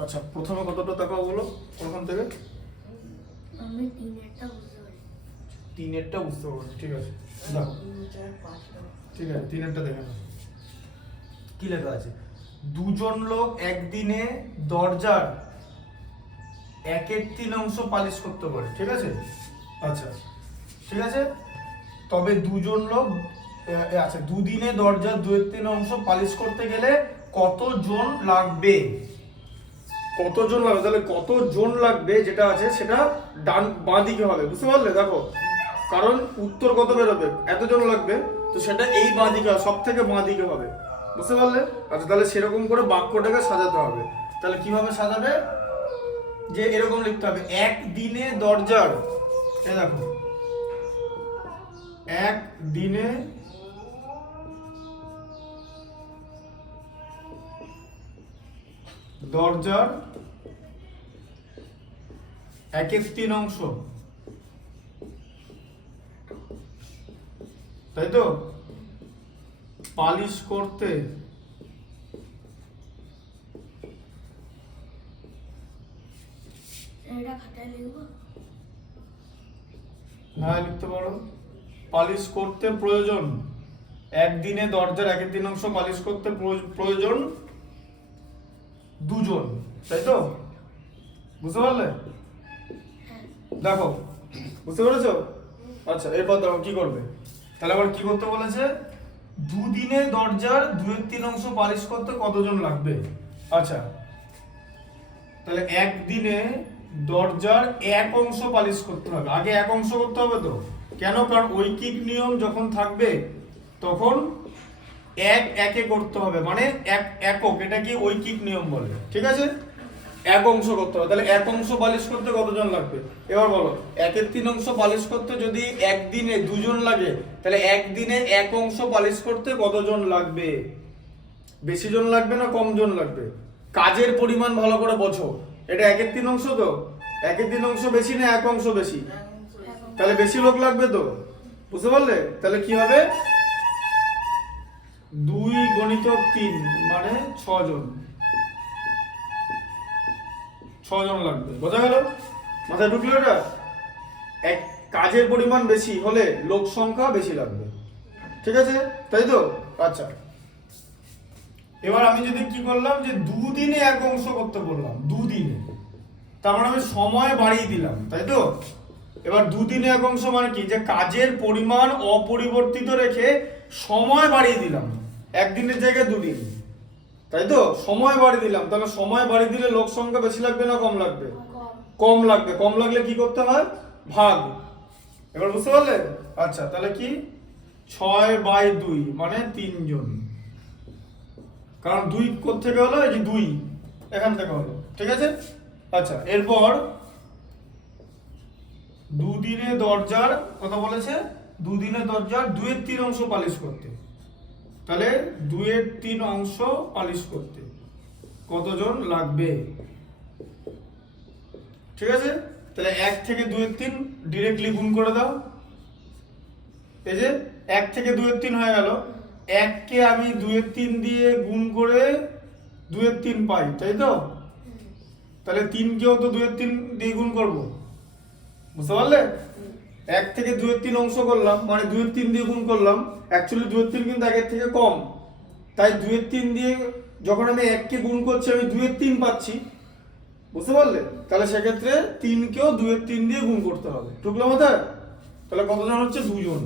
আচ্ছা, প্রথমে কতটা তাকাও বলো ওখান থেকে। আমি তিনেরটা বুঝতে পারি। তিনেরটা বুঝতে পারছি, ঠিক আছে দেখো। ঠিক আছে, তিনেরটা দেখে নাও কি লেখা আছে। দুজন লোক একদিনে দরজার 1/3 পালিশ করতে পারে, ঠিক আছে। আচ্ছা ঠিক আছে, তবে দুজন লোক আচ্ছা দুদিনে দরজার 2/3 পালিশ করতে গেলে কতজন লাগবে? কতজন লাগবে, তাহলে কতজন লাগবে যেটা আছে সেটা ডান বাঁ দিকে হবে, বুঝতে পারলে? দেখো, কারণ উত্তর কত বেরোবে, এতজন লাগবে, তো সেটা এই বাঁ দিকে সব থেকে বাঁ দিকে হবে, বুঝতে পারলে? আচ্ছা, তাহলে সেরকম করে বাক্যটাকে সাজাতে হবে। তাহলে কিভাবে সাজাবে, যে এরকম লিখতে হবে, একদিনে দরজার, এই দেখো, একদিনে দরজার 1/3, তাই তো, পালিশ করতে এটা খাতায় লিখবো? হ্যাঁ লিখতে পারো। পালিশ করতে প্রয়োজন, একদিনে দরজার 1/3 পালিশ করতে প্রয়োজন দুজন, তাই তো, বুঝতে পারলে? দেখো, বুঝতে পেরেছো? আচ্ছা, এরপর দেখো কি করবে। তাহলে আবার কি করতে বলেছে, দুদিনে দরজার 2/3 পালিশ করতে কতজন লাগবে। আচ্ছা, তাহলে একদিনে দরজার 1 অংশ পালিশ করতে হবে, আগে 1 অংশ করতে হবে তো। কেন? কারণ ঐকিক নিয়ম যখন থাকবে তখন একে করতে হবে, মানে একক, এটা কি ঐকিক নিয়ম বলে, ঠিক আছে। 1 অংশ করতে হবে, তাহলে 1 অংশ পালিশ করতে কতজন লাগবে? এবার বলো, 1/3 পালিশ করতে যদি একদিনে দুজন লাগে, তাহলে একদিনে 1 অংশ পালিশ করতে কতজন লাগবে? বেশি জন লাগবে না কম জন লাগবে? কাজের পরিমাণ ভালো করে বোঝো, এটা 1/3 তো, 1/3 বেশি না 1 অংশ বেশি? তাহলে বেশি লোক লাগবে তো, বুঝতে পারলে? তাহলে কি হবে, 2 × 3 মানে 6 জন, 6 জন লাগবে, বোঝা গেল? মাথায় ঢুকলো এটা? এক কাজের পরিমাণ বেশি হলে লোক সংখ্যা বেশি লাগবে, ঠিক আছে, তাই তো। আচ্ছা, এবার আমি যদি কি করলাম, যে দুদিনে 1 অংশ করতে বললাম, দুদিনে, তার মানে আমি সময় বাড়িয়ে দিলাম, তাই তো। এবার দুদিনে 1 অংশ মানে কি, যে কাজের পরিমাণ অপরিবর্তিত রেখে সময় বাড়িয়ে দিলাম, একদিনের জায়গায় দুদিন, তাই তো, সময় বাড়িয়ে দিলাম। তাহলে সময় বাড়িয়ে দিলে লোক সংখ্যা বেশি লাগবে না কম লাগবে? কম লাগবে। কম লাগলে কি করতে হয়, ভাগ। এবার বুঝতে পারলে? আচ্ছা, তাহলে কি, 6/2 মানে 3 জন, কারণ 2 কোত্থেকে হলো, এই যে 2 এখান থেকে হলো, ঠিক আছে। আচ্ছা, এরপর দুদিনে দরজার কথা বলেছে, দুদিনে দরজার 2/3 পালিশ করতে, তাহলে 2/3 পালিশ করতে কতজন লাগবে, ঠিক আছে। তাহলে 1 থেকে 2/3 ডিরেক্টলি গুণ করে দাও, এই যে 1 থেকে 2/3 হয়ে গেল, 1 কে আমি 2/3 দিয়ে গুণ করে 2/3 পাই, তাই তো। তাহলে 3 কেও তো 2/3 দিয়ে গুণ করব, বুঝতে পারলে? 1 থেকে 2/3 অংশ করলাম মানে 2/3 দিয়ে গুণ করলাম, অ্যাকচুয়ালি 2/3 কিন্তু 1 থেকে কম, তাই 2/3 দিয়ে যখন আমি 1 কে গুণ করছি আমি 2/3 পাচ্ছি, বুঝতে পারলে? তাহলে সেক্ষেত্রে 3 কেও 2/3 দিয়ে গুণ করতে হবে, ঢুকলো মাথায়? তাহলে কতজন হচ্ছে, 2 জন।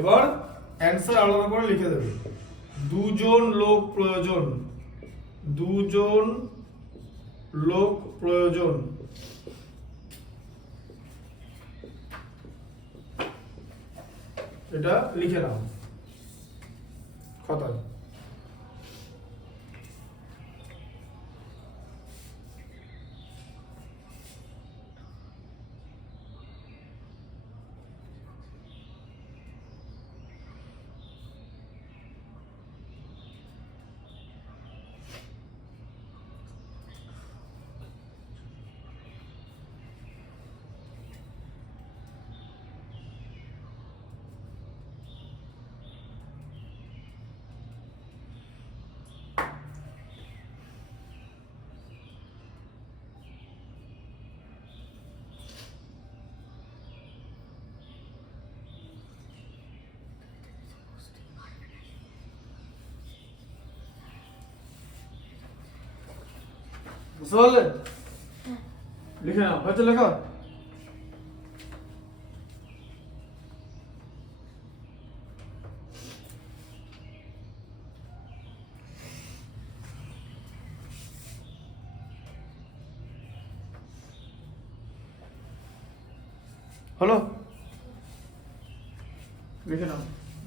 এবার অ্যান্সার আলাদা করে লিখে দেবে, 2 জন লোক প্রয়োজন, 2 জন লোক প্রয়োজন, এটা লিখে নাও খাতায়। বুঝতে পারলে? লিখে নাও, হয়েছে লেখা? হলো? লিখে নাও।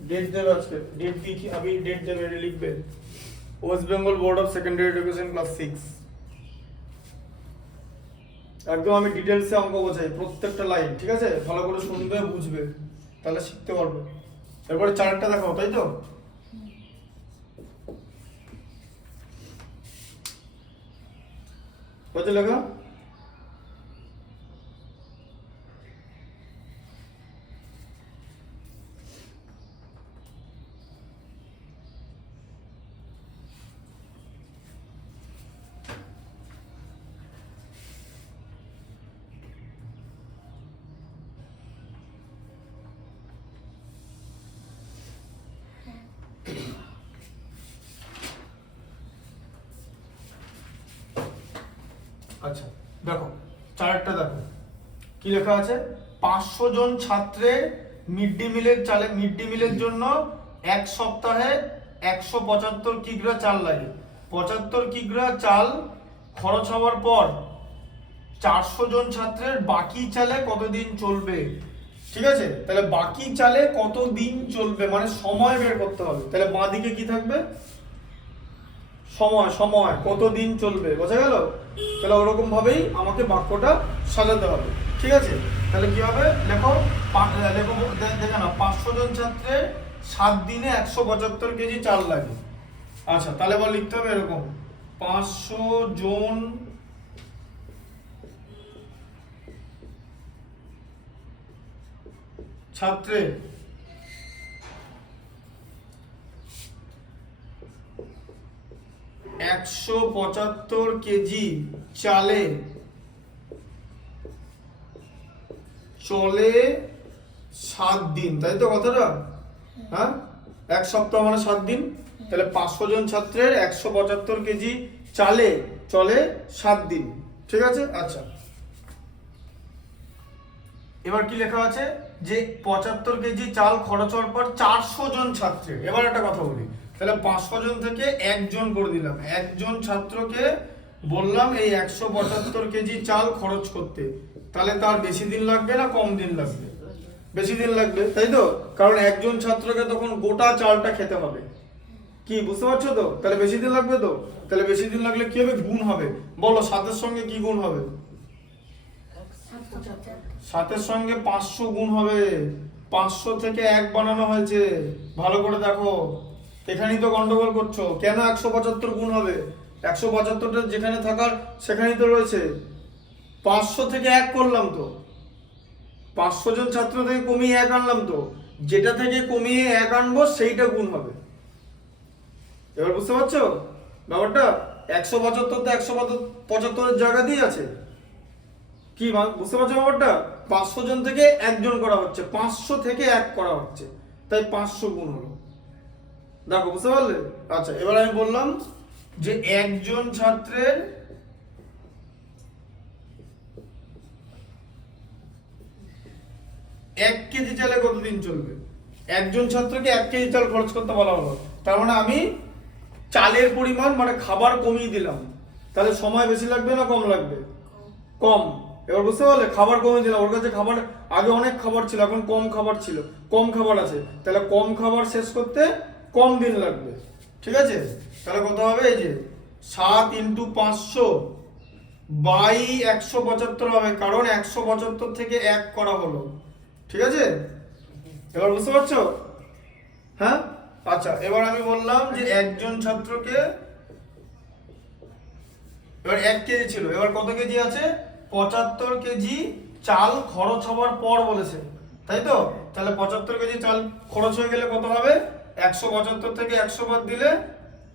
ডেট দেবে আজকে, ডেট দিয়ে আমি ডেট দেবে, এটা লিখবে West Bengal board of secondary education class 6। একদম আমি ডিটেলসে অঙ্ক বোঝাই প্রত্যেকটা লাইন, ঠিক আছে? ভালো করে শুনবে বুঝবে, তাহলে শিখতে পারবে। এরপরে চারটা দেখাও, তাই তো? কত লেখা? আচ্ছা দেখো, চারটা দেখো কি লেখা আছে। 500 জন ছাত্রের মিড ডে মিলের জন্য এক সপ্তাহে 175 কিগ্রা চাল লাগে। 75 কিগ্রা চাল খরচ হওয়ার পর 400 জন ছাত্রের বাকি চালে কতদিন চলবে? ঠিক আছে, তাহলে বাকি চালে কতদিন চলবে মানে সময় বের করতে হবে। তাহলে বাঁ দিকে কি থাকবে? সময় কতদিন চলবে, বোঝা গেল? তাহলে ওরকম ভাবেই আমাকে বাক্যটা সাজাতে হবে, ঠিক আছে? তাহলে কি হবে দেখো, দেখে না, 500 জন ছাত্রের 7 দিনে 175 কেজি চাল লাগে। আচ্ছা তাহলে এবার লিখতে হবে এরকম, 500 জন ছাত্রের 175 কেজি চালে চলে 7 দিন, তাই তো কথাটা? হ্যাঁ, এক সপ্তাহ মানে 7 দিন। তাহলে 500 জন ছাত্রের 175 কেজি চালে চলে 7 দিন, ঠিক আছে? আচ্ছা এবার কি লেখা আছে যে 75 কেজি চাল খরচ হওয়ার পর 400 জন ছাত্রের। এবার একটা কথা বলি, তাহলে 500 জন থেকে একজন করে দিলাম, একজন ছাত্রকে বললাম এই 175 কেজি চাল খরচ করতে। তাহলে তার বেশি দিন লাগবে না কম দিন লাগবে? বেশি দিন লাগবে, তাই তো? কারণ একজন ছাত্রকে তখন গোটা চালটা খেতে হবে। কি বুঝতে পারছো তো? তাহলে বেশি দিন লাগবে তো? তাহলে বেশি দিন লাগলে কি হবে? গুণ হবে। বলো 7-এর সঙ্গে কি গুণ হবে? 7-এর সঙ্গে 500 গুণ হবে। 500 থেকে 1 বানানো হয়েছে, ভালো করে দেখো। এখানেই তো গন্ডগোল করছো। কেন 175 গুণ হবে? 175টা যেখানে থাকার সেখানেই তো রয়েছে। 500 থেকে 1 করলাম তো, 500 জন ছাত্র থেকে কমিয়ে 1 আনলাম তো, যেটা থেকে কমিয়ে 1 আনবো সেইটা গুণ হবে। এবার বুঝতে পারছো ব্যাপারটা? 175 তো 175 জায়গা দিয়ে আছে। কি বুঝতে পারছো ব্যাপারটা? 500 জন থেকে একজন করা হচ্ছে, 500 থেকে 1 করা হচ্ছে, তাই 500 গুণ হলো। দেখো বুঝতে পারলে? আচ্ছা এবার আমি বললাম যে একজন ছাত্রের 1 কেজি চালে কতদিন চলবে? একজন ছাত্রকে 1 কেজি চাল খরচ করতে বলা হলো, তার মানে আমি চালের পরিমাণ মানে খাবার কমিয়ে দিলাম। তাহলে সময় বেশি লাগবে না কম লাগবে? কম। এবার বুঝতে পারলে? খাবার কমিয়ে দিলাম, ওর কাছে খাবার আগে অনেক খাবার ছিল, এখন কম খাবার ছিল, কম খাবার আছে, তাহলে কম খাবার শেষ করতে কম দিন লাগবে, ঠিক আছে? তাহলে কত হবে? এই যে 7 × 500 বাই 175 হবে, কারণ 175 থেকে 1 করা হলো, ঠিক আছে? এবার বুঝতে পারছো? হ্যাঁ আচ্ছা এবার আমি বললাম যে একজন ছাত্রকে, এবার 1 কেজি ছিল, এবার কত কেজি আছে? 75 কেজি চাল খরচ হওয়ার পর বলেছে, তাই তো? তাহলে 75 কেজি চাল খরচ হয়ে গেলে কত হবে? 175 থেকে 100 বাদ দিলে,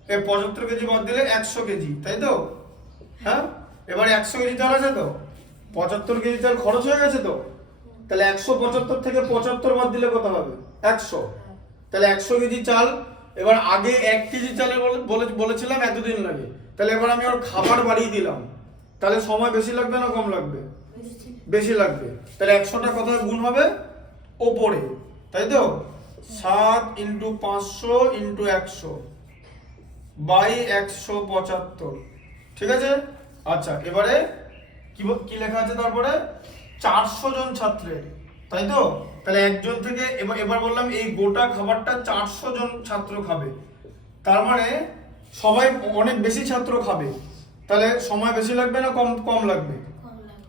75 কেজি বাদ দিলে 100 কেজি, তাই তো? হ্যাঁ এবার 100 কেজি চাল আছে তো, 75 কেজি চাল খরচ হয়ে গেছে তো, তাহলে 175 থেকে 75 বাদ দিলে কত হবে? 100। তাহলে 100 কেজি চাল, এবার আগে 1 কেজি চালে বলেছিলাম এতদিন লাগে, তাহলে এবার আমি ওর খাবার বাড়িয়ে দিলাম, তাহলে সময় বেশি লাগবে না কম লাগবে? বেশি লাগবে। তাহলে 100টা কোথায় গুণ হবে? ওপরে, তাই তো? 7 × 500 × 100 বাই 175, ঠিক আছে? আচ্ছা, এবারে কি লেখা আছে তারপরে? 400 জন ছাত্রের, তাই তো? তাহলে একজন থেকে এবার বললাম এই গোটা খাবারটা 400 জন ছাত্র খাবে, তার মানে সবাই অনেক বেশি ছাত্র খাবে, তাহলে সময় বেশি লাগবে না কম কম লাগবে?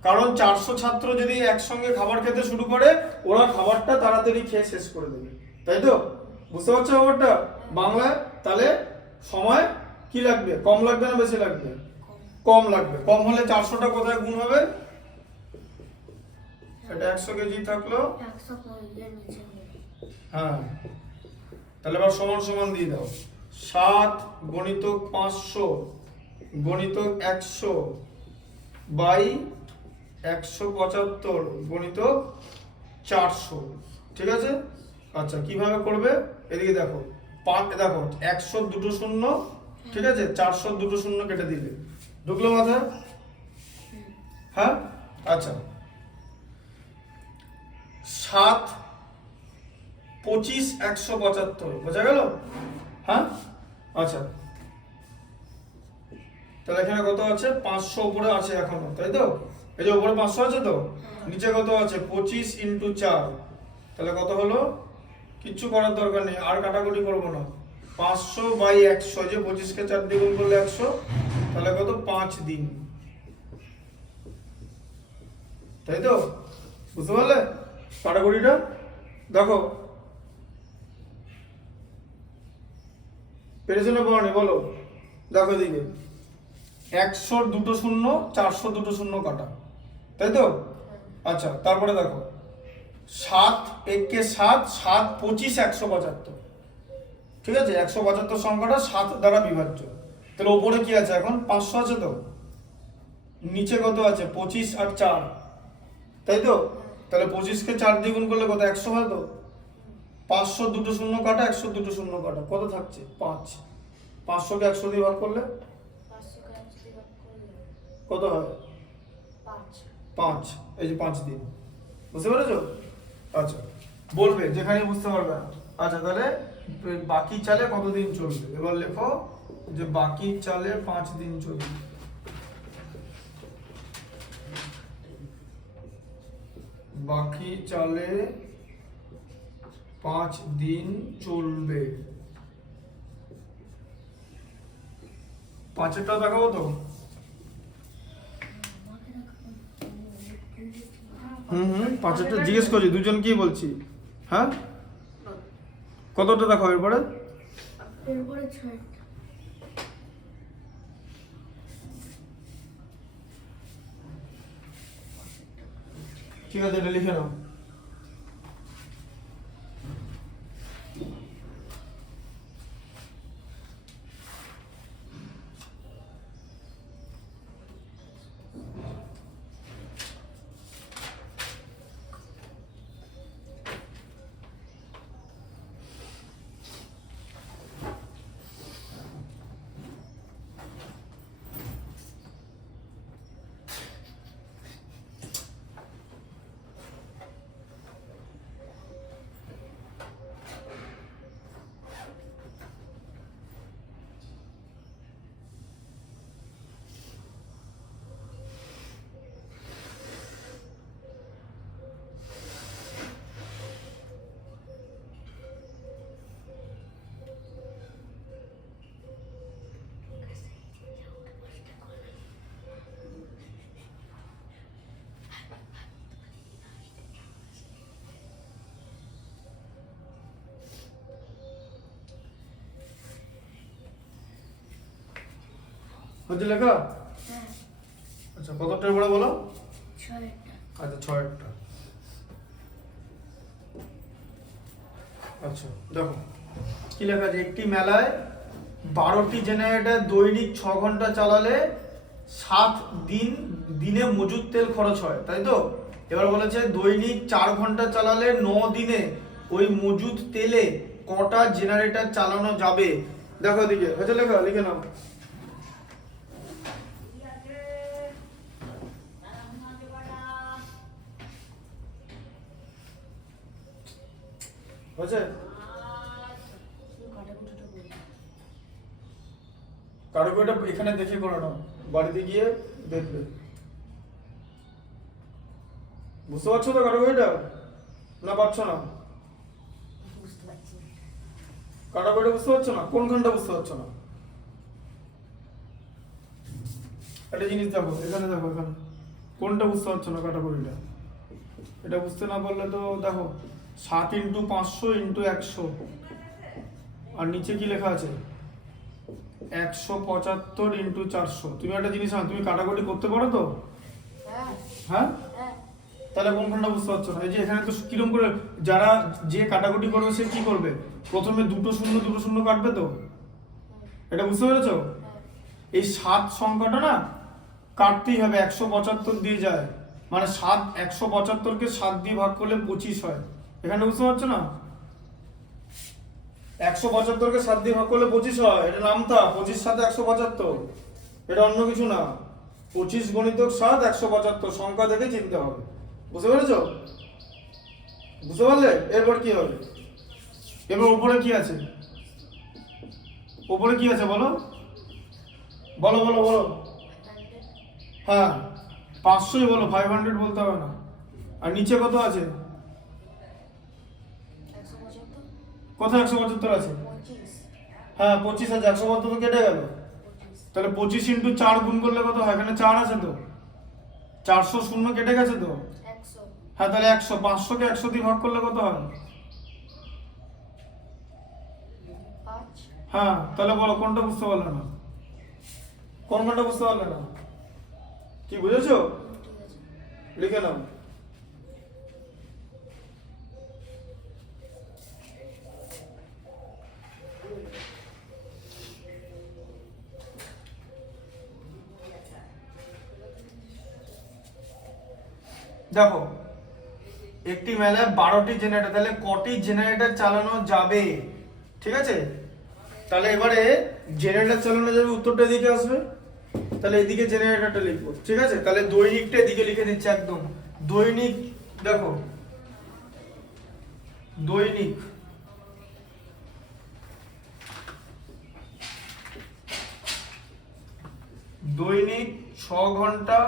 কারণ 400 ছাত্র যদি একসঙ্গে খাবার খেতে শুরু করে, ওরা খাবারটা তাড়াতাড়ি খেয়ে শেষ করে দেবে, তাই তো? বুঝতে পারছো ব্যাপারটা বাংলায়? তাহলে সময় কি লাগবে? কম লাগবে না বেশি লাগবে? কম লাগবে। কম হলে 400টা কোথায় গুণ হবে? এটা 100 কেজি থাকলো, 100 নিচে হ্যাঁ, তাহলে এবার সমান সমান দিয়ে দাও। 7 × 500 × 100 বাই 175 × 400, ঠিক আছে? আচ্ছা, কিভাবে করবে? এদিকে দেখো, দেখো 100 দুটো শূন্য, ঠিক আছে? 400 দুটো শূন্য কেটে দিলে, ঢুকলো মাথায়? হ্যাঁ, আচ্ছা। 7 25 175, বোঝা গেল? হ্যাঁ, আচ্ছা, তাহলে এখানে কত আছে? 500 উপরে আছে এখনো, তাই তো? এই যে উপরে 500 আছে তো, নিচে কত আছে? 25 × 4, তাহলে কত হলো? কিচ্ছু করার দরকার নেই, আর কাটাকুটি করবো না। 500 বাই 100, যে 25কে 4 দিয়ে গুণ করলে 100, তাহলে কত? 5 দিন, তাই তো? বুঝতে পারলে কাটাকুটিটা? দেখো, পেরেছো না পাওনি বলো? দেখো এদিকে 100 দুটো শূন্য, 400 দুটো শূন্য কাটা, তাই তো? আচ্ছা, তারপরে দেখো 7 একে 7, 7 25 175, ঠিক আছে? 175 সংখ্যাটা 7 দ্বারা বিভাজ্য। তাহলে ওপরে কি আছে এখন? 500 আছে তো, নিচে কত আছে? 25 আর 4, তাই তো? তাহলে 25কে 4 দিয়ে গুণ করলে কত? 100 হয় তো? 500 দুটো শূন্য কাটা, 100 দুটো শূন্য কাটা, কত থাকছে? 5। 500কে 100 দিয়ে ভাগ করলে কত হয়? 5। এই যে 5 দিন, বুঝতে পেরেছো? আচ্ছা, বলবে যেখানে বুঝতে পারবে না। আচ্ছা, তাহলে বাকি চালে কতদিন চলবে? এবার লেখো যে বাকি চালে 5 দিন চলবে। বাকি চালে 5 দিন চলবে। 5এরটা দেখাবো তো? হুম, 5এরটা জিজ্ঞেস করছি, দুজন কি বলছি? হ্যাঁ, কতটা দেখো এরপরে? এরপরে 6টা। ঠিক আছে, এটা লিখে নাও। হচ্ছে লেখা? হ্যাঁ, আচ্ছা, কতটা এরপরে বলো? 6টা। আচ্ছা, 6টা। আচ্ছা, দেখো কি লেখা আছে? একটি মেলায় 12টি জেনারেটর দৈনিক 6 ঘন্টা চালালে 7 দিনে মজুদ তেল খরচ হয়, তাই তো? এবার বলেছে দৈনিক 4 ঘন্টা চালালে 9 দিনে ওই মজুদ তেলে কটা জেনারেটর চালানো যাবে? দেখো এদিকে হচ্ছে লেখা, লিখে নাও। হয়েছে? কাটাকুটিটা বলি। কাটাকুটিটা এখানে দেখে করো না, বাড়িতে গিয়ে দেখবে। বুঝতে পারছো তো কাটাকুটিটা, না পারছো না? বুঝতে পারছি না। কাটাকুটিটা বুঝতে পারছো না? কোনখানটা বুঝতে পারছো না? একটা জিনিস দেখো, এখানে দেখো, এখানে কোনটা বুঝতে পারছো না কাটাকুটিটা? এটা বুঝতে না পারলে তো দেখো 7 × 500 × 100, আর নিচে কি লেখা আছে 175 × 400। তুমি একটা জিনিস তুমি কাটাকুটি করতে পারো তো? হ্যাঁ হ্যাঁ, হ্যাঁ। তাহলে কোনখানটা বুঝতে পারছো না? এই যে এখানে তো কিরম করে যারা যে কাটাকুটি করবে সে কি করবে, প্রথমে দুটো শূন্য কাটবে তো, এটা বুঝতে পেরেছো? এই 7 সংখ্যাটা না কাটতেই হবে, 175 দিয়ে যায়, মানে 175কে 7 দিয়ে ভাগ করলে 25 হয়। এখানে বুঝতে পারছো না? 175কে 7 দিয়ে ভাগ করলে 25 হয়, এটা নামতা 25 7 175, এটা অন্য কিছু না। 25 × 7 175 সংখ্যা দেখে চিনতে হবে। বুঝতে পেরেছো? বুঝতে পারলে? এরপর কি হবে? এবার উপরে কি আছে? উপরে কি আছে বলো বলো বলো বলো। হ্যাঁ 500ই বলো, 500 বলতে হবে না। আর নিচে কত আছে? 175, কোথায় 175 আছে? 25, হ্যাঁ 25 আছে, 175 তো কেটে গেল। 25, তাহলে 25 × 4 গুণ করলে কত হয়? এখানে 4 আছে তো, 400 শূন্য কেটে গেছে তো। 100, হ্যাঁ তাহলে 100, 500কে 100 দিয়ে ভাগ করলে কত হয়? 5, হ্যাঁ তাহলে বলো কোনটা বুঝতে পারলে না? কোনটা বুঝতে পারলে না? কি বুঝেছো? ঠিক আছে। লিখে নাও। দেখো একটি মেলায় 12টি জেনারেটর, তাহলে কটি জেনারেটর চালানো যাবে? ঠিক আছে, তাহলে এবারে জেনারেটর চালানো যাবে উত্তরটা এদিকে আসবে, তাহলে এদিকে জেনারেটরটা লিখবো। ঠিক আছে, তাহলে দৈনিকটা এদিকে লিখে দিচ্ছি একদম। দৈনিক দেখো, দৈনিক দৈনিক 6 ঘন্টা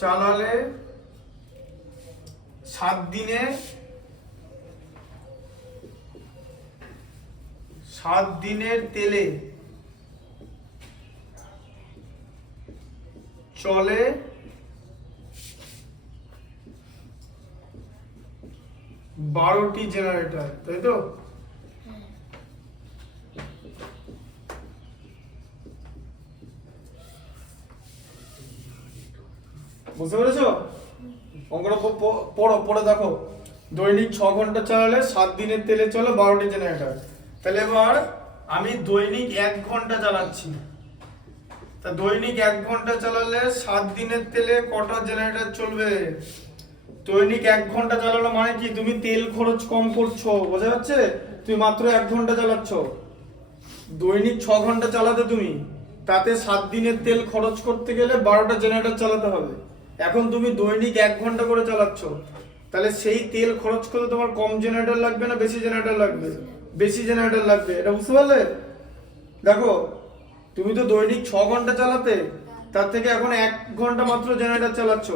চালালে 7 দিনে 7 দিনের তেলে চলে 12টি জেনারেটর, তাই তো? বুঝতে পেরেছো? অঙ্কটা পড়ো, পড়ে দেখো। দৈনিক 6 ঘন্টা চালালে 7 দিনের তেলে চলে 12টি জেনারেটর। তাহলে এবার আমি দৈনিক 1 ঘন্টা চালাচ্ছি, তা দৈনিক 1 ঘন্টা চালালে 7 দিনের তেলে কটা জেনারেটর চলবে? দৈনিক 1 ঘন্টা চালানো মানে কি, তুমি তেল খরচ কম করছো, বোঝা যাচ্ছে? তুমি মাত্র 1 ঘন্টা চালাচ্ছ, দৈনিক 6 ঘন্টা চালাতে তুমি, তাতে 7 দিনের তেল খরচ করতে গেলে 12টা জেনারেটর চালাতে হবে। এখন তুমি দৈনিক 1 ঘন্টা করে চালাচ্ছ, তাহলে সেই তেল খরচ করতে তোমার কম জেনারেটর লাগবে না বেশি জেনারেটর লাগবে? বেশি জেনারেটর লাগবে, এটা বুঝতে পারলে? দেখো তুমি তো দৈনিক 6 ঘন্টা চালাতে, তার থেকে এখন 1 ঘন্টা মাত্র জেনারেটর চালাচ্ছ,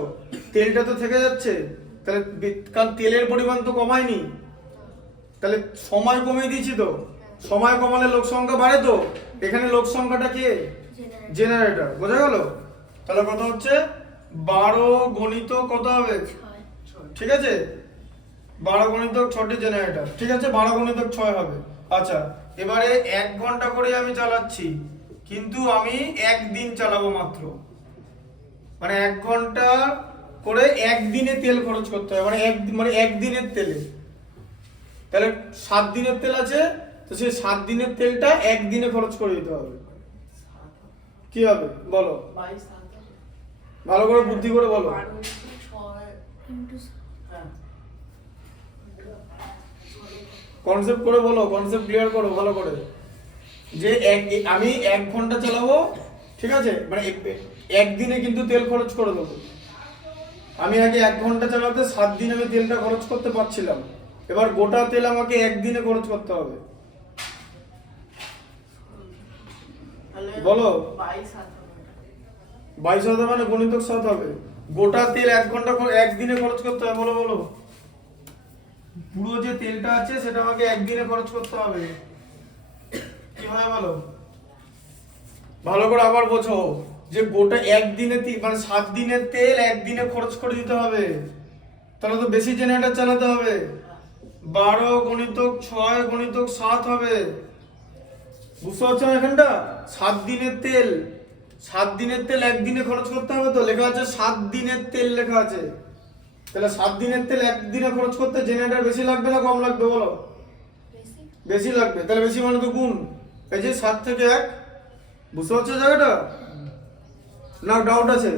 তেলটা তো থেকে যাচ্ছে, তাহলে কারণ তেলের পরিমাণ তো কমায়নি, তাহলে সময় কমিয়ে দিয়েছি তো, সময় কমালে লোক সংখ্যা বাড়ে তো, এখানে লোক সংখ্যাটা কে? জেনারেটর জেনারেটর, বোঝা গেল? তাহলে কত হচ্ছে 12 গণিত কত হবে? 6, ঠিক আছে, 12 গণিত 6টি জেনারেটর, ঠিক আছে, 12 গণিত 6 হবে। আচ্ছা এবারে 1 ঘন্টা করে আমি চালাচ্ছি, কিন্তু আমি একদিন চালাবো মাত্র, মানে 1 ঘন্টা করে একদিনে তেল খরচ করতে হবে, মানে একদিনের তেলে, তাহলে 7 দিনের তেল আছে, তো সেই 7 দিনের তেলটা একদিনে খরচ করে দিতে হবে। কি হবে বলো, ভালো করে বুদ্ধি করে বলো। ইন্টু কনসেপ্ট করে বলো, কনসেপ্ট ক্লিয়ার করো ভালো করে, যে আমি 1 ঘন্টা চালাবো, ঠিক আছে, মানে একদিনে কিন্তু তেল খরচ করে দেবো। আমি আগে 1 ঘন্টা চালাতে 7 দিন আমি তেলটা খরচ করতে পারছিলাম, এবার গোটা তেল আমাকে একদিনে খরচ করতে হবে। তাহলে বলো। 22 হাত হবে। 22 হবে মানে গণিতক 7 হবে। গোটা তেল 1 ঘন্টা একদিনে খরচ করতে হবে। বলো বলো, পুরো যে তেলটা আছে সেটা আমাকে একদিনে খরচ করতে হবে। কি হয় বলো, ভালো করে আবার বোঝো যে গোটা একদিনে মানে 7 দিনের তেল একদিনে খরচ করে দিতে হবে, তাহলে তো বেশি জেনারেটর চালাতে হবে। 12 গণিতক 6 গণিতক 7 হবে। বুঝতে পারছো না এখানটা? 7 দিনের তেল, 7 দিনের তেল একদিনে খরচ করতে হবে। তো লেখা আছে 7 দিনের তেল লেখা আছে, তাহলে 7 দিনের তেল একদিনে খরচ করতে জেনারেটর বেশি লাগবে না কম লাগবে বলো? বেশি। বেশি লাগবে। তাহলে বেশি মানে তো গুণ, এই যে 7 থেকে 1। বুঝতে পারছো জায়গাটা না? ডাউট আছে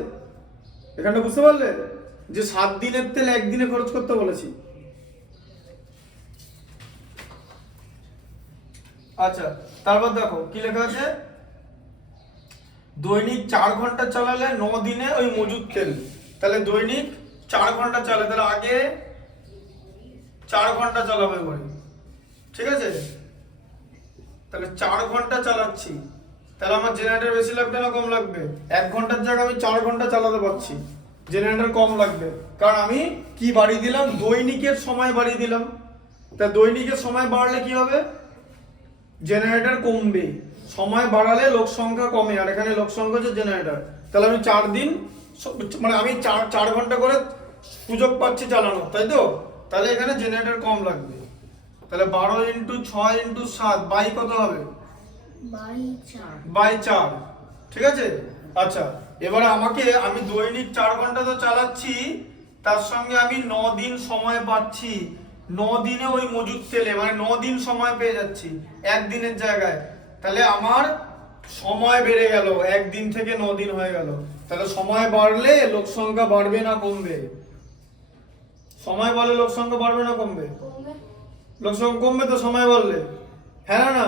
এখানটা? বুঝতে পারলে যে 7 দিনের তেল একদিনে খরচ করতে বলেছি। আচ্ছা, তারপর দেখো কি লেখা আছে, দৈনিক 4 ঘন্টা চালালে 9 দিনে ওই মজুদ তেল। তাহলে দৈনিক 4 ঘন্টা চালালে, তাহলে আগে 4 ঘন্টা চালাবো এবারে, ঠিক আছে? তাহলে 4 ঘন্টা চালাচ্ছি, তাহলে আমার জেনারেটর বেশি লাগবে না কম লাগবে? 1 ঘন্টার জায়গায় আমি 4 ঘন্টা চালাতে পারছি, জেনারেটর কম লাগবে, কারণ আমি কি বাড়িয়ে দিলাম, দৈনিকের সময় বাড়িয়ে দিলাম। তা দৈনিকের সময় বাড়লে কি হবে, জেনারেটর কমবে। সময় বাড়ালে লোক সংখ্যা কমে, আর এখানে লোক সংখ্যা হচ্ছে জেনারেটর। তাহলে আমি 4 দিন মানে আমি 4 ঘন্টা করে সুযোগ পাচ্ছি চালানো, তাই তো? তাহলে এখানে জেনারেটর কম লাগবে। তাহলে 12 × 6 × 7 বাই কত হবে? বাই 4, ঠিক আছে? আচ্ছা, এবারে আমি দৈনিক 4 ঘন্টা তো চালাচ্ছি, তার সঙ্গে আমি 9 দিন সময় পাচ্ছি। 9 দিনে ওই মজুদ তেলে মানে 9 দিন সময় পেয়ে যাচ্ছি একদিনের জায়গায়। তাহলে আমার সময় বেড়ে গেল, 1 দিন থেকে 9 দিন হয়ে গেল। তাহলে সময় বাড়লে লোক সংখ্যা বাড়বে না কমবে? সময় বাড়লে লোক সংখ্যা বাড়বে না কমবে? কমবে। লোক সংখ্যা কমবে তো সময় বাড়লে, হ্যাঁ না না?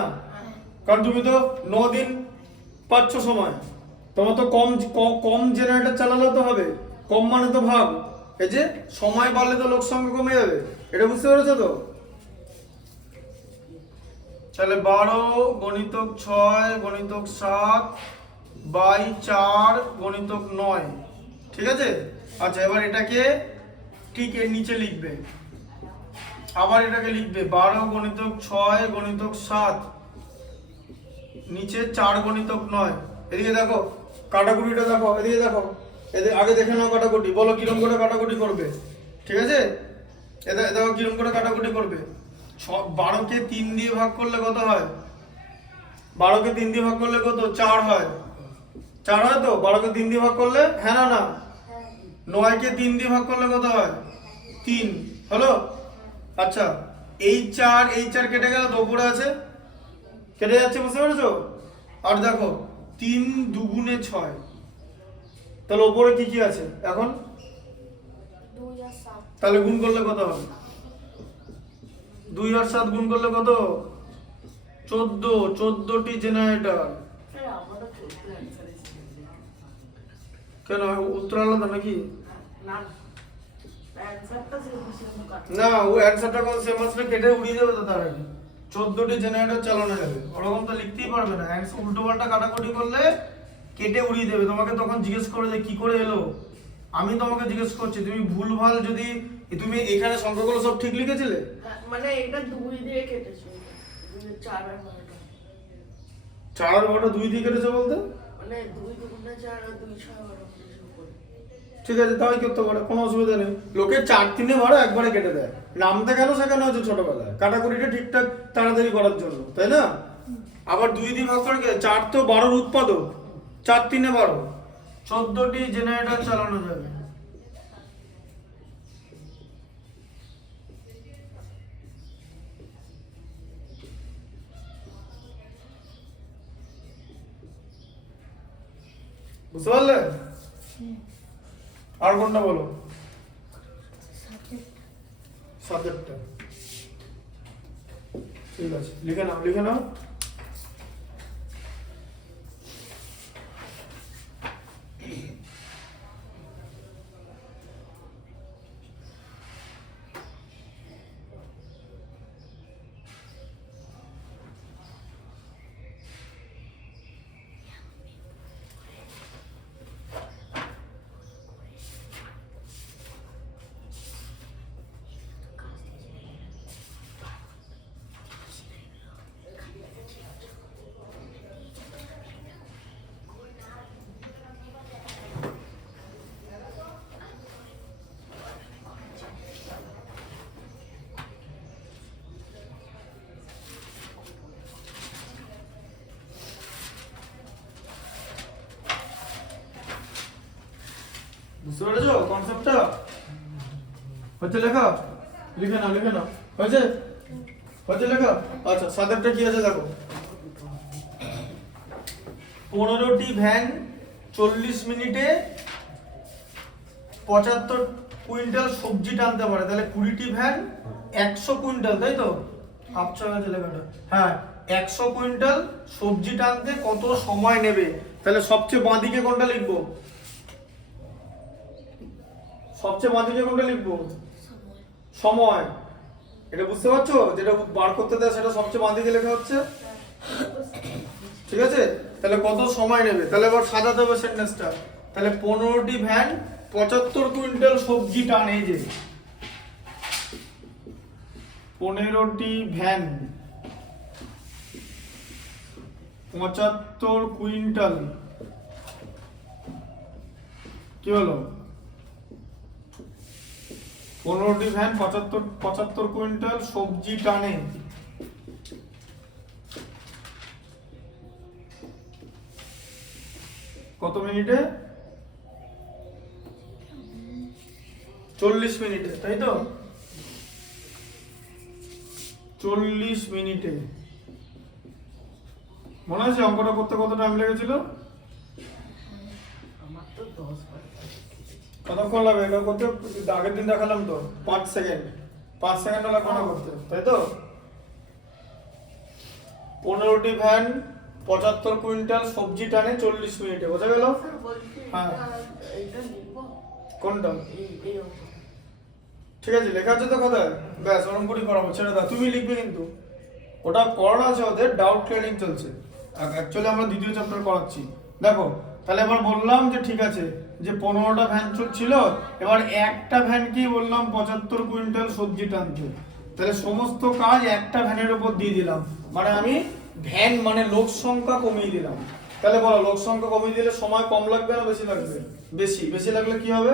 কারণ তুমি তো 9 দিন পাচ্ছ সময়, তোমার তো কম জেনারেটর চালালেও তো হবে। কম মানে তো ভাগ, এই যে সময় বাড়লে তো লোক সংখ্যা কমে যাবে। এটা বুঝতে পেরেছো তো? তাহলে 12 গণিতক 6 গণিতক 7 বাই 4 গণিতক 9, ঠিক আছে? আচ্ছা, এবার এটাকে ঠিক এর নিচে লিখবে, আবার এটাকে লিখবে 12 গণিতক 6 গণিতক 7 নিচে 4 গণিতক 9। এদিকে দেখো কাটাকুটিটা দেখো, এদিকে দেখো, এদের আগে দেখে নাও কাটাকুটি। বলো কিরম করে কাটাকুটি করবে, ঠিক আছে? দেখো কিরম করে কাটাকুটি করবে। 12 কে 3 দিয়ে ভাগ করলে কত হয়? 12 কে 3 দিয়ে ভাগ করলে কত? 4 হয়। 4 হয় তো? 12 কে 3 দিয়ে ভাগ করলে, হ্যাঁ না না? 9 কে 3 দিয়ে ভাগ করলে কত হয়? 3 হলো। আচ্ছা, এই 4 কেটে গেল তো উপরে আছে, কেটে যাচ্ছে, বুঝতে পেরেছো? আর দেখো 3 2 6, তাহলে উপরে কি কি আছে এখন? 2 আর 7। তাহলে গুণ করলে কত হবে? 2 আর 7 গুণ করলে কত? 14টি জেনারেটর। আমারও 14 অ্যানসার এসেছে। কেন, উত্তর আলাদা নাকি? না, অ্যানসারটা সেম কাট। না, ও অ্যানসারটা কোন সেম আসলে কেটে উড়িয়ে দেবে তো তার আগে। 14টি জেনারেটর চালানো যাবে, ওরকম তো লিখতেই পারবে না। অ্যানসার উল্টো পাল্টা কাটাকুটি করলে কেটে উড়িয়ে দেবে। তোমাকে তখন জিজ্ঞেস করে যে কি করে এলো, আমি তোমাকে জিজ্ঞেস করছি, তুমি ভুলভাল যদি তুমি এখানে সংখ্যাগুলো সব ঠিক লিখেছিলে, মানে এটা 2 দিয়ে কেটেছো, 4 আর 12টা। 4 আর 12টা 2 দিয়ে কেটেছে বলতে? মানে 2 2 4 আর 2 6 12 কিছু করে। ঠিক আছে, তাই করতে পারে, কোনো অসুবিধা নেই। লোকে 4 3 একবারে কেটে দেয়, নামতে কেন শেখানো হচ্ছে ছোটবেলায় কাটাকুটিটা ঠিকঠাক তাড়াতাড়ি করার জন্য, তাই না? আবার 2 দিয়ে ভাগ করে 4 তো 12 উৎপাদক, 4 3 12, 14টি জেনারেটর চালানো যাবে। বুঝতে পারলে? আর কোনটা বলো? সাবজেক্টটা ঠিক আছে, লিখে নাও। বুঝতে পেরেছো কনসেপ্টটা? হচ্ছে লেখা? লিখে নাও লিখে নাও। হয়েছে? হচ্ছে লেখা? আচ্ছা সাতেরটা কি আছে দেখো। 15টি ভ্যান 40 মিনিটে 75 কুইন্টাল সবজি টানতে পারে, তাহলে 20টি ভ্যান 100 কুইন্টাল, তাই তো? আপচা আছে লেখাটা। হ্যাঁ 100 কুইন্টাল সবজি টানতে কত সময় নেবে? তাহলে সবচেয়ে বাঁদিকে কোনটা লিখবো? সবচেয়ে বাঁদিকে কোনটা লিখবো? সময়। এটা বুঝতে পারছো? যেটা বার করতে দেয় সেটা সবচেয়ে বাঁদিকে লেখা হচ্ছে, ঠিক আছে? তাহলে কত সময় নেবে? তাহলে এবার সাজাতে হবে সেন্টেন্সটা। তাহলে 15টি ভ্যান 75 কুইন্টাল সবজি টানে। এই যে 15টি ভ্যান 75 কুইন্টাল, কি হলো? 15টি ভ্যান 75 কুইন্টাল সবজি টানে কত মিনিটে? 40 মিনিটে, তাই তো? 40 মিনিটে। মনে আছে অঙ্কটা করতে কত টাইম লেগেছিল? আমার তো 10 বার। কতক্ষণ লাগবে এটা করতে? আগের দিন দেখালাম তো 5 সেকেন্ড। 5 সেকেন্ড লাগবে না করতে, তাই তো? 15টি ভ্যান 75 কুইন্টাল সবজি টানে 40 মিনিটে, বোঝা গেল? স্যার বলছি হ্যাঁ। এটা লিখবো? কোনটা? এই অঙ্ক। ঠিক আছে লেখা আছে তো খাতায়, ব্যাস ওরকম করে করাবো, ছেড়ে দাও। তুমি লিখবে কিন্তু, ওটা করানো আছে, ওদের ডাউট ক্লিয়ারিং চলছে। অ্যাকচুয়ালি আমরা দ্বিতীয় চ্যাপ্টার করাচ্ছি। দেখো তাহলে এবার বললাম যে ঠিক আছে যে 15টা ভ্যান ছিল, এবার একটা ভ্যানকে বললাম 75 কুইন্টাল সবজি টানতে, তাহলে সমস্ত কাজ একটা ভ্যানের উপর দিয়ে দিলাম, মানে আমি ভ্যান মানে লোক সংখ্যা কমিয়ে দিলাম। তাহলে বলো লোক সংখ্যা কমিয়ে দিলে সময় কম লাগবে না বেশি লাগবে? বেশি। বেশি লাগলে কি হবে?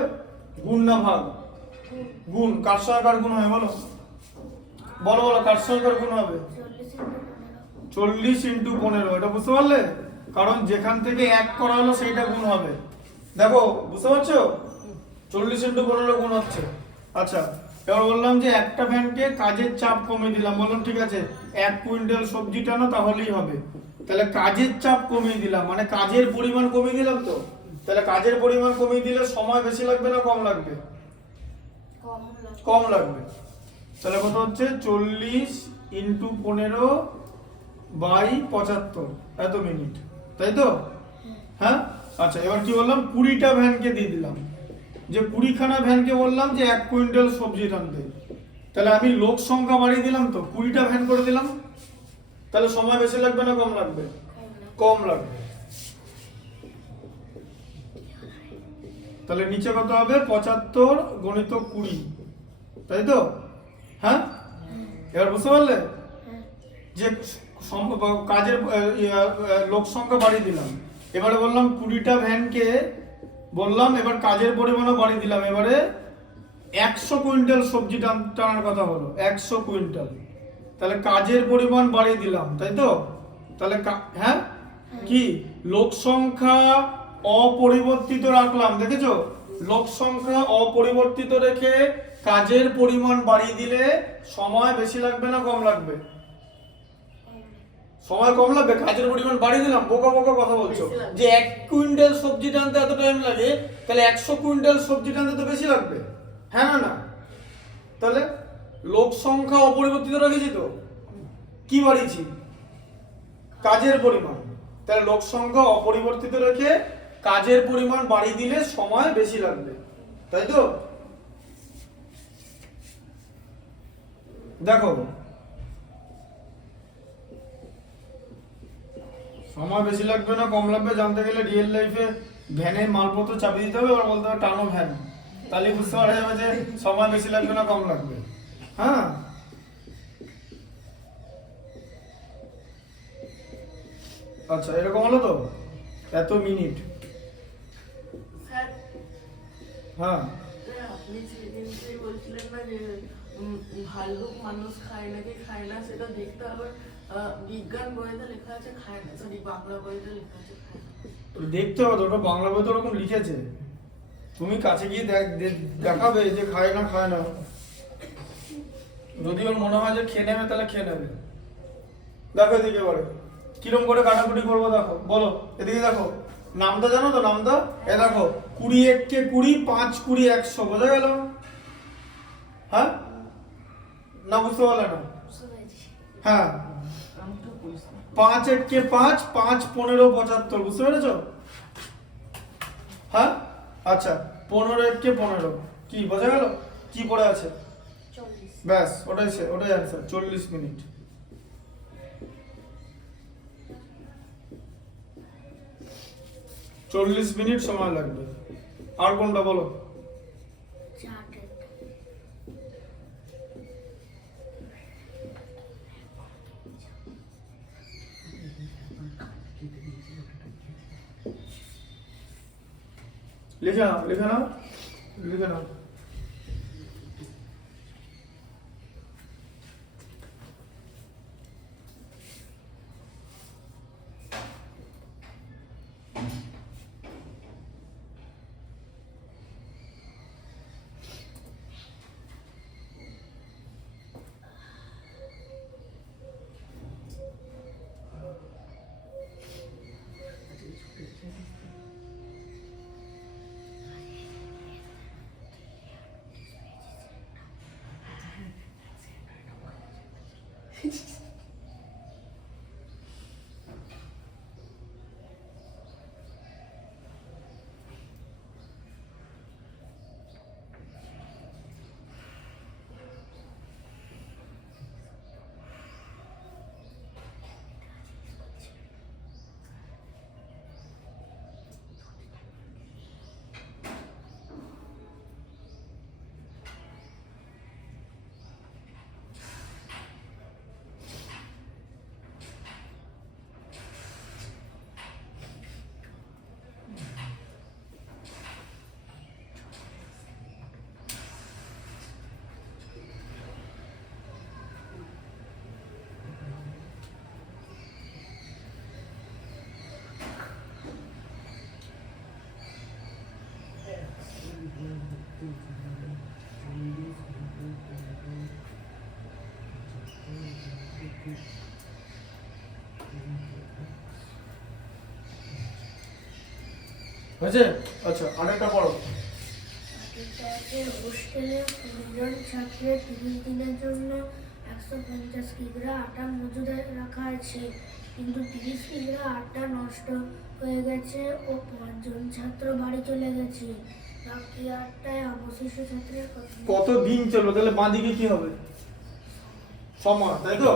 গুণ না ভাগ? গুণ। কার সঙ্গে কার গুণ হয় বলো? বলো বলো কার সঙ্গে কার গুণ হবে? 40 ইন্টু 15। এটা বুঝতে পারলে? কারণ যেখান থেকে 1 করা হলো সেইটা গুণ হবে। দেখো বুঝতে পারছো? 40 ইন্টু 15 গুণ হচ্ছে। আচ্ছা এবার বললাম যে একটা ভ্যানকে কাজের চাপ কমিয়ে দিলাম, বললাম ঠিক আছে 1 কুইন্টাল সবজি টানো তাহলেই হবে। তাহলে কাজের চাপ কমিয়ে দিলাম, মানে কাজের পরিমাণ কমিয়ে দিলাম তো। তাহলে কাজের পরিমাণ কমিয়ে দিলে সময় বেশি লাগবে না কম লাগবে? কম লাগবে। তাহলে কত হচ্ছে? 40 ইন্টু 15 বাই 75 এত মিনিট, তাই তো? হ্যাঁ আচ্ছা এবার কি বললাম? 20টা ভ্যানকে দিয়ে দিলাম, যে 20খানা ভ্যানকে বললাম যে 1 কুইন্টাল সবজি টানতে। তাহলে আমি লোক সংখ্যা বাড়িয়ে দিলাম তো, 20টা ভ্যান করে দিলাম। তাহলে সময় বেশি লাগবে না কম লাগবে? কম লাগবে। তাহলে নিচে কত হবে? 75 গণিত 20, তাই তো? হ্যাঁ এবার বুঝতে পারলে যে কাজের লোক সংখ্যা বাড়িয়ে দিলাম। এবারে বললাম 20টা ভ্যানকে বললাম এবার কাজের পরিমাণও বাড়িয়ে দিলাম, এবারে 100 কুইন্টাল সবজি টানার কথা হলো, 100 কুইন্টাল। তাহলে কাজের পরিমাণ বাড়িয়ে দিলাম, তাই তো? তাহলে হ্যাঁ কি লোক সংখ্যা অপরিবর্তিত রাখলাম, দেখেছো? লোক সংখ্যা অপরিবর্তিত রেখে কাজের পরিমাণ বাড়িয়ে দিলে সময় বেশি লাগবে না কম লাগবে? সময় কম লাগবে। কাজের পরিমাণ বাড়িয়ে দিলাম, বোকা বোকা কথা বলছো যে 1 কুইন্টাল সবজি টানতে এত টাইম লাগে, তাহলে 100 কুইন্টাল সবজি টানতে তো বেশি লাগবে, হ্যাঁ না না? তাহলে লোক সংখ্যা অপরিবর্তিত রেখেছি তো, কি বাড়িয়েছি? কাজের পরিমাণ। তাহলে লোক সংখ্যা অপরিবর্তিত রেখে কাজের পরিমাণ বাড়িয়ে দিলে সময় বেশি লাগবে, তাই তো? দেখো সময় বেশি লাগবে না কম লাগবে জানতে গেলে রিয়েল লাইফে ভ্যানের মালপত্র চাপি দিতে হবে, এবার বলতে হবে টানো ভ্যান, তাহলে বুঝতে পারা যাবে যে সময় বেশি লাগবে না কম লাগবে। হ্যাঁ আচ্ছা এরকম হলো তো, এত মিনিট। স্যার হ্যাঁ আপনি সেদিনটাই বলছিলেন না যে ভাল্লুক মানুষ খায় নাকি খায় না, সেটা দেখতে হবে। বিজ্ঞান বইতে লেখা আছে খায় না, সরি বাংলা বইতে লেখা আছে খায় না। দেখতে হবে তো, ওটা বাংলা বইতে ওরকম লিখেছে। তুমি কাছে গিয়ে দেখাবে যে খায় না। যদি ওর মনে হয় যে খেয়ে নেবে তাহলে খেয়ে নেবে। দেখো এদিকে এবারে কিরম করে কাটাকুটি করবো দেখো, বলো এদিকে দেখো। নামটা জানো তো? নামটা এ দেখো, 20 1 20, 5 20 100, বোঝা গেল? হ্যাঁ না, বুঝতে পারলে না? হ্যাঁ, 5 1 5, 5 15 75, বুঝতে পেরেছ? হ্যাঁ আচ্ছা, 15 1 15, কি বোঝা গেল? কি পড়ে আছে? ব্যাস, ওটাই অ্যান্সার, 40 মিনিট। চল্লিশ মিনিট সময় লাগবে। আর কোনটা বলো? লিখে নাও। হয়েছে? আচ্ছা, আরেকটা পড়ো। হোস্টেলে 20 জন ছাত্রের 30 দিনের জন্য 150 কিগ্রা আটা মজুদ রাখা আছে, কিন্তু 30 কিগ্রা আটা নষ্ট হয়ে গেছে ও 5 জন ছাত্র বাড়ি চলে গেছে। বাকি আটায় অবশিষ্ট ছাত্রের কত দিন চলবে? তাহলে বাঁদিকে কি হবে? সময়, তাই তো?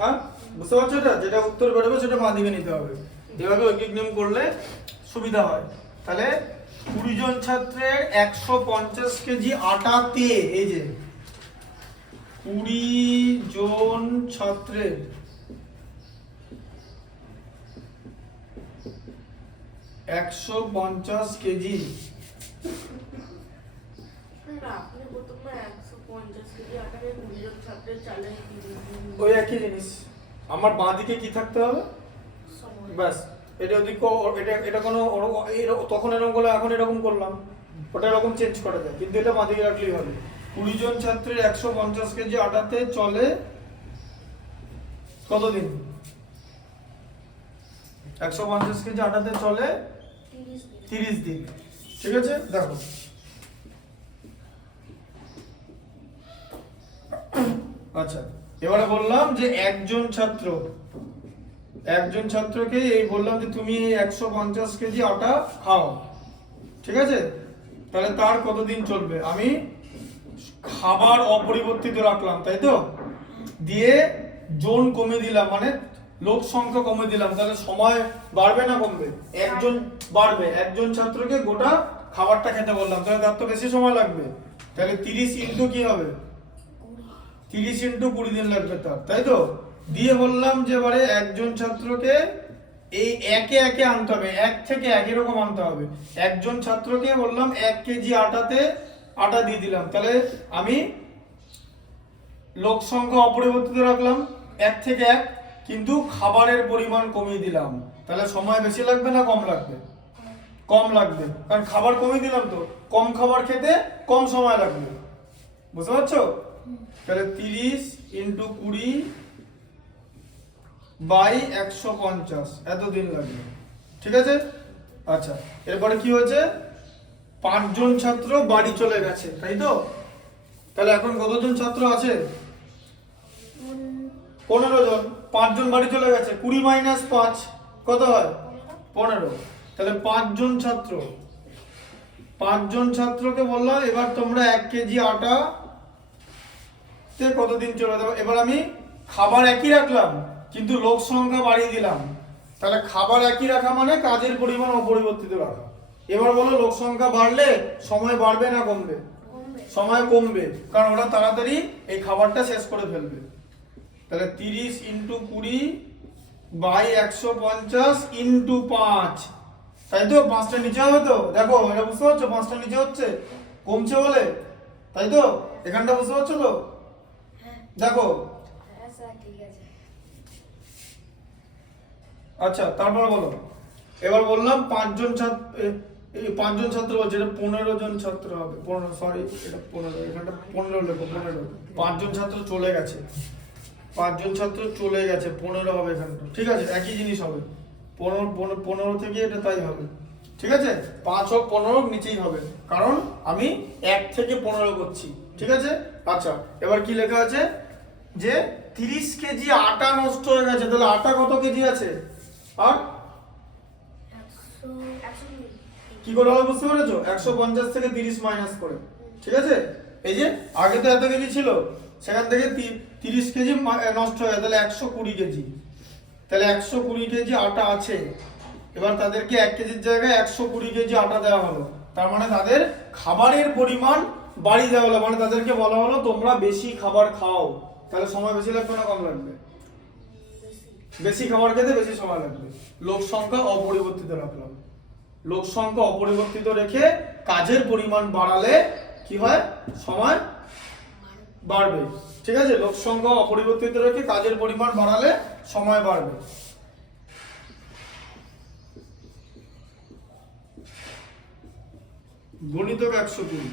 হ্যাঁ, বুঝতে পারছো? এটা যেটা উত্তর বেরোবে সেটা বাঁদিকে নিতে হবে। এভাবে ঐকিক নিয়ম করলে সুবিধা হয়। তাহলে 20 জন ছাত্রের 150 কেজি আটাতে, এই যে 20 জন ছাত্রের 150 কেজি, আপনি প্রথমে 150 কেজি আটাকে 20 জন ছাত্রের চালে ওই একই জিনিস। আমার বাঁদিকে কি থাকতে হবে? ব্যাস, এটা এটা কোনো তখন এরকম করলে এখন এরকম করলাম, ওটা এরকম চেঞ্জ করা যায়, কিন্তু এটা বাঁদিকে রাখলেই হবে। 20 জন ছাত্রের 150 কেজি আটাতে চলে কতদিন? 150 কেজি আটাতে চলে 30 দিন। ঠিক আছে, দেখো আচ্ছা, এবারে বললাম যে একজন ছাত্রকে এই বললাম যে তুমি 150 কেজি আটা খাও, ঠিক আছে? তাহলে তার কতদিন চলবে? আমি খাবার অপরিবর্তিত রাখলাম, তাই তো? দিয়ে জন কমে দিলাম, মানে লোক সংখ্যা কমে দিলাম, তাহলে সময় বাড়বে না কমবে? একজন বাড়বে। একজন ছাত্রকে গোটা খাবারটা খেতে বললাম, তাহলে তার তো বেশি সময় লাগবে। তাহলে 30 ইন্টু কি হবে? 30 ইন্টু 20 দিন লাগবে তার, তাই তো? দিয়ে বললাম যে এবারে একজন ছাত্রকে এই একে একে আনতে হবে, এক থেকে এক এরকম আনতে হবে। একজন ছাত্রকে বললাম 1 কেজি আটাতে আটা দিয়ে দিলাম, তাহলে আমি লোক সংখ্যা অপরিবর্তিত রাখলাম 1 থেকে 1, কিন্তু খাবারের পরিমাণ কমিয়ে দিলাম, তাহলে সময় বেশি লাগবে না কম লাগবে? কম লাগবে, কারণ খাবার কমই দিলাম তো, কম খাবার খেতে কম সময় লাগবে, বুঝতে পারছো? তাহলে 30 ইন্টু 20 বাই 150 এত দিন লাগবে, ঠিক আছে? আচ্ছা, এরপরে কি হয়েছে, 5 জন ছাত্র বাড়ি চলে গেছে, তাই তো? তাহলে এখন কতজন ছাত্র আছে? 15 জন। 5 জন বাড়ি চলে গেছে, 20 মাইনাস 5 কত হয়? 15। তাহলে 5 জন ছাত্র, 5 জন ছাত্রকে বললাম এবার তোমরা 1 কেজি আটা তে কতদিন চলে যাবে। এবার আমি খাবার একই রাখলাম কিন্তু লোক সংখ্যা বাড়িয়ে দিলাম, তাহলে খাবার একই রাখা মানে কাজের পরিমাণ অপরিবর্তিত রাখা। এবার বলো লোক সংখ্যা বাড়লে সময় বাড়বে না কমবে? সময় কমবে, কারণ ওরা তাড়াতাড়ি এই খাবারটা শেষ করে ফেলবে। তাহলে 30 ইন্টু 20 বাই 150 ইন্টু 5, তাই তো? 5টা নিচে হবে তো, দেখো এটা বুঝতে পারছো? 5টা নিচে হচ্ছে, কমছে বলে, তাই তো? এখানটা বুঝতে পারছো তো? দেখো আচ্ছা, তারপর বলো। এবার বললাম 5 জন ছাত্র, এই 5 জন ছাত্র বলছে, এটা 15 জন ছাত্র হবে, 15 সরি এটা 15, এখানটা 15 লেখো, 15। 5 জন ছাত্র চলে গেছে, 5 জন ছাত্র চলে গেছে, 15 হবে এখানটা, ঠিক আছে? একই জিনিস হবে, 15 থেকে এটা তাই হবে, ঠিক আছে? 5 হোক 15 হোক নিচেই হবে, কারণ আমি 1 থেকে 15 করছি, ঠিক আছে? আচ্ছা, এবার কি লেখা আছে যে 30 কেজি আটা নষ্ট হয়ে গেছে, তাহলে আটা কত কেজি আছে? আর কি করে হবে বুঝতে পেরেছো? 150 থেকে 30 মাইনাস করে, ঠিক আছে? এই যে আগে তো এত কেজি ছিল, সেখান থেকে 30 কেজি নষ্ট হয়ে গেছে, তাহলে 120 কেজি। তাহলে 120 কেজি আটা আছে, এবার তাদেরকে 1 কেজির জায়গায় 120 কেজি আটা দেওয়া হলো, তার মানে তাদের খাবারের পরিমাণ বাড়িয়ে দেওয়া হলো, মানে তাদেরকে বলা হলো তোমরা বেশি খাবার খাও। তাহলে সময় বেশি লাগবে না কম লাগবে? বেশি খাবার খেতে বেশি সময় লাগবে। লোক সংখ্যা অপরিবর্তিত রাখলাম, লোক সংখ্যা অপরিবর্তিত রেখে কাজের পরিমাণ বাড়ালে কি হয়? সময় বাড়বে, ঠিক আছে? লোক সংখ্যা অপরিবর্তিত রেখে কাজের পরিমাণ বাড়ালে সময় বাড়বে। গণিতক 120,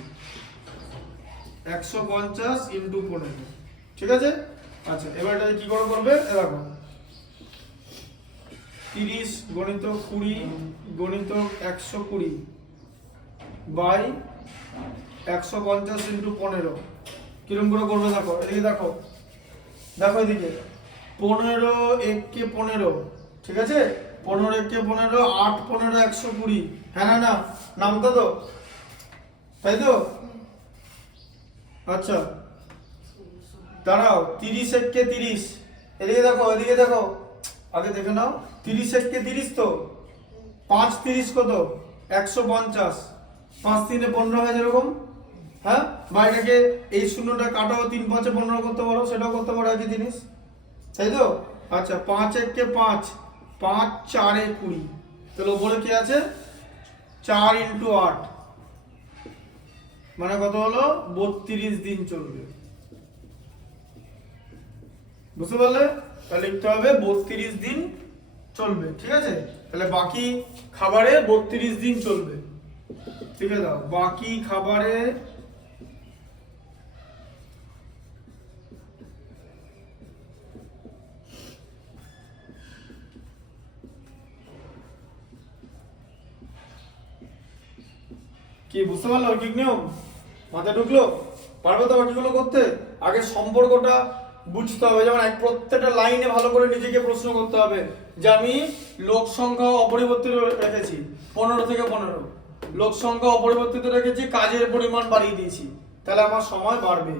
150 ইন্টু 15, ঠিক আছে? আচ্ছা, এবার এটা কি করে করবে? দেখো 30 গণিতক 20 গণিতক 120 বাই 150 ইন্টু 15 কিরকম করে করবে দেখো, এদিকে দেখো, দেখো এদিকে 15 1 কে 15, ঠিক আছে? 15 1 কে 15, 8 15 120, হ্যাঁ না না নামতা তো, তাই তো? আচ্ছা দাঁড়াও, 30 1 কে 30, এদিকে দেখো, এদিকে দেখো, আগে দেখে নাও, 30 1 কে 30 তো, 5 30 কত? 150, 5 3 15 হয় যেরকম, হ্যাঁ? বাইরেকে এই শূন্যটা কাটাও, 3 5 15 করতে পারো, সেটাও করতে পারো, একই জিনিস, তাই তো? আচ্ছা 5 1 কে 5, 5 4 এ 20, তাহলে উপরে কি আছে? 4 ইন্টু 8, মানে কত হলো? 32 দিন চলবে, বুঝতে পারলে? তাহলে লিখতে হবে 32 দিন চলবে, ঠিক আছে? তাহলে বাকি খাবারে 32 দিন চলবে, ঠিক আছে? দাও বাকি খাবারে কি বুঝতে পারলো? ঠিক নিয়ম মাথায় ঢুকলো? পারবে তো বাকিগুলো করতে? আগে সম্পর্কটা বুঝতে হবে, যেমন প্রত্যেকটা লাইনে ভালো করে নিজেকে প্রশ্ন করতে হবে যে আমি লোক সংখ্যা অপরিবর্তিত রেখেছি 15 থেকে 15, লোক সংখ্যা অপরিবর্তিত রেখেছি, কাজের পরিমাণ বাড়িয়ে দিয়েছি, তাহলে আমার সময় বাড়বে,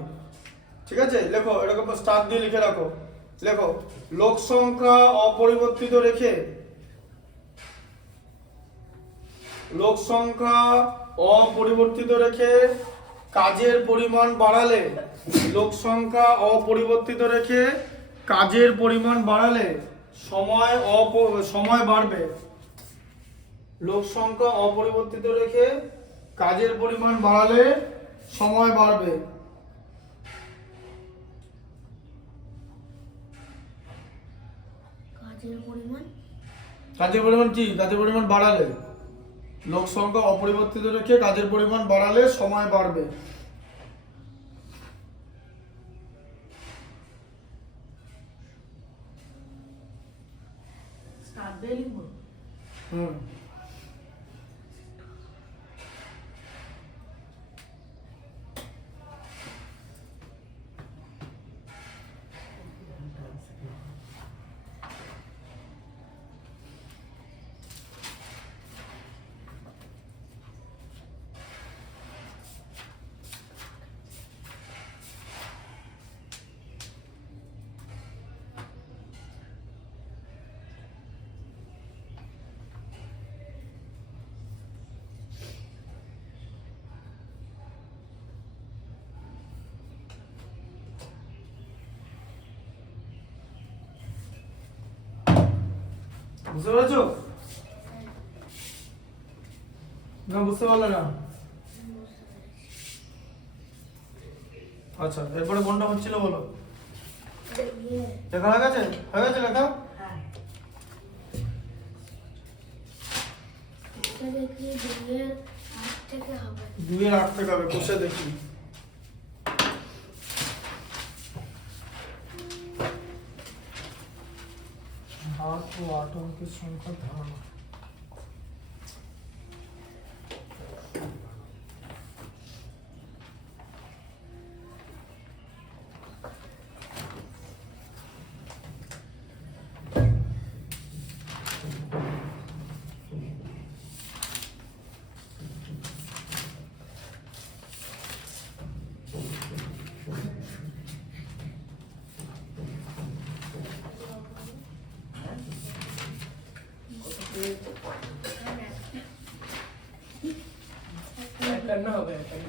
ঠিক আছে? লেখো এরকম স্টার দিয়ে লিখে রাখো, লেখো লোক সংখ্যা অপরিবর্তিত রেখে, লোক সংখ্যা অপরিবর্তিত রেখে কাজের পরিমাণ বাড়ালে, লোক সংখ্যা অপরিবর্তিত রেখে কাজের পরিমাণ বাড়ালে সময় বাড়বে। লোক সংখ্যা অপরিবর্তিত রেখে কাজের পরিমাণ বাড়ালে সময় বাড়বে। কাজের পরিমাণ কাজের পরিমাণ কি? কাজের পরিমাণ বাড়ালে লোক সংখ্যা অপরিবর্তিত রেখে কাজের পরিমাণ বাড়ালে সময় বাড়বে। স্টার্ট দিয়ে লিখবো। হুম বুঝতে পেরেছো? না বুঝতে পারলে না? আচ্ছা এরপরে কোনটা হচ্ছিল বলো? লেখা হয়ে গেছে? হয়ে গেছে লেখা? হ্যাঁ। এটা দেখি 2-এর 8 থেকে হবে। 2-এর 8 থেকে হবে, কোষে দেখি। ভাগ ও 8 অঙ্কের সংখ্যার ধারণা। একান্ন হবে, একান্ন।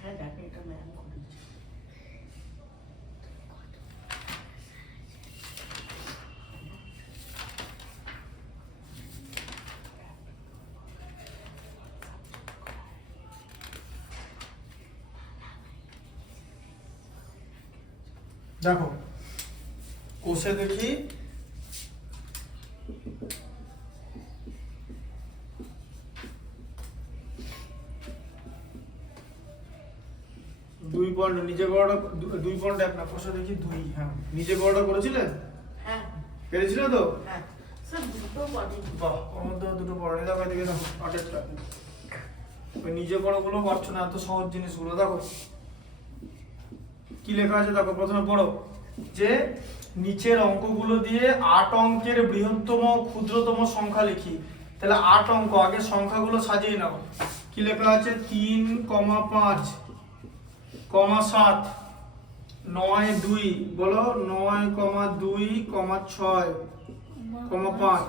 হ্যাঁ দেখ এটা ম্যাম করেছে। দেখো কোষে দেখি দুই পয়েন্ট নিজে গড়টা 2.1 না, কোষে দেখি 2। হ্যাঁ নিজে গড়টা করেছিলে? হ্যাঁ পেরেছিলে তো? হ্যাঁ স্যার দুটো পারি। বাহ, ওর মধ্যে দুটো পড়ানি। দেখো এদিকে দেখো 8-এরটা। ওই নিজে পড়াগুলো পারছো না, এত সহজ জিনিসগুলো। দেখো কি লেখা আছে দেখো, প্রথমে পড়ো যে নিচের অঙ্কগুলো দিয়ে 8 অঙ্কের বৃহত্তম ক্ষুদ্রতম সংখ্যা লিখি। তাহলে 8 অঙ্ক, আগে সংখ্যাগুলো সাজিয়ে নাও। কি লেখা আছে? 3, 5, 7, 9, 2 বলো। 9, 2, 6, 5,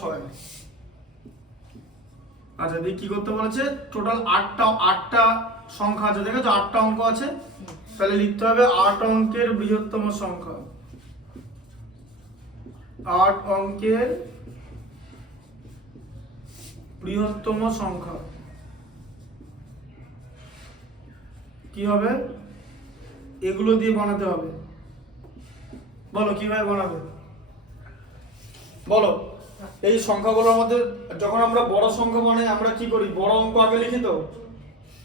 6। আচ্ছা দেখি কি করতে বলেছে। টোটাল 8টা সংখ্যা আছে, দেখেছো 8টা অঙ্ক আছে। তাহলে লিখতে হবে 8 অঙ্কের বৃহত্তম সংখ্যা। 8 অঙ্কের বৃহত্তম সংখ্যা কি হবে? এগুলো দিয়ে বানাতে হবে। বলো কিভাবে বানাবে বলো। এই সংখ্যাগুলোর মধ্যে যখন আমরা বড় সংখ্যা বানাই আমরা কি করি? বড় অঙ্ক আগে লিখি তো।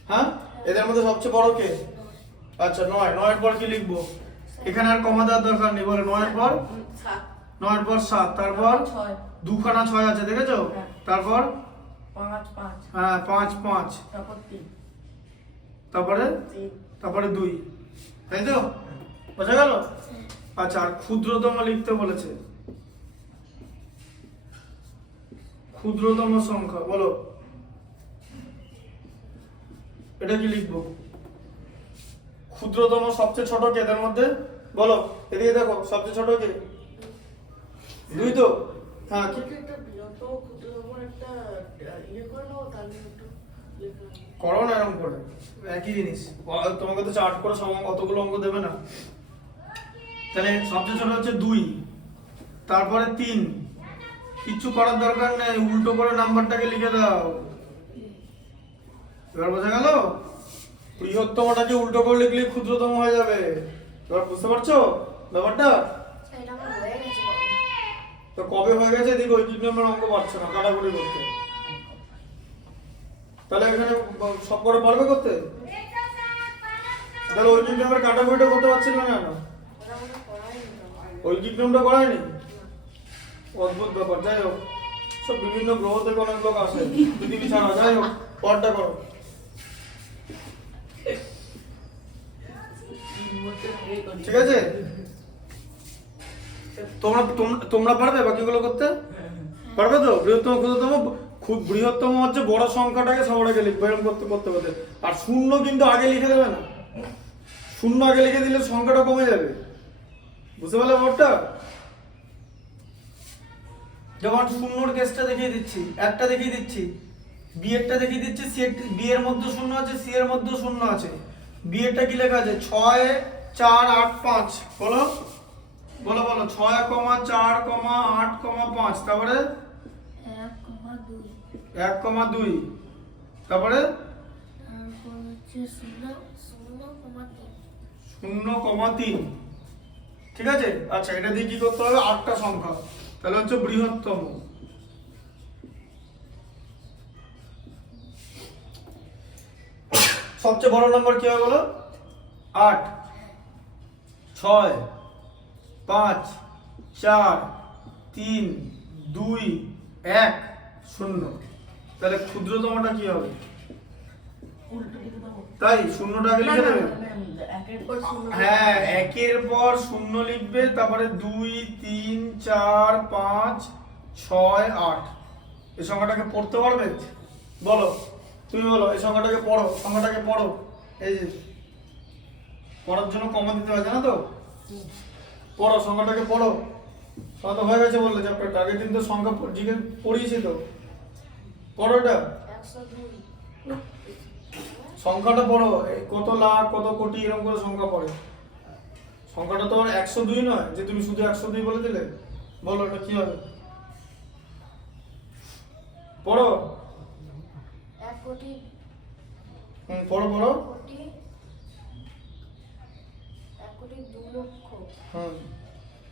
হ্যাঁ এদের মধ্যে সবচেয়ে বড় কে? আচ্ছা 9। 9 এর পর কি লিখবো? এখানে আর কমা দেওয়ার দরকার নেই। বলো 9 এর পর 9 এর পর 7, তারপর 6, দুখানা 6 আছে, দেখেছো? তারপর 5, 5, হ্যাঁ 5, 5, তারপর 3, তারপরে 2, তাই তো? বোঝা গেল? আচ্ছা আর ক্ষুদ্রতম লিখতে বলেছে। ক্ষুদ্রতম সংখ্যা বলো, এটা কি লিখবো? ক্ষুদ্রতম সবচেয়ে ছোট কে এদের মধ্যে? বলো এদিকে দেখো, সবচেয়ে ছোট কে? 2 তো? হ্যাঁ কি একটা বৃহত্তম ক্ষুদ্রতম একটা ইয়ে করে নেবো, তাহলে একটু লেখা হবে। করো না এরকম করে, একই জিনিস। তোমাকে তো চার্ট করে সব অতগুলো অঙ্ক দেবে না। তাহলে সবচেয়ে ছোট হচ্ছে 2, তারপরে 3। কিচ্ছু করার দরকার নেই, উল্টো করে নাম্বারটাকে লিখে দাও। এবার বোঝা গেল? বৃহত্তমটাকে উল্টো করে লিখলে ক্ষুদ্রতম হয়ে যাবে। এবার বুঝতে পারছো ব্যাপারটা? এটা আমার হয়ে গেছে কবে? তো কবে হয়ে গেছে দেখো, ঐকিক নিয়মের অঙ্ক পারছো না কাটাকুটি করতে। তাহলে এখানে সব করে পারবে করতে? তাহলে ঐকিক নিয়মের কাটাকুটিটা করতে পারছিল না কেন? ওরা মনে করাই না। ঐকিক নিয়মটা করায়নি? অদ্ভুত ব্যাপার। যাই হোক, সব বিভিন্ন গ্রহ থেকে অনেক লোক আসে পৃথিবী ছাড়া। যাই হোক, পরটা করো। ঠিক আছে, তোমরা তোমরা পারবে বাকিগুলো করতে? পারবে তো? বৃহত্তম ক্ষুদ্রতম, খুব বৃহত্তম হচ্ছে বড় সংখ্যাটাকে সবার আগে লিখবে এরকম করতে করতে করতে। আর শূন্য কিন্তু আগে লিখে দেবে না, শূন্য আগে লিখে দিলে সংখ্যাটা কমে যাবে। বুঝতে পারলে ব্যাপারটা? যেমন শূন্যর কেসটা দেখিয়ে দিচ্ছি, একটা দেখিয়ে দিচ্ছি, বি এরটা দেখিয়ে দিচ্ছি। বি এর মধ্যে শূন্য আছে, সি এর মধ্যে শূন্য আছে। বি এরটা কি লেখা আছে? 6 4 8 5। বলো বলো বলো, 6, 4, 8, 5। তারপরে 1,2 1,2। তারপরে তারপর হচ্ছে 0,3 0,3। ঠিক আছে, আচ্ছা এটা দিয়ে কি করতে হবে? 8টা সংখ্যা, তাহলে হচ্ছে বৃহত্তম। সবচেয়ে বড় নম্বর কি হবে বলো? 8, 6, 5, 4, 3, 2, 1, 0। তাহলে ক্ষুদ্রতমটা কি হবে? উল্টো দিকে দাও। তাই শূন্যটা আগে লিখে দেবে। একের পর শূন্য। হ্যাঁ, একের পর শূন্য লিখবে, তারপরে 2, 3, 4, 5, 6, 8। এই সংখ্যাটাকে পড়তে পারবে? বলো, তুমি বলো, এই সংখ্যাটাকে পড়ো, সংখ্যাটাকে পড়ো। এই যে পড়ার জন্য কমা দিতে হয়, জানো তো? পড়ো, সংখ্যাটাকে পড়ো। তোমার তো হয়ে গেছে বললে চ্যাপ্টারটা, আগের দিন তো সংখ্যা জিজ্ঞেস পড়িয়েছি তো। পড়ো এটা, 102 সংখ্যাটা পড়ো। এই কত লাখ, কত কোটি এরকম করে সংখ্যা পড়ে। সংখ্যাটা তো 102 নয় যে তুমি শুধু 102 বলে দিলে। বলো এটা কি হবে? পড়ো। 1 কোটি পড়ো পড়ো। 1 কোটি 2 লক্ষ হুম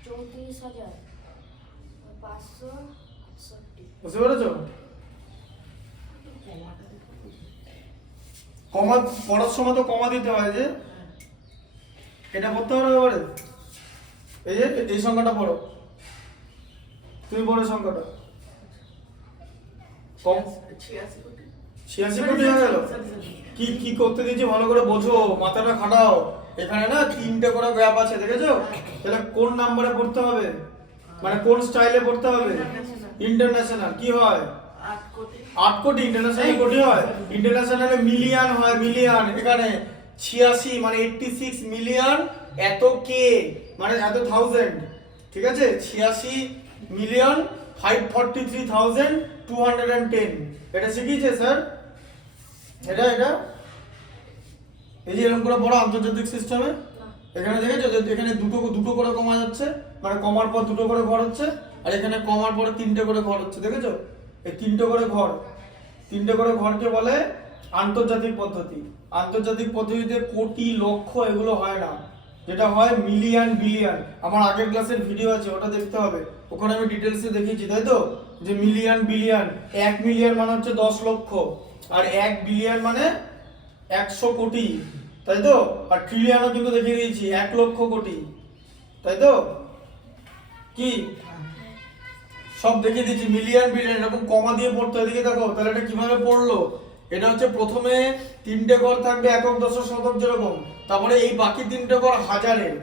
34,568। বুঝতে পেরেছো? কমা পড়ার সময় তো কমা দিতে হয়, যে এটা পড়তে হবে এবারে। এই যে এই সংখ্যাটা পড়ো, তুমি পড়ো সংখ্যাটা। কম 86 কোটি। 86 কোটি হয়ে গেল। কি কি করতে দিয়েছি ভালো করে বোঝো, মাথাটা খাটাও। এখানে না 3টে করে গ্যাপ আছে, দেখেছো? তাহলে কোন নাম্বারে পড়তে হবে, মানে কোন স্টাইলে পড়তে হবে? ইন্টারন্যাশনাল। কি হয়? 8 কোটি। 8 কোটি ইন্টারন্যাশনাল কোটি হয়। ইন্টারন্যাশনালে মিলিয়ন হয়, মিলিয়ন। এখানে 86 মানে 86 মিলিয়ন, এত কে মানে এত থাউজেন্ড। ঠিক আছে, 86 মিলিয়ন 543,210। এটা শিখিয়েছে স্যার? এটা এটা এই যে এরকম করে পড়ো আন্তর্জাতিক সিস্টেমে। এখানে দেখেছো যে এখানে দুটো দুটো করে কমা যাচ্ছে, মানে কমার পর দুটো করে ঘর হচ্ছে, আর এখানে কমার পরে 3টে করে ঘর হচ্ছে, দেখেছো? এই 3টে করে ঘর, 3টে করে ঘরকে বলে আন্তর্জাতিক পদ্ধতি। আন্তর্জাতিক পদ্ধতিতে কোটি, লক্ষ এগুলো হয় না, যেটা হয় মিলিয়ন, বিলিয়ন। আমার আগের ক্লাসের ভিডিও আছে, ওটা দেখতে হবে। ওখানে আমি ডিটেলসে দেখিয়েছি, তাই তো? যে মিলিয়ন, বিলিয়ন। 1 মিলিয়ন মানে হচ্ছে 10 লক্ষ, আর 1 বিলিয়ন মানে 100 কোটি, তাই তো? আর ট্রিলিয়নও কিন্তু দেখিয়ে দিয়েছি, 1 লক্ষ কোটি, তাই তো? কি সব দেখিয়ে দিয়েছি, মিলিয়ন, বিলিয়ন এরকম কমা দিয়ে পড়তে। এদিকে দেখো, তাহলে এটা কিভাবে পড়লো? এটা হচ্ছে প্রথমে 3টে ঘর থাকবে একক, দশক, শতক যেরকম, তারপরে এই বাকি 3টে ঘর হাজারের।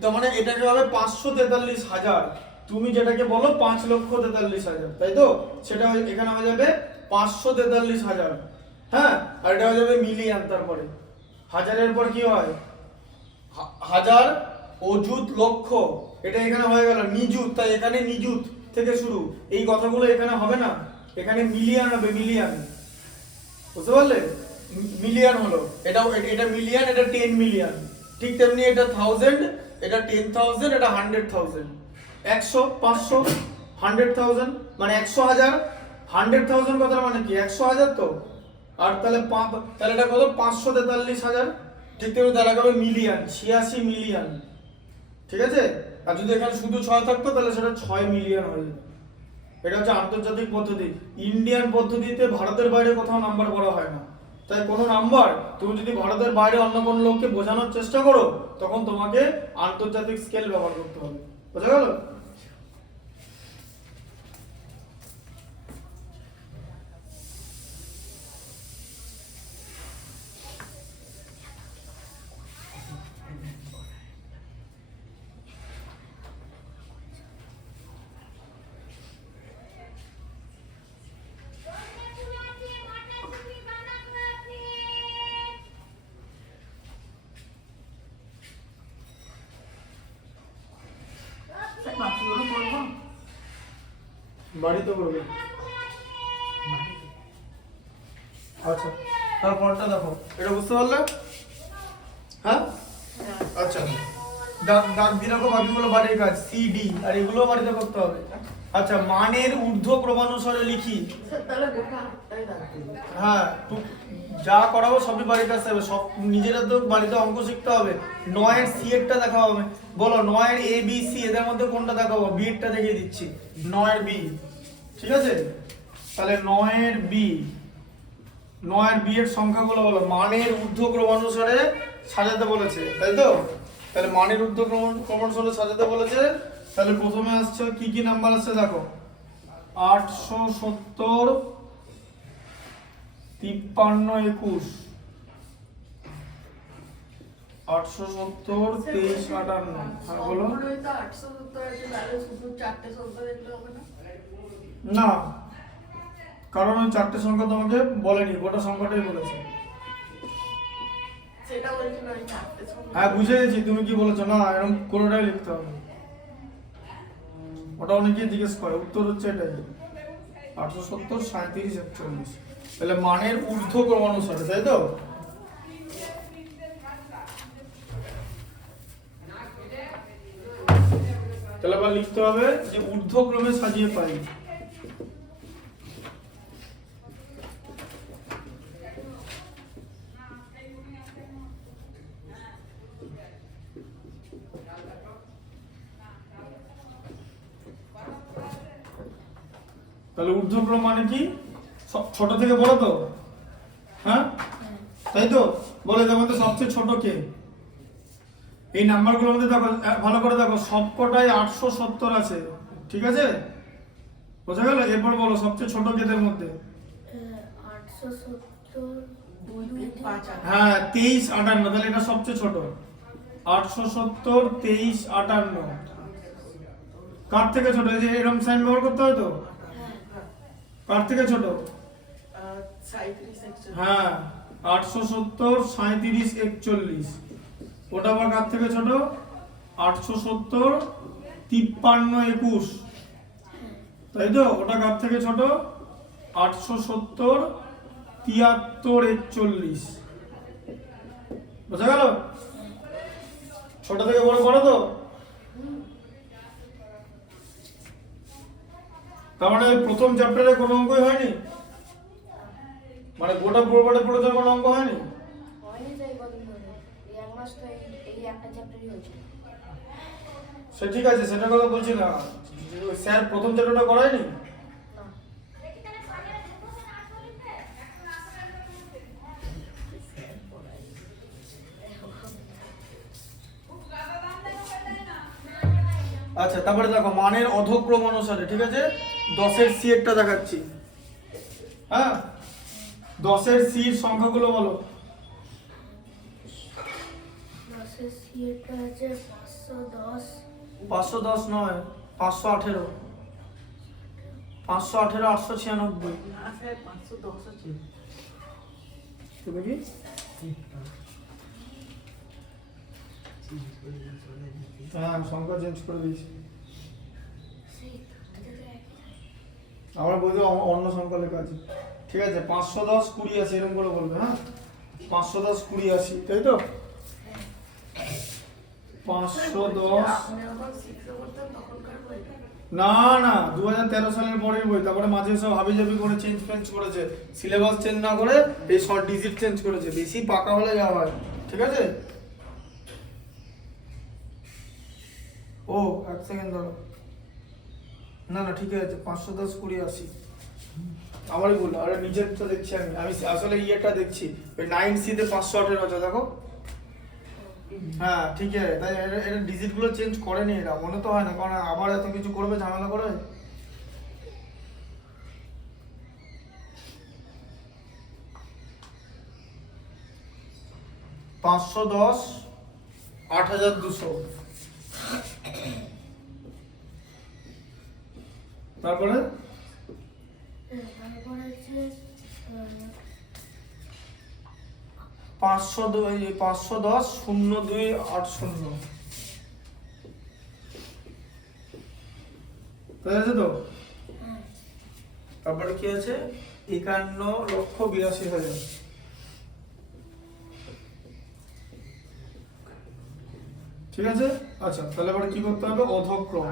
তার মানে এটাকে হবে 543,000। তুমি যেটাকে বলো 5,43,000, তাই তো? সেটা এখানে হয়ে যাবে 543,000। হ্যাঁ, আর এটা হয়ে যাবে মিলিয়ন। তারপরে হাজারের পর কি হয়? হাজার, অযুত, লক্ষ। এটা এখানে হয়ে গেল নিযুত, তাই এখানে নিযুত থেকে শুরু। এই কথাগুলো এখানে হবে না, এখানে মিলিয়ন হবে, মিলিয়ন। বুঝতে পারলে? মিলিয়ন হলো এটা, এটা মিলিয়ন, এটা 10 মিলিয়ন। ঠিক তেমনি এটা 1000, এটা 10,000, এটা 100,000। 100, 500, 100,000 মানে 100,000। 100,000 কথার মানে কি? 100,000 তো আর তাহলে তাহলে এটা কত 543,000, ঠিক তেমনি তাহলে হবে মিলিয়ন, 86 মিলিয়ন, ঠিক আছে। আর যদি এখানে শুধু 6 থাকতো তাহলে সেটা 6 মিলিয়ন হয়ে যেত। এটা হচ্ছে আন্তর্জাতিক পদ্ধতি। ইন্ডিয়ান পদ্ধতিতে ভারতের বাইরে কোথাও নাম্বার করা হয় না। তাই কোনো নাম্বার তুমি যদি ভারতের বাইরে অন্য কোনো লোককে বোঝানোর চেষ্টা করো তখন তোমাকে আন্তর্জাতিক স্কেল ব্যবহার করতে হবে। বোঝা গেল? স্যার বাকিগুলো করবো বাড়িতে করবে। আচ্ছা, তারপরটা দেখো, এটা বুঝতে পারলে? হ্যাঁ, আচ্ছা, দাগ দাগ দিয়ে রাখো বাকিগুলো বাড়ির কাজ, সিডি, আর এগুলো বাড়িতে করতে হবে। আচ্ছা, মানের ঊর্ধ্ব ক্রমানুসারে লিখি। স্যার তাহলে গোটা হাতটাই রাখতে হ্যাঁ, যা করাবো সবই বাড়ির কাছে হবে, সব নিজেরা তো বাড়িতে অঙ্ক শিখতে হবে। 9 এর সি এরটা দেখাও হবে, বলো 9 এর এ বি সি এদের মধ্যে কোনটা দেখাবো? বি এরটা দেখিয়ে দিচ্ছি, 9 এর বি, ঠিক আছে। তাহলে 9 এর বি, 9 এর বি এর সংখ্যাগুলো বলো। মানের ঊর্ধ্ব ক্রমানুসারে সাজাতে বলেছে, তাই তো? তাহলে মানের ঊর্ধ্ব ক্রমানুসারে সাজাতে বলেছে। তাহলে প্রথমে আসছে কি কি নাম্বার আছে দেখো, 870, 53, 21, 870, 23, 58। হ্যাঁ বলো। সবগুলোই তো 870 আছে, তাহলে শুধু 4টে সংখ্যা দেখলে হবে না? না, কারণ ওই 4টে সংখ্যা তোমাকে বলেনি, গোটা সংখ্যাটাই বলেছে। সেটা বলছি না, 4টে সংখ্যা। হ্যাঁ বুঝে গেছি তুমি কি বলেছো, না এরকম কোনোটাই লিখতে হবে, ওটা অনেকেই জিজ্ঞেস করে, উত্তর হচ্ছে এটাই, 870, 37, 41। তাহলে মানের ঊর্ধ্ব ক্রমানুসারে, তাই তো? তাহলে আবার লিখতে হবে যে ঊর্ধ্বক্রমে সাজিয়ে পাই। তাহলে ঊর্ধ্বক্রম মানে কি? ছোট থেকে বড় তো? হ্যাঁ, তাই তো? বলে দেখো তো সবচেয়ে ছোট কে? এই নাম্বারগুলোর মধ্যে দেখো, ভালো করে দেখো, সবকটাই 870 আছে, ঠিক আছে? বোঝা গেল? এরপর বলো সবচেয়ে ছোট কেদের মধ্যে? 870, 2, 3, 5, 8। হ্যাঁ, 23, 58। তাহলে এটা সবচেয়ে ছোট, 870, 23, 58। কার থেকে ছোট? এই যে এরকম সাইন ব্যবহার করতে হয় তো? কার থেকে ছোট? 37, 41। হ্যাঁ, 870, 37, 41। ওটা আবার কার থেকে ছোট? 870, 53, 21। তাই তো? ওটা কার থেকে ছোট? 870, 73, 41। বোঝা গেল? ছোট থেকে বড় বড় তো? তার মানে প্রথম চ্যাপ্টারে কোনো অঙ্কই হয়নি, মানে গোটা পুরোপাঠে পড়ে কোনো অঙ্ক হয়নি। হয়নি তো এই কদিন ধরে, এই এক মাস তো এই একটা চ্যাপ্টারই হয়েছে। সে ঠিক আছে, সেটা কথা বলছি না, স্যার প্রথম চ্যাপ্টারটা করায়নি। না, আচ্ছা, তারপরে দেখো মানের অধক্রম অনুসারে, ঠিক আছে? 10 এর সি এরটা দেখাচ্ছি। হ্যাঁ, 10 এর সি এর সংখ্যাগুলো বলো। 10 এর সিএটা আছে 510, 510 নয়, 518, 518, 896। না স্যার, 510 আছে। তুমি কি হ্যাঁ সংখ্যা চেঞ্জ করে দিয়েছি, আমার বইতে অন্য সংখ্যা লেখা আছে, ঠিক আছে? 510, 20, 80 এরকম করে বলবে। হ্যাঁ, 510, 20, 80, তাই তো? 510, আপনি যখন 6 এ পড়তেন তখনকার বইটা? না না 2013 সালের পরের বই, তারপরে মাঝে সব হাবিজাবি করে চেঞ্জ করেছে, সিলেবাস চেঞ্জ না করে এই শর্ট ডিজিট চেঞ্জ করেছে, বেশি পাকা হলে যা হয়। ঠিক আছে, ও এক সেকেন্ড ধরো, না না ঠিক আছে 510 20 80 আমারই ভুল, আরে নিচেরটা দেখছি আমি আমি আসলে ইয়েটা দেখছি, ওই 9C তে 518 আছে দেখো। হ্যাঁ ঠিক আছে, তাই এটা ডিজিট গুলো চেঞ্জ করেনি, এরা মনে তো হয় না, কারণ আবার এত কিছু করবে, ঝামেলা করবে। $510 8,200, তারপরে তারপর আছে 510 0280, তাই আছে তো? তারপরে কি আছে 51,82,000। ঠিক আছে, আচ্ছা তাহলে এবার কি করতে হবে, অধক্রম।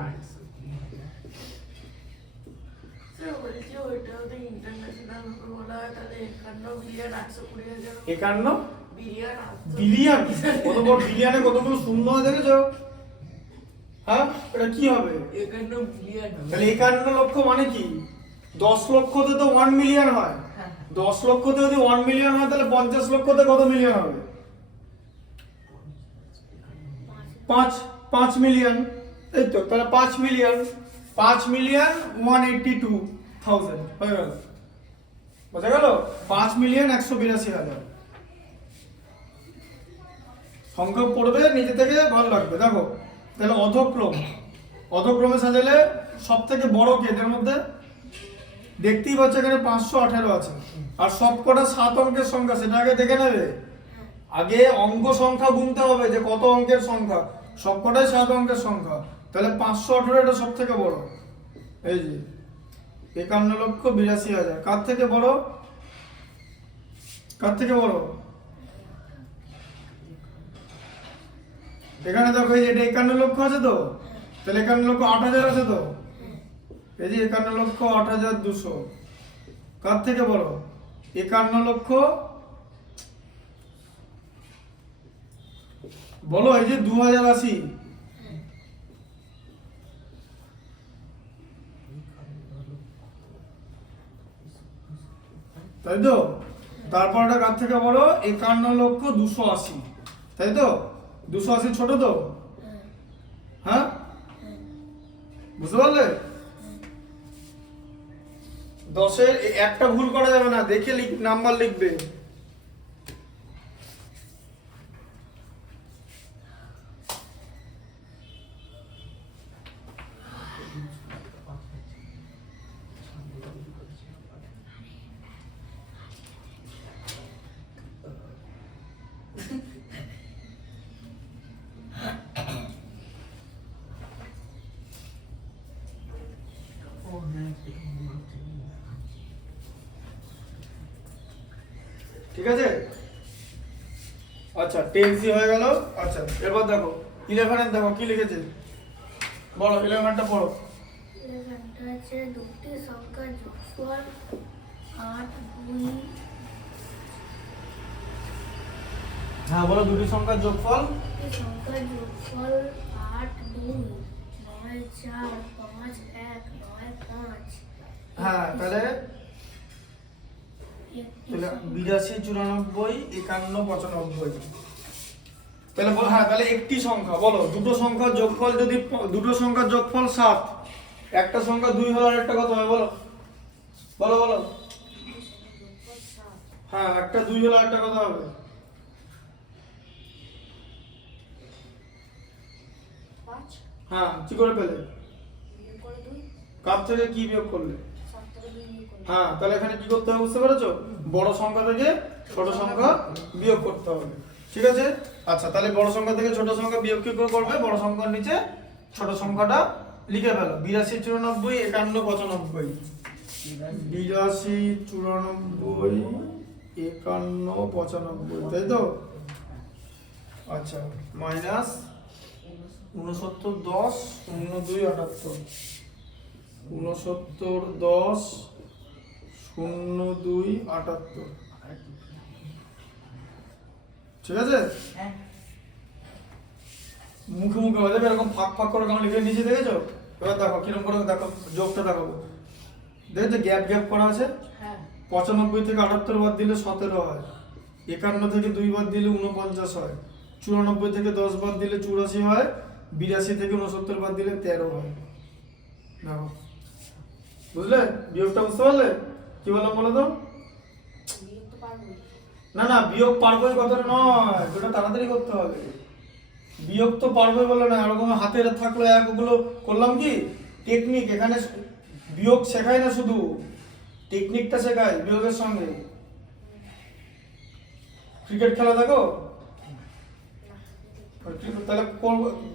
স্যার বলছি ওইটা ওদের ইন্টারন্যাশনাল ভাবে বলা হয়, তাহলে 51,120,000 51 বিলিয়ন বিলিয়ন, কত বড় বিলিয়নে কতগুলো শূন্য হয় দেখেছো? হ্যাঁ এটা কি হবে? 51 বিলিয়ন। তাহলে 51 লক্ষ মানে কি? 10 লক্ষতে তো 1 মিলিয়ন হয়, 10 লক্ষতে যদি 1 মিলিয়ন হয় তাহলে 50 লক্ষতে কত মিলিয়ন হবে? 5 মিলিয়ন, এই তো, তাহলে 5 মিলিয়ন 182,000 হয়ে গেল, বোঝা গেল? 5,182,000 সংখ্যা পড়বে, নিজে থেকে ভালো লাগবে। দেখো তাহলে অধক্রমে সাজালে সব থেকে বড় কে এদের মধ্যে? দেখতেই পাচ্ছ এখানে 518 আছে, আর সবকটা 7 অঙ্কের সংখ্যা, সেটা আগে দেখে নেবে। আগে অঙ্ক সংখ্যা গুনতে হবে যে কত অঙ্কের সংখ্যা, সবকটাই 7 অঙ্কের সংখ্যা, তাহলে 518 এটা সব থেকে বড়। এই যে 51,82,000 কার থেকে বড়? কার থেকে বড়? এখানে দেখো এই যে এটা 51 লক্ষ আছে তো, তাহলে 51,08,000 আছে তো, এই যে 51,08,200 কার থেকে বড়? 51 লক্ষ, বলো এই যে 2080, তাই তো? তারপর এটা কার থেকে বড়? 51,280, তাই তো? 280 ছোট তো, হ্যাঁ বুঝতে পারলে? 10-এর একটা ভুল করা যাবে না, দেখে নাম্বার লিখবে। ঠিক আছে, আচ্ছা 10C হয়ে গেল। আচ্ছা এবার দেখো 11 দেখো কি লিখেছে, বলো 11টা পড়ো। 11টা আছে দুটি সংখ্যার যোগফল 8 2। হ্যাঁ বলো, দুটি সংখ্যার যোগফল। দুটি সংখ্যার যোগফল 8 2 9 4 5 1 9 5। হ্যাঁ তাহলে 82 94 51 95, তাহলে বল, হ্যাঁ তাহলে একটি সংখ্যা, বলো দুটো সংখ্যার যোগফল, যদি দুটো সংখ্যার যোগফল 7, একটা সংখ্যা 2 হলে আরেকটা কত হবে বলো, বলো বলো। হ্যাঁ একটা 2 হলে আরেকটা কত হবে? 5 হ্যাঁ কি করে পেলে? বিয়োগ করে 2 কার থেকে কি বিয়োগ করলে? 7 থেকে 2 বিয়োগ করে। হ্যাঁ তাহলে এখানে কি করতে হবে বুঝতে পেরেছো? বড় সংখ্যা থেকে ছোট সংখ্যা বিয়োগ করতে হবে। ঠিক আছে, আচ্ছা তাহলে বড় সংখ্যা থেকে ছোট সংখ্যা বিয়োগ কি করে করবে? বড় সংখ্যার নিচে ছোট সংখ্যাটা লিখে ফেলো। 82 94 51 95, 82 94 51 95, তাই তো? আচ্ছা মাইনাস 69 10 02 78, 69 10 02 78। ঠিক আছে, হ্যাঁ মুখে মুখে হয়ে যাবে এরকম ফাঁক ফাঁক করে কেমন লিখে নিচে দেখেছো? এবার দেখো কিরকম করে দেখো, যোগটা দেখাবো। দেখেছো গ্যাপ গ্যাপ করা আছে? হ্যাঁ 95 থেকে 78 বাদ দিলে 17 হয়, 51 থেকে 2 বাদ দিলে 49 হয়, 94 থেকে 10 বাদ দিলে 84 হয়, 82 থেকে 69 বাদ দিলে 13 হয়। দেখো বুঝলে বিয়োগটা, বুঝতে পারলে কি বললাম বলো তো? না না, বিয়োগ পারবোই কথাটা নয়, ওটা তাড়াতাড়ি করতে হবে। বিয়োগ তো পারবোই বলে না, এরকম হাতে থাকলো এক, ওগুলো করলাম কি টেকনিক। এখানে বিয়োগ শেখায় না, শুধু টেকনিকটা শেখায় বিয়োগের সঙ্গে। ক্রিকেট খেলা দেখো, তাহলে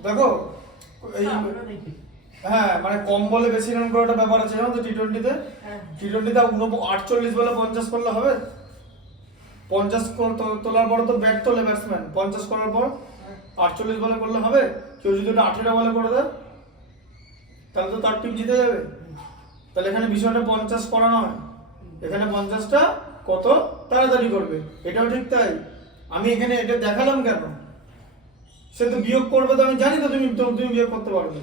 দেখো এই আমরা দেখি হ্যাঁ মানে কম বলে বেশি রান করাটা ব্যাপার আছে জানো তো টি-20-তে। হ্যাঁ টি-20-তে 48 বলে 50 করলে হবে? 50 তোলার পর তো ব্যাট তোলে ব্যাটসম্যান, 50 করার পর 48 বলে করলে হবে? কেউ যদি ওটা 18 বলে করে দেয় তাহলে তো তার টিম জিতে যাবে। তাহলে এখানে বিষয়টা 50 করা নয়, এখানে 50টা কত তাড়াতাড়ি করবে, এটাও ঠিক তাই। আমি এখানে এটা দেখালাম কেন? সে তো বিয়োগ করবে, তো আমি জানি তো তুমি বিয়োগ করতে পারবে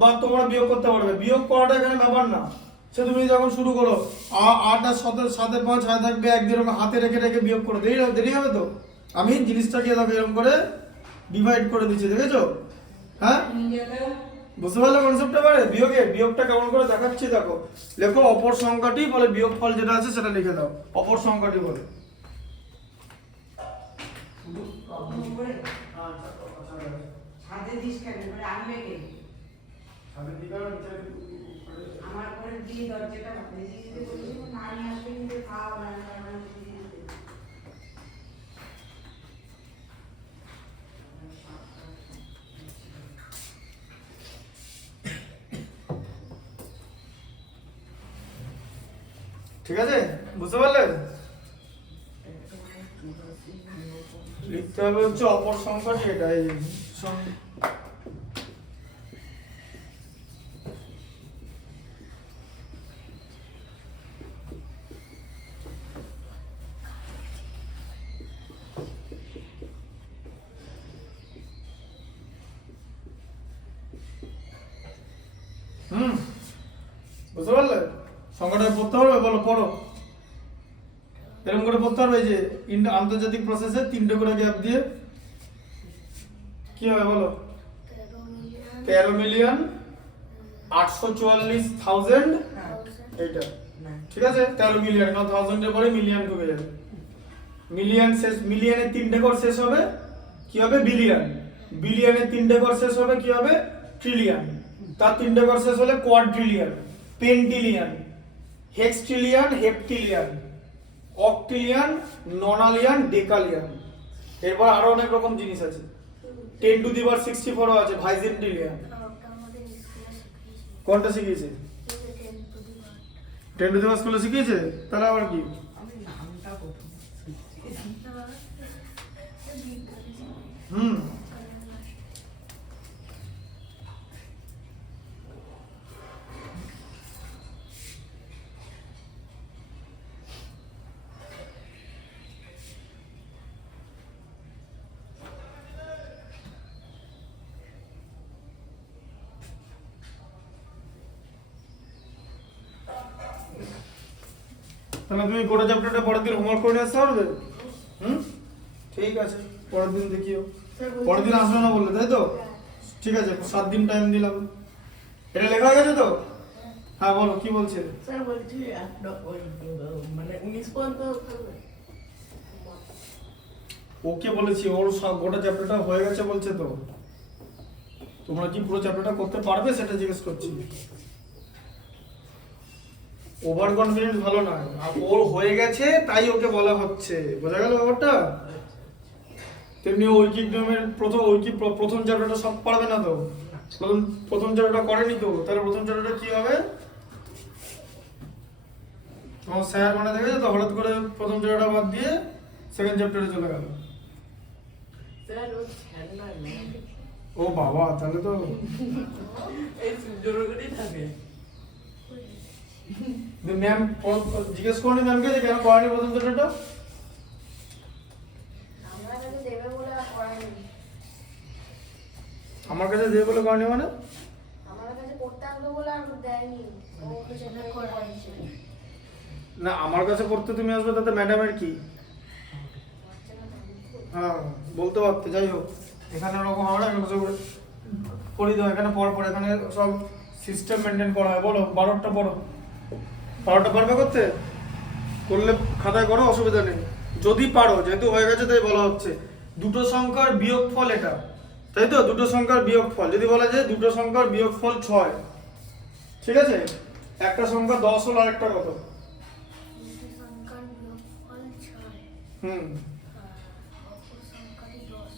বা তোমরা বিয়োগ করতে পারবে। বিয়োগ করাটা এখানে ব্যাপার না। সে তুমি যখন শুরু করো 8 আর 7 7 5 হয়ে থাকবে, একদিন এরকম হাতে রেখে রেখে বিয়োগ করো, দেরি হবে তো। আমি জিনিসটাকে দেখো এরকম করে ডিভাইড করে দিচ্ছি, দেখেছো? হ্যাঁ বুঝতে পারলে কনসেপ্টটা? পারে বিয়োগটা কেমন করে দেখাচ্ছি দেখো। লেখো অপর সংখ্যাটি বলে, বিয়োগ ফল যেটা আছে সেটা লিখে দাও, অপর সংখ্যাটি বলে। ছাদে দিস কেন করে আনবে কে? আমার করে দিয়ে দরজাটা ভেজে দিতে বলেছিল, না নিয়ে আসবে কিন্তু খাওয়া বানানো দিয়ে দিতে। ঠিক আছে, বুঝতে পারলে? লিখতে হবে হচ্ছে অপর সংখ্যাটি, এটাই বুঝতে পারলে? সংখ্যাটা পড়তে পারবে? বলো পড়ো, এরকম করে পড়তে পারবে যে আন্তর্জাতিক প্রসেসে 3টে করে গ্যাপ দিয়ে কি হবে বলো? 13,844,000 এইটা, ঠিক আছে? 13 মিলিয়ন, কারণ 1000 এর পরে মিলিয়ন ঢুকে যাবে। মিলিয়ন শেষ, মিলিয়নের 3টে ঘর শেষ হবে কি হবে? বিলিয়ন। বিলিয়নের 3টে ঘর শেষ হবে কি হবে? ট্রিলিয়ন। তার 3টে ঘর শেষ হলে কোয়াড্রিলিয়ন, পেন্টিলিয়ন, হেক্সট্রিলিয়ন, হেপ্টিলিয়ন, অক্টিলিয়ন, ননালিয়ন, ডেকালিয়ন। এরপর আরো অনেক রকম জিনিস আছে, 10 টু দি পাওয়ার 64 আছে, ভাইজেন্টিলিয়ন। কোনটা শিখিয়েছে? 10 টু দি পাওয়ার স্কুলে শিখিয়েছে? তাহলে আবার কি? আমি নামটা প্রথম হুম তাহলে তুমি গোটা চ্যাপ্টারটা পরের দিন হোমওয়ার্ক করে নিয়ে আসতে পারবে? ঠিক আছে, পরের দিন দেখিও। পরের দিন আসবে না বললে, তাই তো? ঠিক আছে, 7 দিন টাইম দিলাম। এটা লেখা হয়ে গেছে তো? হ্যাঁ বলো, কি বলছে? স্যার বলছি মানে 19 পর্যন্ত ওকে বলেছি, ওর সব গোটা চ্যাপ্টারটা হয়ে গেছে বলছে তো। তোমরা কি পুরো চ্যাপ্টারটা করতে পারবে সেটা জিজ্ঞেস করছি। ওভার কনফিডেন্স ভালো নয়, আর ওর হয়ে গেছে তাই ওকে বলা হচ্ছে, বোঝা গেল ব্যাপারটা? তেমনি ঐকিক নিয়মের প্রথম চ্যাপ্টারটা সব পারবে না তো। প্রথম চ্যাপ্টারটা করেনি তো, তাহলে প্রথম চ্যাপ্টারটা কি হবে? তোমার স্যার মানে দেখেছো তো, হঠাৎ করে প্রথম চ্যাপ্টারটা বাদ দিয়ে সেকেন্ড চ্যাপ্টারে চলে গেল। স্যার ও খেলনা নেই, ও বাবা, তাহলে তো এই জোর করেই থাকে। ম্যাম জিজ্ঞেস করনি ম্যামকে যে কেন করেনি প্রথম দুটোটা? আমার কাছে দেবে বলে আর করায়নি। আমার কাছে দিয়ে বলে করেনি মানে? আমার কাছে করতে আসবে বলে আর দেয়নি। ও সেটা করাইছে। না আমার কাছে পড়তে তুমি আসবে তাতে ম্যাডামের কি? হ্যাঁ বলতে পারতে, যাই হোক এখানে ওরকম হবে না, এখানে সব করি দাও, এখানে পর এখানে সব সিস্টেম মেনটেন করা হয়। বলো 12টা পড়ো, 12টা পারবে করতে? করলে খাতায় করো, অসুবিধা নেই যদি পারো, যেহেতু হয়ে গেছে তাই বলা হচ্ছে। দুটো সংখ্যার বিয়োগফল এটা, তাই তো? দুটো সংখ্যার বিয়োগফল যদি বলা যায় দুটো সংখ্যার বিয়োগফল 6, ঠিক আছে? একটা সংখ্যা 10 হলো, আরেকটা কত? দুটি সংখ্যার বিয়োগফল 6 হুম আর অপর সংখ্যাটি 10।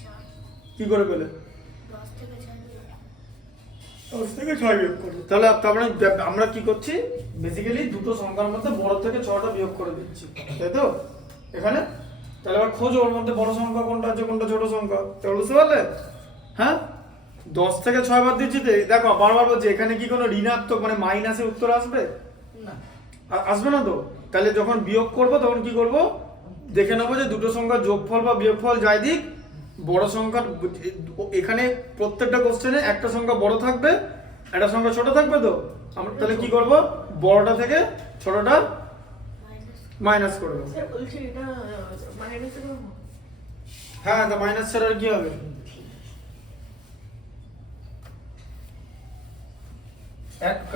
4 কি করে পেলে? 10 থেকে 6 বিয়োগ। 10 থেকে 6 বিয়োগ করবে। তাহলে তারপরে আমরা কি করছি, বেসিক্যালি দুটো সংখ্যার মধ্যে বড় থেকে 6টা বিয়োগ করে দিচ্ছি, তাই তো? এখানে তাহলে আবার খোঁজো ওর মধ্যে বড় সংখ্যা কোনটা আছে কোনটা ছোট সংখ্যা, তাহলে বুঝতে পারলে? হ্যাঁ 10 থেকে 6 বাদ দিচ্ছি তো, দেখো বারবার বলছি এখানে কি কোনো ঋণাত্মক মানে মাইনাসের উত্তর আসবে? না। আসবে না তো। তাহলে যখন বিয়োগ করব তখন কি করব, দেখে নেবো যে দুটো সংখ্যার যোগফল বা বিয়োগফল যাই দিক, বড় সংখ্যার এখানে প্রত্যেকটা কোশ্চেনে একটা সংখ্যা বড় থাকবে, একটা সংখ্যা ছোট থাকবে। তো আমরা তাহলে কি করব, বড়টা থেকে ছোটটা মাইনাস করে দেবো। স্যার বলছি এটা মাইনাসে করবো? হ্যাঁ তা মাইনাস ছাড়া আর কি হবে?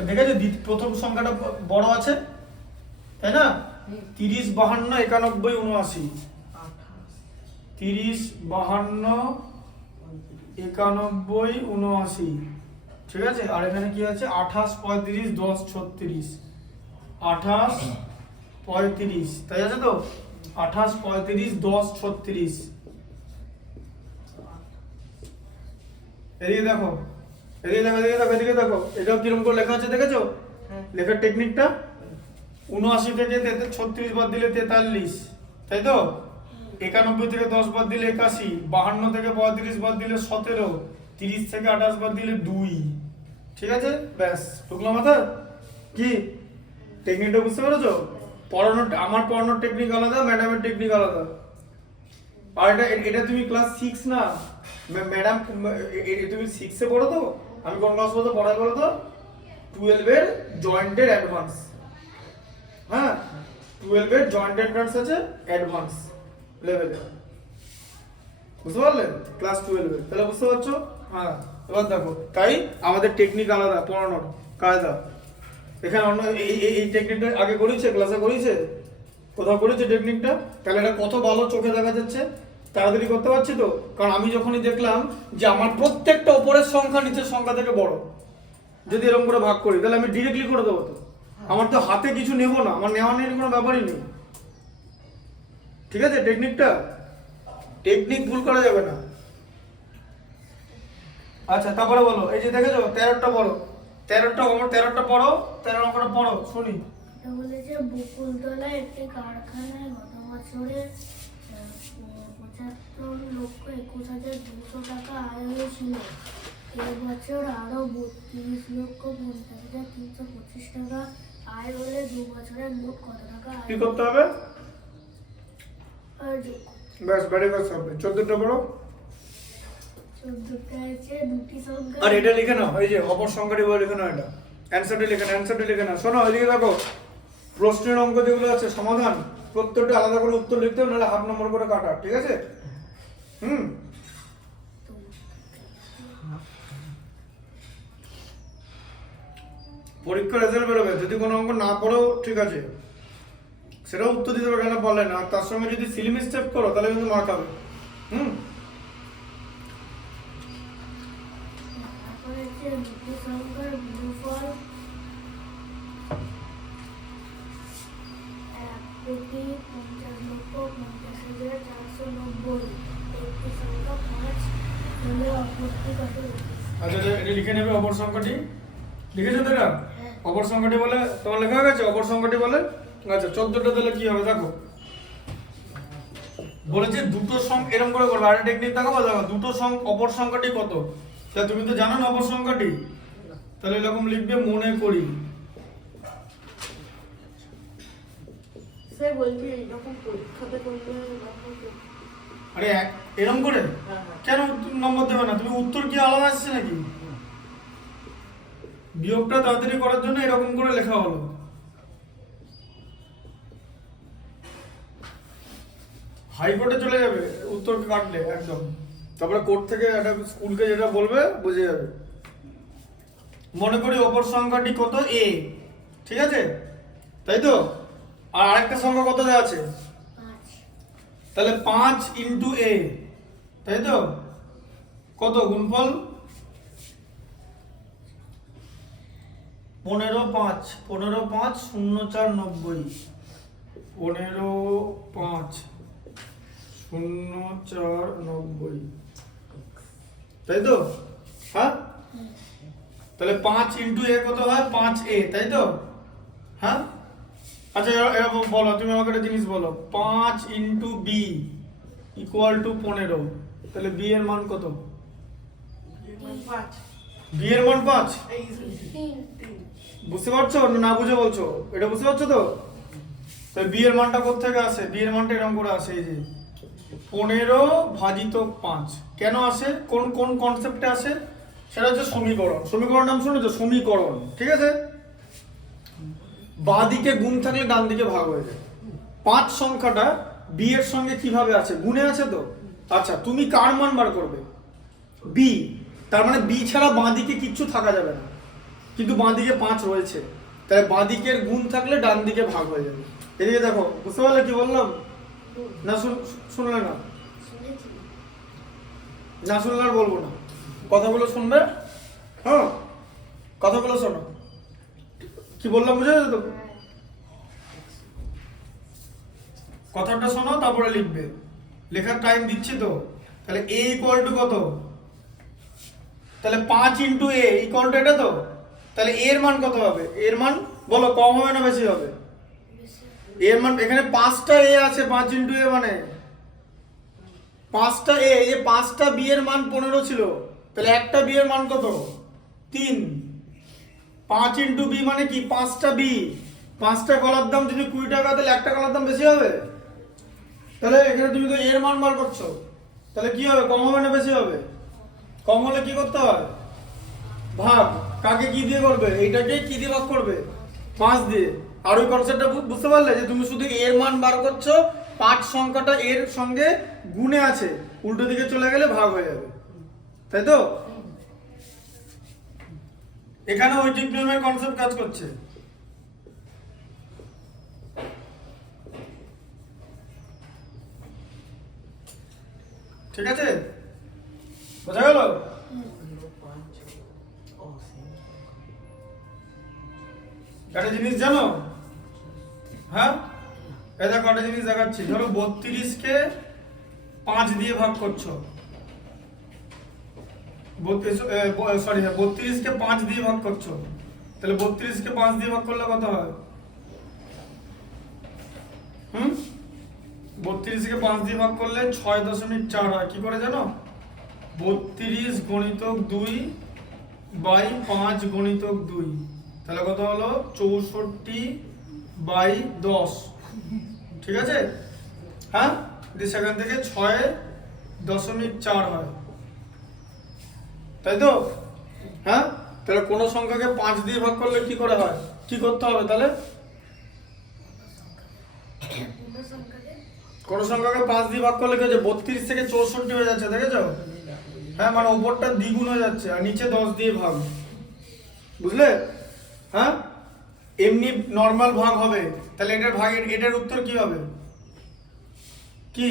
দেখেছো প্রথম সংখ্যাটা বড় আছে, তাই না? 30, 52, 91, 79। 30, 52, 91, 79, ঠিক আছে? আর এখানে কি আছে 28, 35, 10, 36। 28, 35, তাই আছে তো? 28, 35, 10, 36। এদিকে দেখো, এদিকে দেখো, এটাও কিরকম করে লেখা আছে দেখেছো? হ্যাঁ। লেখার টেকনিকটা 79 থেকে 36 বাদ দিলে 43, তাই তো? 91 থেকে 10 বাদ দিলে 81, 52 থেকে 35 বাদ দিলে 17, 30 থেকে 28 বাদ দিলে 2, ঠিক আছে? ব্যাস ঢুকলো মাথায়? কি টেকনিকটা বুঝতে পেরেছো? পড়ানোর আমার পড়ানোর টেকনিক আলাদা, ম্যাডামের টেকনিক আলাদা। আর এটা তুমি ক্লাস 6 না ম্যাডাম, তুমি 6 এ পড়ো তো? আমি কোন ক্লাস পর্যন্ত পড়াই বলো তো? 12 এর জয়েন্টেড অ্যাডভান্স। হ্যাঁ 12 এর জয়েন্টেড অ্যাডভান্স আছে অ্যাডভান্স লেভেলে, বুঝতে পারলে? ক্লাস 12 এর, তাহলে বুঝতে পারছো? হ্যাঁ এবার দেখো, তাই আমাদের টেকনিক আলাদা পড়ানোর কায়দা। এখানে অন্য এই টেকনিকটা আগে করেছে, ক্লাসে করেছে, কোথাও করেছে টেকনিকটা? তাহলে এটা কত ভালো চোখে দেখা যাচ্ছে, তাড়াতাড়ি করতে পারছি তো। কারণ আমি যখনই দেখলাম যে আমার প্রত্যেকটা উপরের সংখ্যা নিচের সংখ্যা থেকে বড়, যদি এরকম করে ভাগ করি তাহলে আমি ডিরেক্টলি করে দেবো তো। আমার তো হাতে কিছু নেবো না, আমার নেওয়া নেওয়ার কোনো ব্যাপারই নেই, ঠিক আছে? টেকনিক ভুল করা যাবে না। আচ্ছা তারপরে বলো, এই যে দেখেছো 13টা বড়, 13টা পড়ো, 13 অঙ্কটা পড়ো শুনি। এটা বলেছে বকুলতলায় একটি কারখানায় গত বছরে 75,21,200 টাকা আয় হয়েছিল। এবছর আরো 32,50,325 টাকা আয় হলে 2 বছরে মোট কত টাকা আয় কি করতে হবে? আর যোগ করতে ব্যাস বেড়ে গেছে হবে। 14টা পড়ো। 14টা আছে দুটি সংখ্যা। আর এটা লিখে নাও, এই যে অপর সংখ্যাটি বলে লিখে নাও, এটা অ্যানসারটি লিখে নাও। শোনো এদিকে দেখো, প্রশ্নের অঙ্ক যেগুলো আছে সমাধান প্রত্যেকটা আলাদা করে উত্তর লিখতে হবে, নাহলে হাফ নম্বর করে কাটা, ঠিক আছে? পরীক্ষার রেজাল্ট বেরোবে, যদি কোনো অঙ্ক না পড়ো ঠিক আছে, সেটাও উত্তর দিতে হবে, কেন পারলে না। তার সঙ্গে যদি সিলি মিস্টেক করো তাহলে কিন্তু মার খাবে। তারপরে আছে দুটি সংখ্যার গুণফল 1,50,50,490। একটি সংখ্যা 5 হলে অপরটি কত? আচ্ছা এটা লিখে নেবে, অপর সংখ্যাটি লিখেছো তো? এটা হ্যাঁ। অপর সংখ্যাটি বলে তোমার লেখা হয়ে গেছে, অপর সংখ্যাটি বলে। আচ্ছা 14টা তাহলে কি হবে দেখো, বলেছে দুটো সংখ্যা এরকম করে করবে। আরেকটা টেকনিক দেখাবো, দেখো দুটো সংখ্যা অপর সংখ্যাটি কত, তা তুমি তো জানো না অপর সংখ্যাটি। তাহলে এরকম লিখবে মনে করি। সে বলছি এইরকম পরীক্ষাতে করলে নম্বর দেবে? আরে এরকম করে হ্যাঁ, হ্যাঁ। কেন নম্বর দেবে না? তুমি উত্তর কি আলাদা আসছে নাকি? বিয়োগটা তাড়াতাড়ি করার জন্য এরকম করে লেখা হলো। হাইকোর্টে চলে যাবে উত্তর কাটলে একদম, তারপরে কোর্ট থেকে একটা স্কুলকে যেটা বলবে বুঝে যাবে। মনে করি অপর সংখ্যাটি কত, এ, ঠিক আছে, তাই তো? আর আরেকটা সংখ্যা কত দেওয়া আছে? 5। তাহলে 5 ইন্টু এ, তাই তো? কত গুণফল? 15 5 15 5 0 4 90, 15 5 0 4 90, তাই তো? হ্যাঁ, তাহলে 5 ইন্টু এ কত হয়? 5a, তাই তো? হ্যাঁ, আচ্ছা এবার বলো, তুমি আমাকে একটা জিনিস বলো, 5 ইন্টু বি ইকুয়াল টু 15, তাহলে বি এর মান কত? 5 বি এর মান 5। এই 3। বুঝতে পারছো না বুঝে বলছো? এটা বুঝতে পারছো তো? তাহলে বি এর মানটা কোত্থেকে আসে? বি এর মানটা এরকম করে আসে, এই যে 15 ভাজিত 5। কেন আসে? কোন কোন কনসেপ্টে আসে? সেটা হচ্ছে সমীকরণ। সমীকরণ নাম শুনেছো? সমীকরণ, ঠিক আছে? বাঁ দিকে গুণ থাকলে ডান দিকে ভাগ হয়ে যায়। 5 সংখ্যাটা বি এর সঙ্গে কিভাবে আছে? গুণে আছে তো। আচ্ছা, তুমি কার মান বার করবে? বি। তার মানে বি ছাড়া বাঁ দিকে কিচ্ছু থাকা যাবে না, কিন্তু বাঁ দিকে 5 রয়েছে, তাই বাঁ দিকের গুণ থাকলে ডান দিকে ভাগ হয়ে যাবে। এদিকে দেখো, বুঝতে পারলে কি বললাম? না শুনলে না? শুনেছি। না শুনলে আর বলবো না, কথাগুলো শুনবে। হ্যাঁ, কথাগুলো শোনো, কি বললাম বুঝে গেছো তো? কথাটা শোনো তারপরে লিখবে, লেখার টাইম দিচ্ছি তো। তাহলে a ইকুয়াল টু কত? তাহলে 5 ইন্টু এ ইকুয়াল টু এটা তো। তাহলে এর মান কত হবে? এর মান বলো, কম হবে না বেশি হবে? এর মান এখানে 5টা এ আছে, 5 ইন্টু এ মানে 5টা এ, এই যে 5টা বি এর মান 15 ছিল, তাহলে একটা বি এর মান কত? 3। 5 ইন্টু বি মানে কি? 5টা বি, 5টা কলার দাম যদি 20 টাকা, তাহলে একটা কলার দাম বেশি হবে? তাহলে এখানে তুমি তো এর মান বার করছো, তাহলে কি হবে? কম হবে না বেশি হবে? কম হলে কি করতে হয়? ভাগ। কাকে কি দিয়ে করবে? এইটাকে কি দিয়ে ভাগ করবে? 5 দিয়ে। আর ওই কনসেপ্টটা বুঝতে পারলে যে তুমি শুধু এর মান বার করছো, 5 সংখ্যাটা এর সঙ্গে গুণে আছে, উল্টো দিকে চলে গেলে ভাগ হয়ে যাবে, তাই তো? এখানে ঐকিক নিয়মের কনসেপ্ট কাজ করছে। ঠিক আছে, বোঝা গেল? একটা জিনিস জানো? হ্যাঁ, এই দেখো একটা জিনিস দেখাচ্ছি। ধরো 32 কে 5 দিয়ে ভাগ করছো, 32 কে 5 দিয়ে ভাগ করছো, তাহলে 32 কে 5 দিয়ে ভাগ করলে কত হয়? 32 কে 5 দিয়ে ভাগ করলে 6.4 হয়। কি করে জানো? 32 গুণিতক 2 বাই 5 গুণিতক 2, তাহলে কত হলো? 64 বাই 10, ঠিক আছে? হ্যাঁ, সেখান থেকে 6.4 হয়, তাই তো? হ্যাঁ, তাহলে কোন সংখ্যাকে 5 দিয়ে ভাগ করলে কি করে হয়? কি করতে হবে তাহলে? কোন সংখ্যাকে 5 দিয়ে ভাগ করলে কি হচ্ছে? 32 থেকে 64 হয়ে যাচ্ছে, দেখেছো? হ্যাঁ, মানে উপরটা দ্বিগুণ হয়ে যাচ্ছে আর নিচে 10 দিয়ে ভাগ, বুঝলে? হ্যাঁ, এমনি নরমাল ভাগ হবে, তাহলে এটার ভাগ, এটার উত্তর কি হবে? কি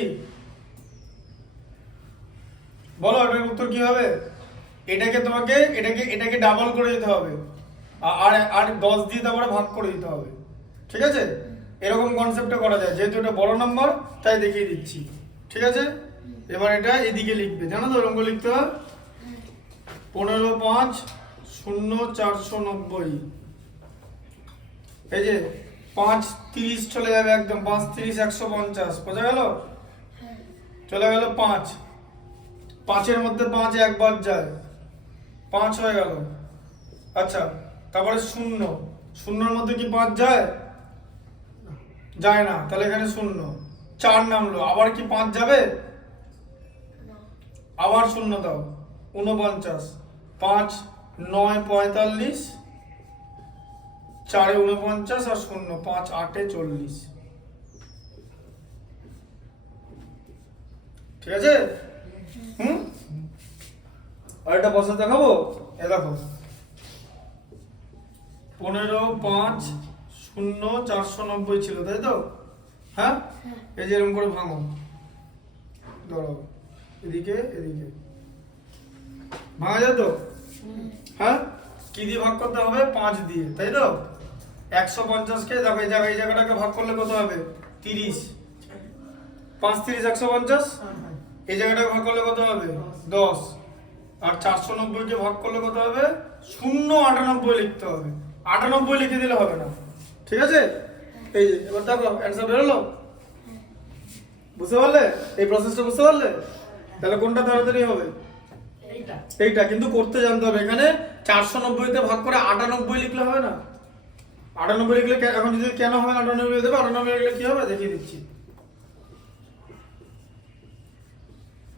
বলো, এটার উত্তর কি হবে? এটাকে তোমাকে এটাকে ডাবল করে দিতে হবে, আর আর 10 দিয়ে তারপরে ভাগ করে দিতে হবে, ঠিক আছে? এরকম কনসেপ্টে করা যায়, যেহেতু এটা বড় নাম্বার তাই দেখিয়ে দিচ্ছি, ঠিক আছে? এবার এটা এদিকে লিখবে, জানো তো এরকম লিখতে হয়। 15 5 0 490, এই যে 5 30 চলে যাবে একদম, 5 30 150, বোঝা গেল? চলে গেল 5, 5 এর মধ্যে 5 একবার যায়, 5 হয়ে গেল। আচ্ছা, তারপরে শূন্য, শূন্যর মধ্যে কি 5 যায়? যায় না, তাহলে এখানে শূন্য। 4 নামলো, আবার কি 5 যাবে? না, আবার শূন্য দাও, 49, 5 9 45, 4 49 আর শূন্য 5 8 40। ঠিক আছে? হুম, আর এটা বসে দেখাবো। এ দেখো 15 5 0 490 ছিল, তাই তো? হ্যাঁ, হ্যাঁ, এই যে এরকম করে ভাঙো, ধরো এদিকে এদিকে, ভাঙা যায় তো? হ্যাঁ, কি দিয়ে ভাগ করতে হবে? 5 দিয়ে, তাই তো? 150 কে দেখো এই জায়গাটাকে ভাগ করলে কত হবে? 30। 5 30 150। এই জায়গাটাকে ভাগ করলে কত হবে? 10। আর 490 কে ভাগ করলে কত হবে? 0.98 লিখতে হবে। 98 লিখে দিলে হবে না, ঠিক আছে? এই যে এবার দেখো অ্যান্সার বেরোলো। বুঝতে পারলে? এই প্রসেসটা বুঝতে পারলে? তাহলে কোনটা তাড়াতাড়ি হবে? এইটা এইটা, কিন্তু করতে জানতে হবে। এখানে 490 তে ভাগ করে 98 লিখলে হবে না। 98 লিখলে এখন যদি কেন হয় 98 লিখে দেবে, 98 লিখলে কি হবে দেখিয়ে দিচ্ছি।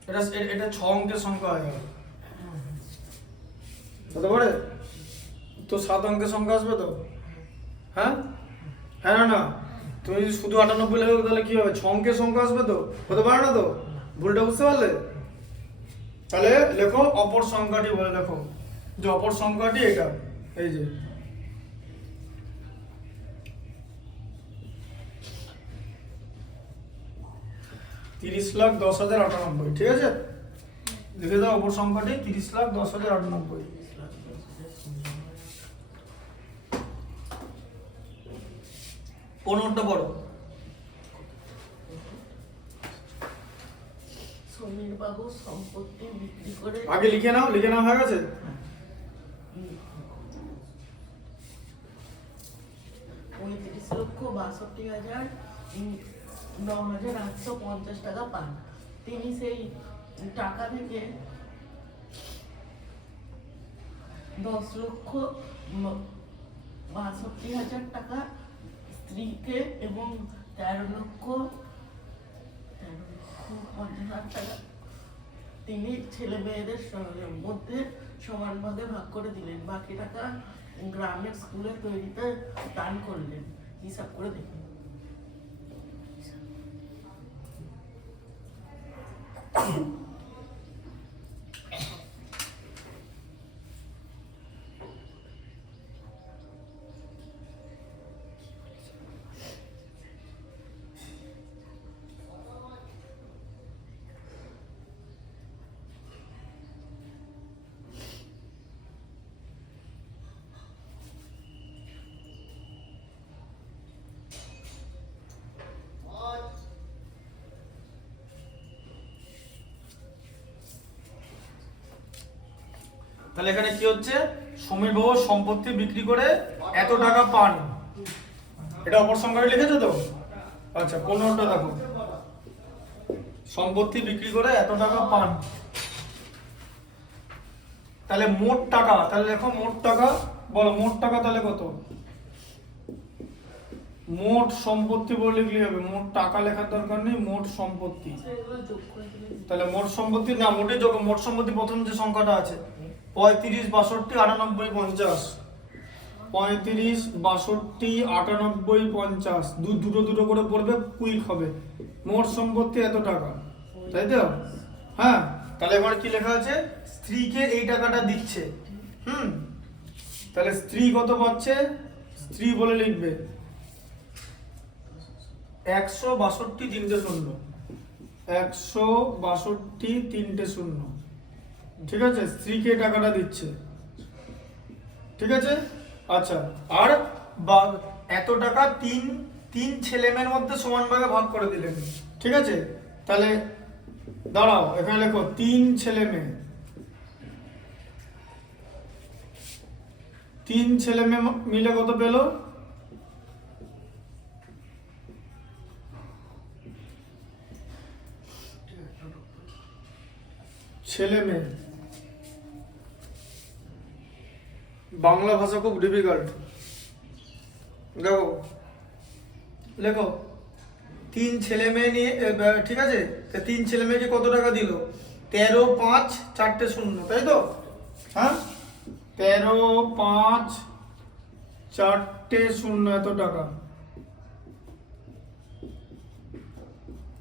এটা 6 অঙ্কের সংখ্যা হয়ে গেল, হতে পারে তো? 7 অঙ্কের সংখ্যা আসবে তো? হ্যাঁ, হ্যাঁ না না, তুমি যদি শুধু 98 লেখো তাহলে কি হবে? 6 অঙ্কের সংখ্যা আসবে তো? হতে পারে না তো? ভুলটা বুঝতে পারলে? তাহলে লেখো অপর সংখ্যাটি বলে, লেখো যে অপর সংখ্যাটি এটা, এই যে $30,10,098, ঠিক আছে? লিখে দাও অপর সংখ্যাটি 30,10,098। কোন নোটটা পড়ো? সমীর বাবু সম্পত্তি বিক্রি করে আগে লিখে নাও, লিখে নাও, হয়ে গেছে? 35,62,9,850 টাকা পান। তিনি সেই টাকা থেকে 10,62,000 টাকা স্ত্রীকে এবং 13,50,000 টাকা তিনি ছেলে মেয়েদের মধ্যে সমান ভাগে ভাগ করে দিলেন। বাকি টাকা গ্রামের স্কুলে তৈরিতে দান করলেন। হিসাব করে দেখুন। তাহলে এখানে কি হচ্ছে? সমীর বাবু সম্পত্তি বিক্রি করে এত টাকা পান, এটা অপর সংখ্যাটা লিখেছো তো? আচ্ছা, 15টা দেখো, সম্পত্তি বিক্রি করে এত টাকা পান। তাহলে মোট টাকা, তাহলে দেখো মোট টাকা বলো, মোট টাকা তাহলে কত? মোট সম্পত্তি বলে লিখলে হবে, মোট টাকা লেখার দরকার নেই, মোট সম্পত্তি। সেগুলো যোগ করে দিলে তাহলে মোট সম্পত্তি না, মোটে যোগ, মোট সম্পত্তি প্রথম যে সংখ্যাটা আছে 35 62 98 50, 35 62 98 50, দুটো দুটো করে পড়বে, কুইক হবে। মোট সম্পত্তি এত টাকা, তাই তো? হ্যাঁ, তাহলে এবার কি লেখা আছে? স্ত্রীকে এই টাকাটা দিচ্ছে। তাহলে স্ত্রী কত পাচ্ছে? স্ত্রী বলে লিখবে 162 3টে শূন্য, 162 3টে শূন্য, ঠিক আছে? স্ত্রীকে টাকাটা দিচ্ছে, ঠিক আছে? আচ্ছা, আর এত টাকা তিন ছেলে মেয়ের মধ্যে সমান ভাগে ভাগ করে দিলেন, ঠিক আছে? তাহলে দাঁড়াও, এখানে লেখো 3 ছেলে মেয়ে, 3 ছেলে মেয়ে মিলে কত পেলো? ছেলে মেয়ে বাংলা ভাষা খুব ডিফিকাল্ট। দেখো লেখো 3 ছেলে মেয়ে নিয়ে ঠিক আছে, 3 ছেলে মেয়েকে কত টাকা দিল? 13, 5, 4টে শূন্য, তাই তো? হ্যাঁ, 13, 5, 4টে শূন্য, এত টাকা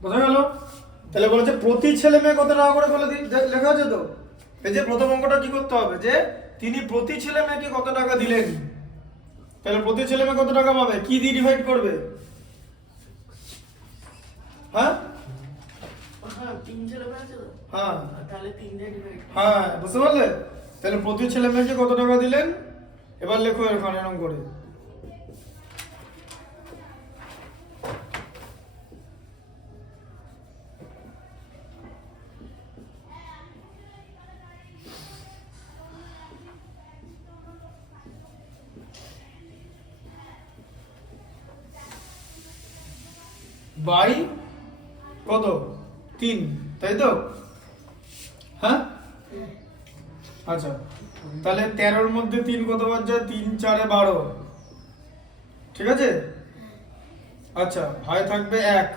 বোঝা গেল? তাহলে বলেছে প্রতি ছেলে মেয়ে কত টাকা করে বলে লেখা আছে তো। এই যে প্রথম অঙ্কটা কি করতে হবে, যে তিনি প্রতি ছেলে মেয়েকে কত টাকা দিলেন। তাহলে প্রতি ছেলে মেয়ে কত টাকা পাবে, কি দিয়ে ডিভাইড করবে? হ্যাঁ হ্যাঁ 3 ছেলে মেয়ে আছে তো, হ্যাঁ তাহলে 3 দিয়ে ডিভাইড। হ্যাঁ, বুঝতে পারলে? তাহলে প্রতি ছেলে মেয়েকে কত টাকা দিলেন, এবার লেখো এখানে এরকম করে। বাই কত? 3, তাই তো? হ্যাঁ, আচ্ছা তাহলে 13-র মধ্যে 3 কতবার যায়? 3, 4, 12, ঠিক আছে? আচ্ছা হয় থাকবে 1,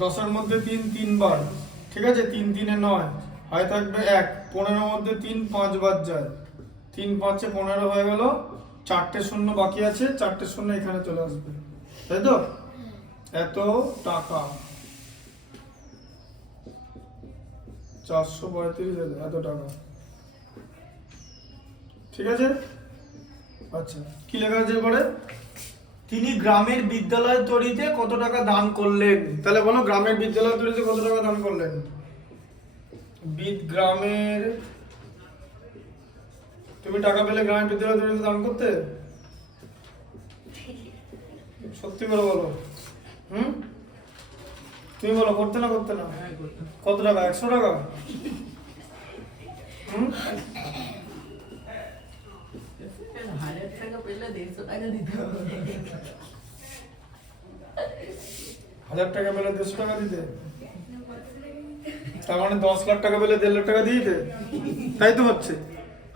10-এর মধ্যে 3 3 বার, ঠিক আছে? 3 3 এ 9, হয় থাকবে 1, 15-এর মধ্যে 3 5 বার যায়, 3 5 এ 15 হয়ে গেল। 4টে শূন্য বাকি আছে, 4টে শূন্য এখানে চলে আসবে, তাই তো? এত টাকা 435 এত টাকা, ঠিক আছে? আচ্ছা কি লেখা আছে এবারে? তিনি গ্রামের বিদ্যালয় তৈরিতে কত টাকা দান করলেন। তাহলে বলো গ্রামের বিদ্যালয় তৈরিতে কত টাকা দান করলেন? গ্রামের, তুমি টাকা পেলে গ্রামের বিদ্যালয় তৈরিতে দান করতে? সত্যি করে বলো। তুমি বলো করতে না করতে না? কত টাকা? 100 টাকা? 1000 টাকা পেলে 150 টাকা দিতে হবে। 1000 টাকা পেলে 150 টাকা দিতে, তার মানে 10 লাখ টাকা পেলে 1.5 লাখ টাকা দিয়ে দিতে, তাই তো হচ্ছে?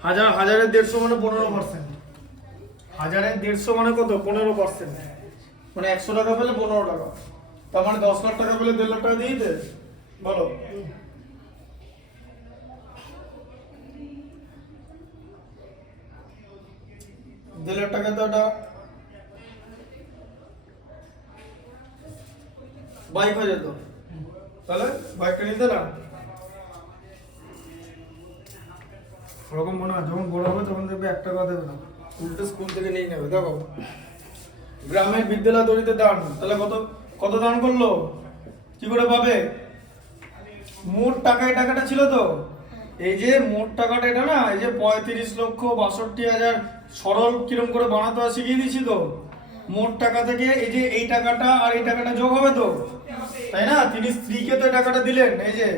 1000-এর 150 মানে 15%, 1000-এর 150 মানে কত? 15%, মানে 100 টাকা পেলে 15 টাকা, তার মানে 10 লাখ টাকা পেলে 1.5 লাখ টাকা দিয়ে দিতে। বলো দেড় লাখ টাকা তো এটা বাইক হয়ে যেত, তাহলে বাইকটা নিতে না? ওরকম মনে হয় যখন বড় হবে তখন দেখবে 1 টাকা দেবে না, উল্টো স্কুল থেকে নিয়ে নেবে। দেখো গ্রামের বিদ্যালয় তৈরিতে দান, তাহলে কত কত দান করলো, কি করে পাবে? মোট টাকা এই টাকাটা ছিল তো, এই যে মোট টাকাটা এটা না, এই যে 35,62,000 সরল কিরম করে বানাতে হয় শিখিয়ে দিচ্ছি তো। মোট টাকা থেকে এই যে এই টাকাটা আর এই টাকাটা যোগ হবে তো, তাই না? তিনি স্ত্রীকে তো এই টাকাটা দিলেন, এই যে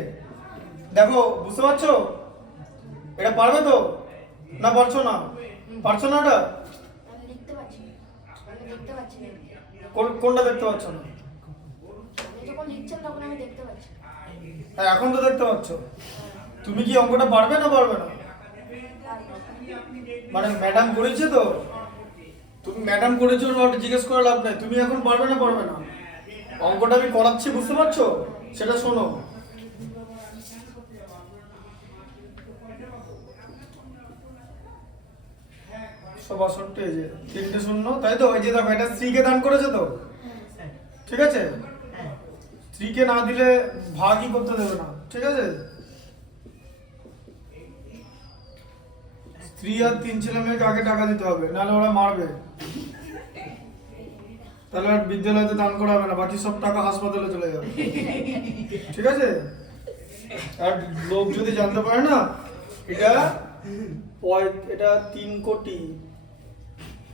দেখো বুঝতে পারছো? এটা পারবে তো না? পারছো না? পারছো না? এটা আমি দেখতে পাচ্ছি না, আমি দেখতে পাচ্ছি না। কোনটা দেখতে পাচ্ছ না? আপনি যখন লিখছেন তখন আমি দেখতে পাচ্ছি। হ্যাঁ এখন তো দেখতে পাচ্ছ। তুমি কি অঙ্কটা পারবে না পারবে না? মানে ম্যাডাম করেছে তো, তুমি ম্যাডাম করেছো ওটা জিজ্ঞেস করে লাভ নাই, তুমি এখন পারবে না পারবে না? অঙ্কটা আমি করাচ্ছি, বুঝতে পারছো? সেটা শোনো। সবাষট্টি, এই যে 3টে শূন্য, তাই তো? এই যে দেখো এটা স্ত্রীকে দান করেছে তো, ঠিক আছে? স্ত্রীকে না দিলে ভাগই করতে দেবে না, ঠিক আছে? স্ত্রী আর 3 ছেলে মেয়েকে আগে টাকা দিতে হবে, নাহলে ওরা মারবে। তাহলে আর বিদ্যালয়তে দান করা হবে না, বাকি সব টাকা হাসপাতালে চলে যাবে, ঠিক আছে? আর লোক যদি জানতে পারে না এটা 3 কোটি,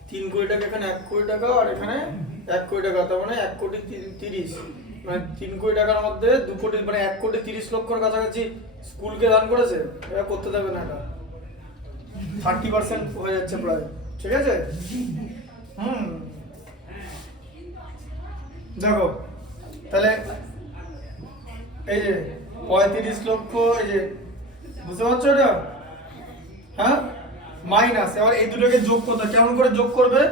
3 কোটি টাকা, এখানে 1 কোটি টাকা আর এখানে 1 কোটি টাকা, তার মানে 1 কোটি 30, মানে 3 কোটি টাকার মধ্যে 2 কোটি, মানে 1 কোটি 30 লক্ষর কাছাকাছি স্কুলকে দান করেছে। এটা করতে দেবে না, এটা 30% হয়ে যাচ্ছে প্রায়, ঠিক আছে? দেখো তাহলে এই যে 35 লক্ষ, এই যে বুঝতে পারছো এটা? হ্যাঁ মাইনাস, এবার এই দুটোকে যোগ করতে হয়। কেমন করে যোগ করবে?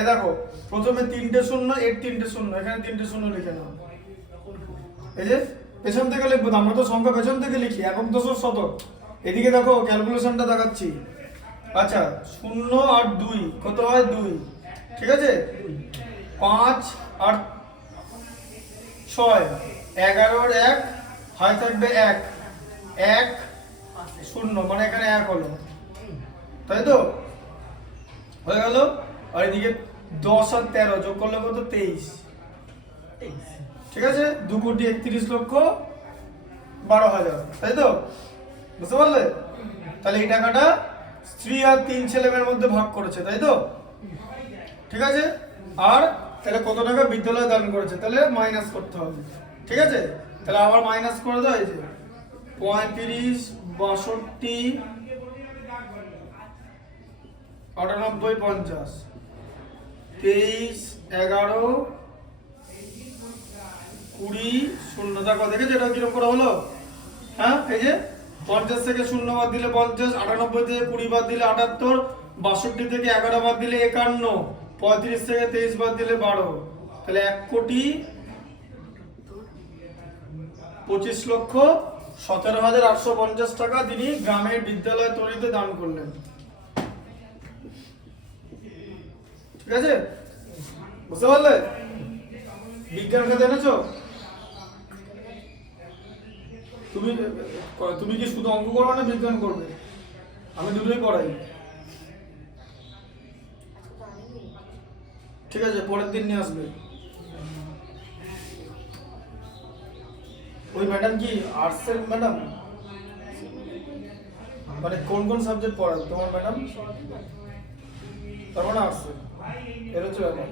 এ দেখো, প্রথমে 3টে শূন্য, এর 3টে শূন্য, এখানে 3টে শূন্য লিখে নাও। এই যে পেছন থেকে লিখবো, আমরা তো সংখ্যা পেছন থেকে লিখি, একক দশক শতক। এদিকে দেখো ক্যালকুলেশনটা দেখাচ্ছি। আচ্ছা, 0 আর 2 কত হয়? 2, ঠিক আছে। 5 আর 6, 11 আর 1 হয় থাকবে 1, 1 0, মানে এখানে 1 হলো, তাই তো? হয়ে গেল। আর এদিকে 10 আর 13 যোগ করলে কত? 23, ঠিক আছে। 2,31,12,000, তাই তো? বুঝতে পারলে? তাহলে এই টাকাটা স্ত্রী আর 3 ছেলে মেয়ের মধ্যে ভাগ করেছে, তাই তো? ঠিক আছে। আর তাহলে কত টাকা বিদ্যালয়ে দান করেছে, তাহলে মাইনাস করতে হবে, ঠিক আছে। তাহলে আবার মাইনাস করে দাও। এই যে 35, 62, 98, 50, 23, 11, 20, 0। দেখো, দেখেছো এটা কিরকম করে হলো? হ্যাঁ, এই যে 50 থেকে 0 বাদ দিলে 50, 98 থেকে 20 বাদ দিলে 78, 62 থেকে 11 বাদ দিলে 51, 35 থেকে 23 বাদ দিলে 12, তাহলে 1,25,17,850 টাকা তিনি গ্রামের বিদ্যালয় তৈরিতে দান করলেন, ঠিক আছে। বুঝতে পারলে? বিজ্ঞান খাতে এনেছো? তুমি কি শুধু অঙ্ক করবে না বিজ্ঞান করবে? আমি দুটোই পড়াই, ঠিক আছে। পরের দিন নিয়ে আসবে। ওই ম্যাডাম কি আর্টসের ম্যাডাম? মানে কোন কোন সাবজেক্ট পড়ান তোমার ম্যাডাম? তার মানে আর্টসের, এর হচ্ছে ব্যাপার।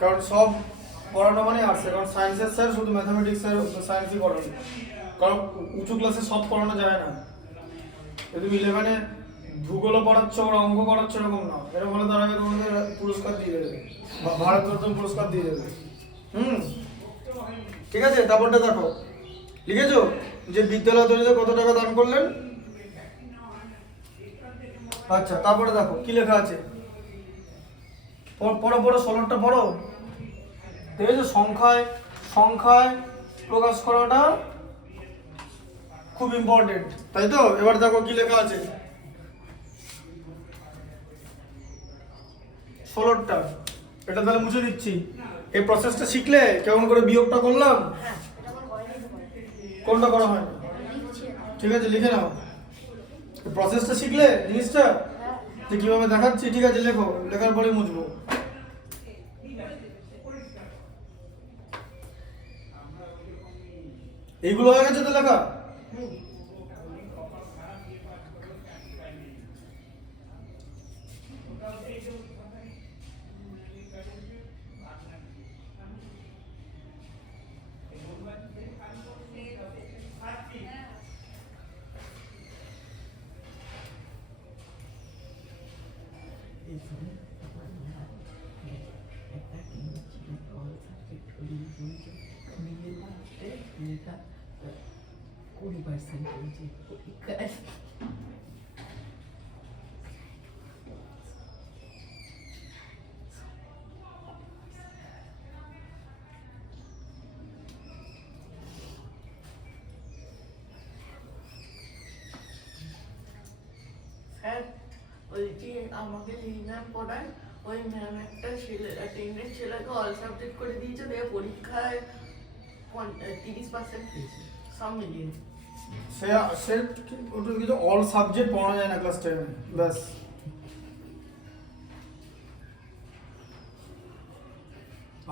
কারণ সব পড়ানো মানে আর্টসে, কারণ সায়েন্সের স্যার শুধু ম্যাথামেটিক্স আর সায়েন্সই পড়ানো, কারণ উঁচু ক্লাসে সব পড়ানো যায় না। তুমি 11-এ ভূগোলও পড়াচ্ছ, ওরা অঙ্ক পড়াচ্ছ, এরকম না। এরকম হলে তার আগে তোমাদের পুরস্কার দিয়ে দেবে, ভারতরত্ন পুরস্কার দিয়ে দেবে। ঠিক আছে। তারপরটা দেখো, লিখেছো যে বিদ্যালয় তৈরিতে কত টাকা দান করলেন। আচ্ছা, তারপরে দেখো কি লেখা আছে, পড়ো পড়ো, 16টা পড়ো। দেখেছো, সংখ্যায় সংখ্যায় প্রকাশ করাটা খুব ইম্পর্টেন্ট, তাই তো? এবার দেখো কি লেখা আছে 16টা। এটা তাহলে মুছে দিচ্ছি। এই প্রসেসটা শিখলে কেমন করে বিয়োগটা করলাম, কোনটা করা হয়, ঠিক আছে, লিখে নাও। প্রসেসটা শিখলে জিনিসটা যে কিভাবে দেখাচ্ছি, ঠিক আছে, লেখো। লেখার পরে মুছবো। এইগুলো হয়ে গেছে তো লেখা? স্যার, ওই যে আমাকে যেই ম্যাম পড়ায়, ওই ম্যাম একটা ছেলে, 10-এর ছেলেকে অল সাবজেক্ট করে দিয়েছে, দিয়ে পরীক্ষায় 30% পেয়েছে, সব মিলিয়ে। সে সে ওটা কিছু অল সাবজেক্ট পড়ানো যায় না ক্লাস 10, ব্যাস।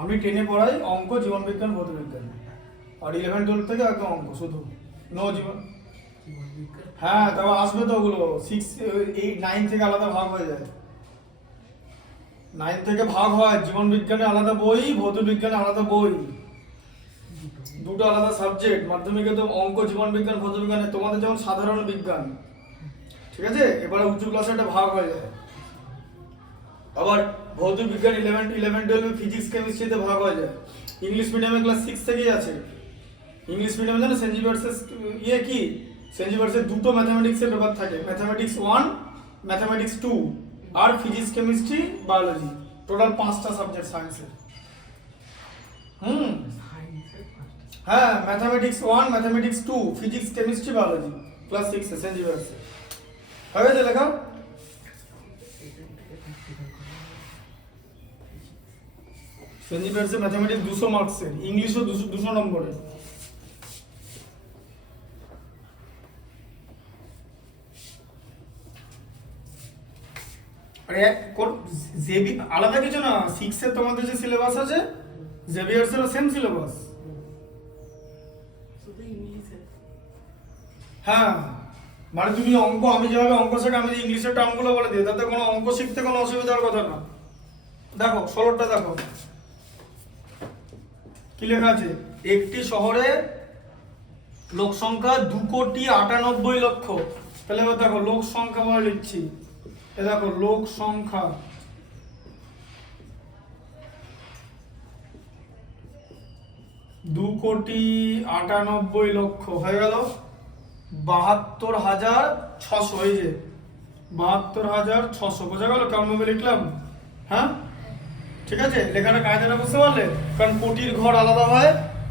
আমি 10-এ পড়াই অঙ্ক, জীবনবিজ্ঞান, ভৌতবিজ্ঞান, আর 11-12 থেকে একদম অঙ্ক শুধু, নো জীবন। হ্যাঁ, তারপর আসবে তো ওগুলো 6, 8, 9 থেকে আলাদা ভাগ হয়ে যায়। 9 থেকে ভাগ হয়, জীবন বিজ্ঞানে আলাদা বই, ভৌত বিজ্ঞানে আলাদা বই, দুটো আলাদা সাবজেক্ট। মাধ্যমিকে তো অঙ্ক, জীবন বিজ্ঞান, ভৌত বিজ্ঞানে তোমাদের যেমন সাধারণ বিজ্ঞান, ঠিক আছে। এবারে উচ্চ ক্লাসে একটা ভাগ হয়ে যায়। আবার ভৌত বিজ্ঞান 11-12 ফিজিক্স কেমিস্ট্রিতে ভাগ হয়ে যায়। ইংলিশ মিডিয়ামে ক্লাস 6 থেকেই আছে। ইংলিশ মিডিয়ামে জানো সেন্ট জেভিয়ার্সের কি, সেন্ট জেভিয়ার্সের দুটো ম্যাথামেটিক্সের পেপার থাকে, ম্যাথামেটিক্স 1 ম্যাথামেটিক্স 2 আর ফিজিক্স কেমিস্ট্রি বায়োলজি, টোটাল 5টা সাবজেক্ট সায়েন্সের। হ্যাঁ, mathematics 1, mathematics 2, physics chemistry biology, class 6 এ সেন্ট জেভিয়ার্সে। হয়ে গেছে লেখা? সেন্ট জেভিয়ার্সে ম্যাথামেটিক্স 200 মার্কসের, ইংলিশও 200 নম্বরের। আরে জেবি আলাদা কিছু না, 6 এর তোমাদের যে সিলেবাস আছে জেভিয়ার্সেরও সেম সিলেবাস। শুধু ইংলিশে। হ্যাঁ, মানে তুমি অঙ্ক, আমি যেভাবে অঙ্ক শেখা, আমি ইংলিশের টার্মগুলো বলে দিই, তাতে কোনো অঙ্ক শিখতে কোনো অসুবিধার কথা না। দেখো 16টা দেখো কি লেখা আছে, একটি শহরে লোক সংখ্যা 2,98,00,000। তাহলে এবার দেখো লোক সংখ্যা বলে লিখছি, এ দেখো লোক সংখ্যা 2,98,00,000 হয়ে গেল 72,600। এই যে 72,600 বোঝা গেল কেমন ভাবে লিখলাম? হ্যাঁ, ঠিক আছে, লেখাটা কায়দাটা বুঝতে পারলে? কারণ কোটির ঘর আলাদা হয়,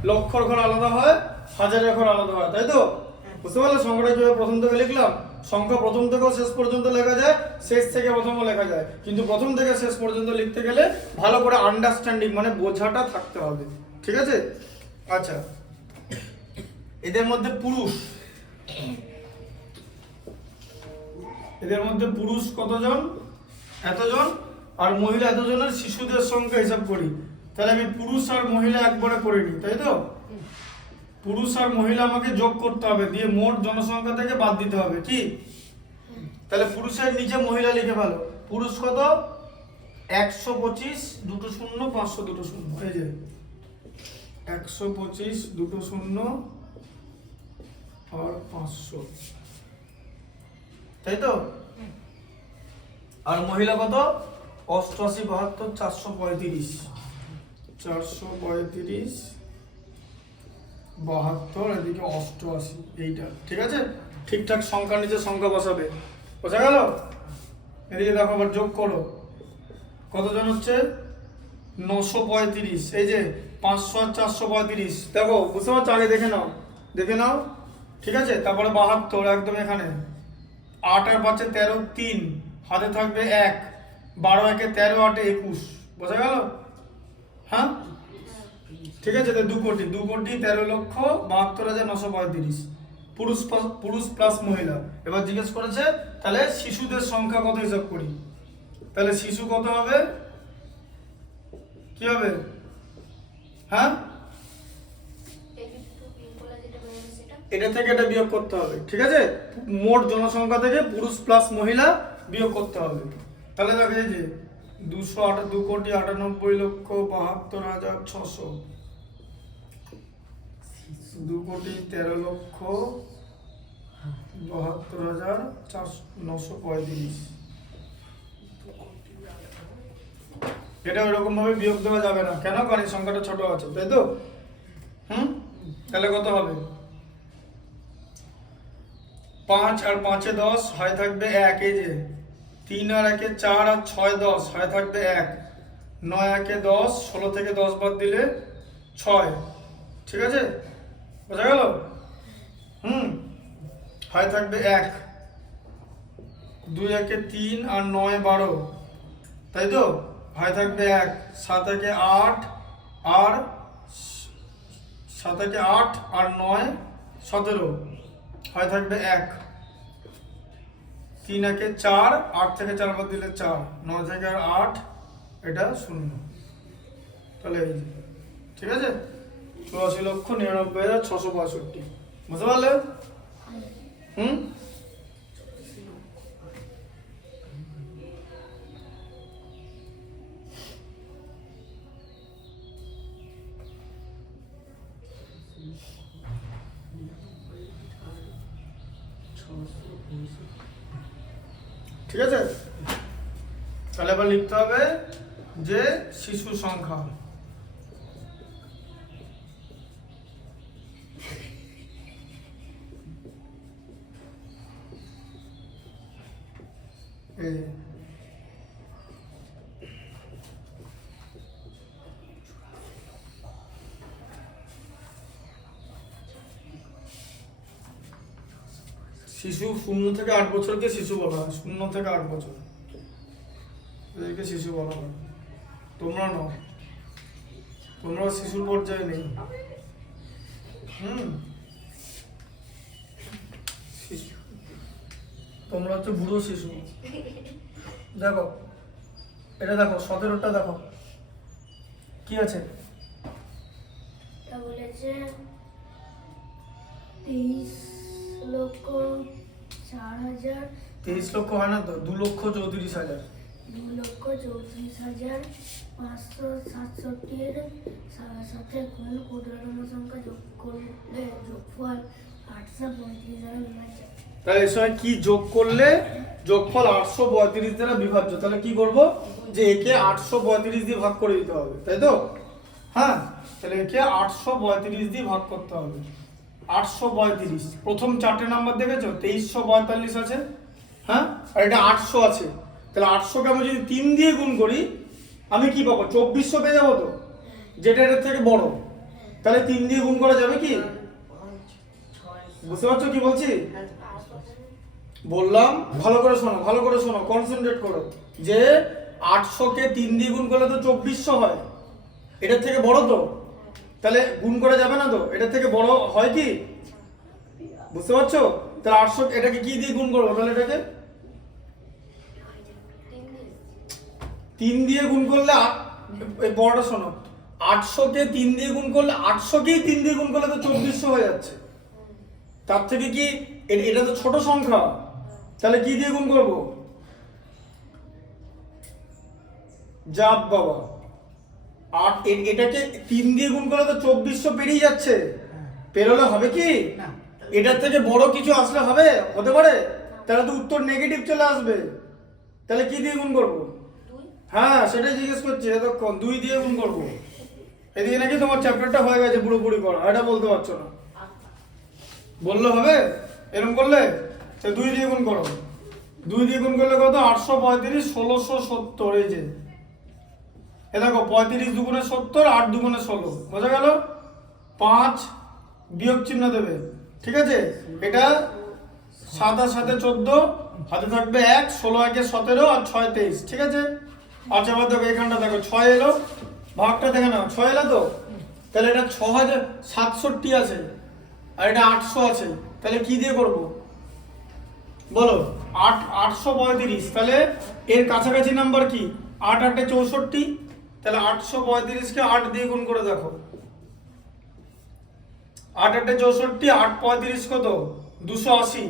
লক্ষর ঘর আলাদা হয়, হাজারের ঘর আলাদা হয়, তাই তো? বুঝতে পারলে সংখ্যাটা কিভাবে প্রথম থেকে লিখলাম? সংখ্যা প্রথম থেকেও শেষ পর্যন্ত লেখা যায়, শেষ থেকে প্রথমও লেখা যায়, কিন্তু প্রথম থেকে শেষ পর্যন্ত লিখতে গেলে ভালো করে আন্ডারস্ট্যান্ডিং মানে বোঝাটা থাকতে হবে, ঠিক আছে? আচ্ছা, এদের মধ্যে পুরুষ কতজন? এতজন। আর মহিলা এতজনের শিশুদের সংখ্যা হিসাব করি। তাহলে আমি পুরুষ আর মহিলা একবারে করে নিই, তাই তো? পুরুষ আর মহিলা আমাকে যোগ করতে হবে, দিয়ে মোট জনসংখ্যা থেকে বাদ দিতে হবে, কি? তাহলে পুরুষের নিচে মহিলা লিখে ভালো। পুরুষ কত? 125, 2 শূন্য, 500, 2 শূন্য। এই যে 125, 2 শূন্য আর 500, তাই তো? আর মহিলা কত? 88, 72, 435, 435, 72, এদিকে 88, এইটা ঠিক আছে। ঠিকঠাক সংখ্যার নিচে সংখ্যা বসাবে, বোঝা গেল? এদিকে দেখো আবার যোগ করো, কতজন হচ্ছে? 935। এই যে 500 আর 435, দেখো বুঝতে পারছো? আগে দেখে নাও, ঠিক আছে। তারপরে 72 একদম এখানে, 8 আর 5 13, 3 হাতে থাকবে 1, 12 একে 13, 8 21, বোঝা গেল? হ্যাঁ, ঠিক আছে। 2,13,72,935 পুরুষ প্লাস মহিলা। এবার জিজ্ঞেস করেছে তাহলে শিশুদের সংখ্যা কত হিসাব করি। তাহলে শিশু কত হবে? কি হবে? হ্যাঁ, এটা থেকে এটা বিয়োগ করতে হবে, ঠিক আছে। মোট জনসংখ্যা থেকে পুরুষ প্লাস মহিলা বিয়োগ করতে হবে। তাহলে দেখো এই যে 2,98,72,600, 2,13,72,935। এটা ওইরকম ভাবে বিয়োগ দেওয়া যাবে না, কেন? কারণ এই সংখ্যাটা ছোট আছে, তাই তো? তাহলে কত হবে? 5 আর 5 10 হয় থাকবে 1, এই যে 3 আর 1 4 আর 6 10 হয় থাকবে 1, 9 1 10, 16 থেকে 10 বাদ দিলে 6, ঠিক আছে, বোঝা গেল? হয় থাকবে 1, 2 1 3 আর 9 12, তাই তো? হয় থাকবে 1, 7 1 8 আর 7 1 8 আর 9 17, হয় থাকবে 1, 3 1 4, 8 থেকে 4 বাদ দিলে 4, 9 থেকে 8, এটা 0। তাহলে এই যে, ঠিক আছে, 84,99,665, বুঝতে পারলে? ঠিক আছে। তাহলে এবার লিখতে হবে যে শিশু সংখ্যা, এই যে। শিশু 0 থেকে 8 বছরকে শিশু বলা হয়, 0 থেকে 8 বছর এদেরকে শিশু বলা হয়। তোমরা নাও, তোমরা শিশুর পর্যায়ে নেই। শিশু, তোমরা হচ্ছে বুড়ো শিশু। দেখো এটা দেখো, 17টা দেখো কি আছে। এটা বলেছে 23,04,000 23 লক্ষ হয় না তো, 2,34,000। 2,34,567 সাথে কোন ক্ষুদ্রতম সংখ্যা যোগ করলে যোগফল 835 দ্বারা বিভাজ্য। তাহলে এর সঙ্গে কি যোগ করলে যোগফল 835 দ্বারা বিভাজ্য? তাহলে কি করব, যে একে 835 দিয়ে ভাগ করে দিতে হবে, তাই তো? হ্যাঁ, তাহলে একে 835 দিয়ে ভাগ করতে হবে। 835 প্রথম 4টে নাম্বার দেখেছো, 2342 আছে, হ্যাঁ, আর এটা 800 আছে। তাহলে 800কে আমি যদি 3 দিয়ে গুণ করি আমি কি পাবো, 2400 পেয়ে যাবো তো, যেটা এটার থেকে বড়। তাহলে 3 দিয়ে গুণ করা যাবে কি? বুঝতে পারছো কি বলছি? বললাম ভালো করে শোনো, ভালো করে শোনো, কনসেন্ট্রেট করো। যে 800কে 3 দিয়ে গুণ করলে তো 2400 হয়, এটার থেকে বড় তো, তাহলে গুণ করা যাবে না তো, এটার থেকে বড় হয় কি? বুঝতে পারছো? তাহলে 800 এটাকে কি দিয়ে গুণ করবো? তাহলে এটাকে 3 দিয়ে গুণ করলে এই বড়টা শোনো, 800কে 3 দিয়ে গুণ করলে 800কেই 3 দিয়ে গুণ করলে তো 2400 হয়ে যাচ্ছে। তার থেকে কি এটা তো ছোট সংখ্যা, তাহলে কি দিয়ে গুণ করব? জাপ বাবা, আর এটাকে 3 দিয়ে গুণ করলে তো 2400 পেরিয়ে যাচ্ছে, পেরোলে হবে কি? এটার থেকে বড় কিছু আসলে হবে, হতে পারে? তাহলে তো উত্তর নেগেটিভ চলে আসবে। তাহলে কি দিয়ে গুণ করব? হ্যাঁ, সেটাই জিজ্ঞেস করছি এতক্ষণ, 2 দিয়ে গুণ করব। এদিকে নাকি তোমার চ্যাপ্টারটা হয়ে গেছে পুরোপুরি করা, এটা বলতে পারছো না, বললে হবে? এরকম করলে 2 দিয়ে গুণ করো, 2 দিয়ে গুণ করলে কত? 835, 1670। এই যে এ দেখো, 35 দুগুণে 70, 8 দুগুণে 16, বোঝা গেল? 5 বিয়োগ চিহ্ন দেবে, ঠিক আছে? এটা 7 আর 7 14, হাতে থাকবে 1, 16 1 17 আর 6 23, ঠিক আছে? আচ্ছা, আবার দেখো এখানটা দেখো, 6 এলো, ভাগটা দেখে নাও, 6 এলো তো, তাহলে এটা 6067 আছে আর এটা 800 আছে, তাহলে কি দিয়ে করব বলো? 835, তাহলে এর কাছাকাছি নাম্বার কি? 8 8 64, তাহলে 835কে 8 দিয়ে গুণ করে দেখো, 8 8 64, 8 35 কত? 280,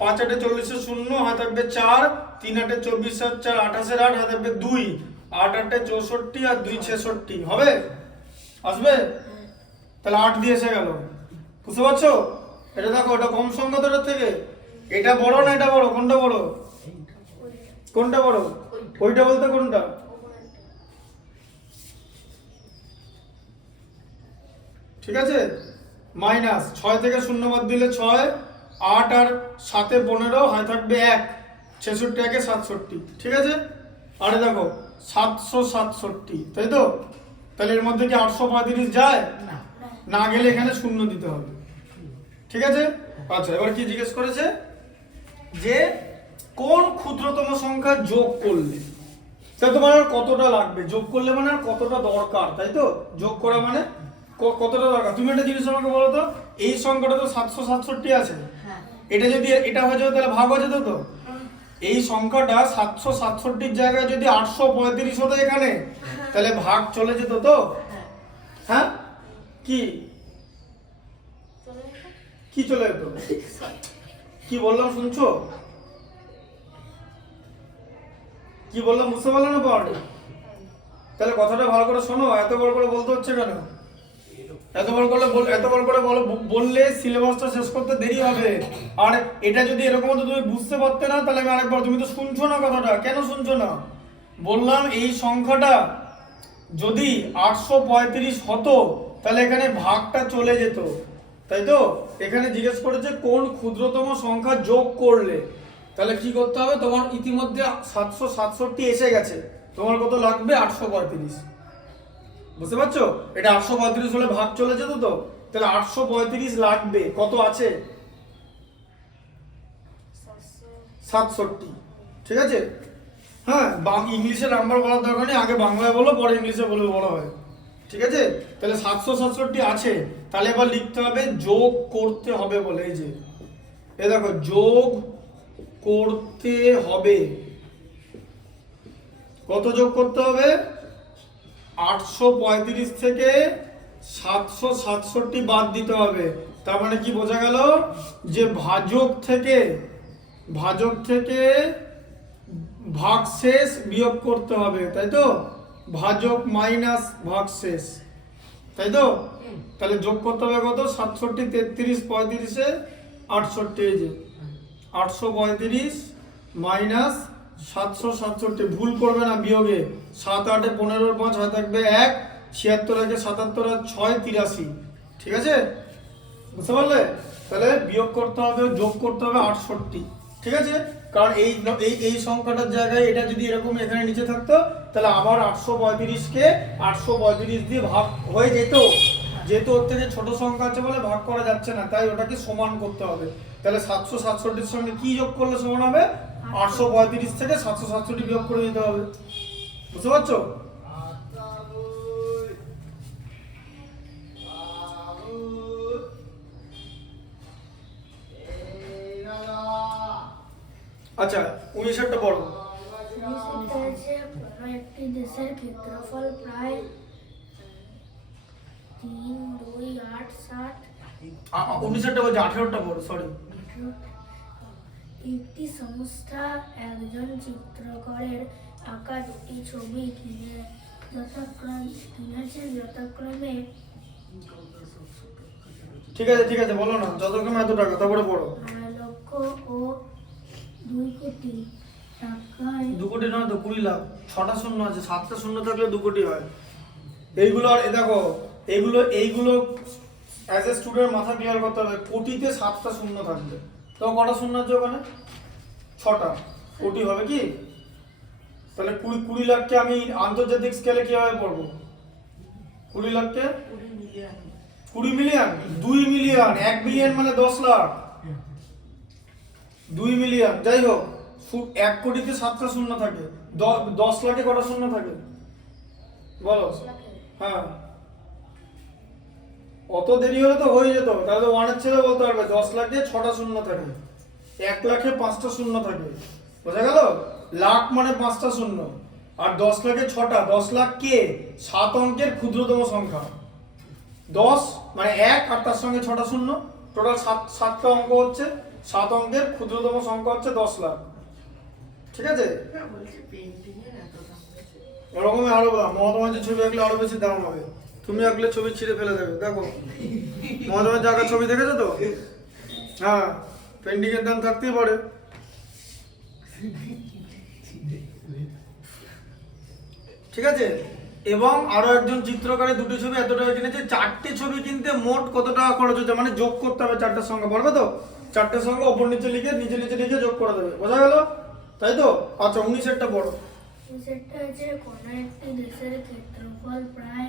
5 8 40 0, হাতে থাকবে 4, 3 8 24 আর 4 28 8, হাতে থাকবে 2, 8 8 64 আর 2 66, হবে? আসবে? তাহলে 8 দিয়ে এসে গেল, বুঝতে পারছো? এটা দেখো, এটা কম সংখ্যা তো এটার থেকে, এটা বড় না এটা বড়? কোনটা বড়? কোনটা বড়? ওইটা বলতে কোনটা? ঠিক আছে, মাইনাস 6 থেকে 0 বাদ দিলে 6, 8 আর 7 15, হাতে থাকবে 1, 66 1 67, ঠিক আছে? আরে দেখো 767, তাই তো? তাহলে এর মধ্যে কি 835 যায় না? গেলে এখানে 0 দিতে হবে, ঠিক আছে? আচ্ছা, এবার কি জিজ্ঞেস করেছে, যে কোন ক্ষুদ্রতম সংখ্যা যোগ করলে, তা তোমার আর কতটা লাগবে যোগ করলে, মানে আর কতটা দরকার, তাই তো? যোগ করা মানে কতটা দরকার। তুমি একটা জিনিস আমাকে বলো তো, এই সংখ্যাটা তো 767 আছে, এটা যদি এটা হয়ে যেত তাহলে ভাগ হয়ে যেত তো। এই সংখ্যাটা 767 জায়গায় যদি 835 হতো এখানে, তাহলে ভাগ চলে যেত তো। হ্যাঁ, কি কি চলে যেত? কি বললাম শুনছো? কি বললাম বুঝতে পারলে না পাওনি? তাহলে কথাটা ভালো করে শোনো, এত বড় করে বলতে হচ্ছে কেন? এত বড় করে বললে সিলেবাসটা শেষ করতে দেরি হবে। আর এটা যদি এরকম হতো তুমি বুঝতে পারতে না, তাহলে আমি আরেকবার, তুমি তো শুনছো না কথাটা, কেন শুনছো না? বললাম এই সংখ্যাটা যদি 835 হতো তাহলে এখানে ভাগটা চলে যেত, তাই তো? এখানে জিজ্ঞেস করেছে কোন ক্ষুদ্রতম সংখ্যা যোগ করলে, তাহলে কি করতে হবে, তোমার ইতিমধ্যে 767 এসে গেছে, তোমার কত লাগবে 835। বুঝতে পারছো, এটা 835 হলে ভাগ চলে যেত তো, তাহলে 835 লাগবে, কত আছে 67। ঠিক আছে, হ্যাঁ ইংলিশে নাম্বার বলার দরকার নেই, আগে বাংলায় বলো পরে ইংলিশে বললে বলা হয়। ঠিক আছে, তাহলে 767 আছে, তাহলে এবার লিখতে হবে যোগ করতে হবে বলে, এই যে এই দেখো যোগ করতে হবে, কত যোগ করতে হবে, 835 থেকে 767 বাদ দিতে হবে। তার মানে কি বোঝা গেল, যে ভাজক থেকে ভাগশেষ বিয়োগ করতে হবে, তাই তো, ভাজক মাইনাস ভাগশেষ, তাই তো। তাহলে যোগ করতে হবে কত, 67, 33, 35-এ 68, এই যে 835 মাইনাস 767, ভুল করবে না বিয়োগে, 7 8 15 5 হাতে থাকবে 1, 76 1 77 আর 6 83। ঠিক আছে, বুঝতে পারলে, তাহলে বিয়োগ করতে হবে, যোগ করতে হবে 68। ঠিক আছে, কারণ এই সংখ্যাটার জায়গায় এটা যদি এরকম এখানে নিচে থাকতো, তাহলে আবার 835-কে 835 দিয়ে ভাগ হয়ে যেত, যেহেতু ওর থেকে ছোট সংখ্যা আছে বলে ভাগ করা যাচ্ছে না, তাই ওটাকে সমান করতে হবে। তাহলে 767-এর সঙ্গে কি যোগ করলে সমান হবে, 835 থেকে 767 বিয়োগ করে দিতে হবে। বুঝতে পারছো, আচ্ছা 19-টা পড়ো। 19টা আছে, কোনো একটি দেশের ক্ষেত্রফল প্রায় 3 2 8 7। 19-টা বলছে, 18টা পড়ো, সরি। একটি সংস্থা একজন চিত্রকরের আঁকা দুটি ছবি কিনেছেন যথাক্রমে। ঠিক আছে বলো না, যতক্ষণ এত টাকা, তারপরে পড়ো। 9 লক্ষ ও 2 কোটি টাকায়। 2 কোটি নয় তো, 20 লাখ। 6টা শূন্য আছে, 7টা শূন্য থাকলে 2 কোটি হয়। এইগুলো আর দেখো, এইগুলো অ্যাজ এ স্টুডেন্ট মাথা ক্লিয়ার করতে হবে, কোটিতে 7টা শূন্য থাকবে, তো কটা শূন্য আছে ওখানে, 6টা, কোটি হবে কি। তাহলে 20 লাখকে আমি আন্তর্জাতিক স্কেলে কিভাবে পড়বো, 20 লাখকে 20 মিলিয়ন, 2 মিলিয়ন, 1 বিলিয়ন মানে 10 লাখ, 2 মিলিয়ন, যাই হোক 1 কোটিতে 7টা শূন্য থাকে, 10 লাখে কটা শূন্য থাকে বলো, হ্যাঁ অত দেরি হলে তো হয়ে যেত, তাহলে 1-এর ছেলে বলতে পারবে 10 লাখে 6টা শূন্য থাকে, 1 লাখে 5টা শূন্য থাকে, বোঝা গেল, লাখ মানে 5টা শূন্য, আর 10 লাখে 6টা, 10 লাখ কে 7 অঙ্কের ক্ষুদ্রতম সংখ্যা, 10 মানে 1 আর তার সঙ্গে 6টা শূন্য, টোটাল 7টা অঙ্ক হচ্ছে, 7 অঙ্কের ক্ষুদ্রতম সংখ্যা হচ্ছে 10 লাখ। ঠিক আছে, এরকমই আরো মহাত্মা গান্ধীর ছবি আঁকলে আরো বেশি দাম হবে, তুমি আঁকলে ছবি ছিঁড়ে ফেলে দেবে। দেখো মহাত্মা গান্ধী আঁকার ছবি দেখেছো তো, হ্যাঁ পেন্টিং এর দাম থাকতেই পারে। ঠিক আছে, এবং আরো একজন চিত্রকারের 2টি ছবি এত টাকা কিনেছে, 4টে ছবি কিনতে মোট কত টাকা খরচ হচ্ছে, মানে যোগ করতে হবে 4টার সঙ্গে, পারবে তো, 4টার সঙ্গে ওপর নিচে লিখে লিখে যোগ করে দেবে, বোঝা গেল, তাই তো। আচ্ছা 19-এরটা পড়ো। 19টা আছে, কোনো একটি দেশের ক্ষেত্রফল প্রায়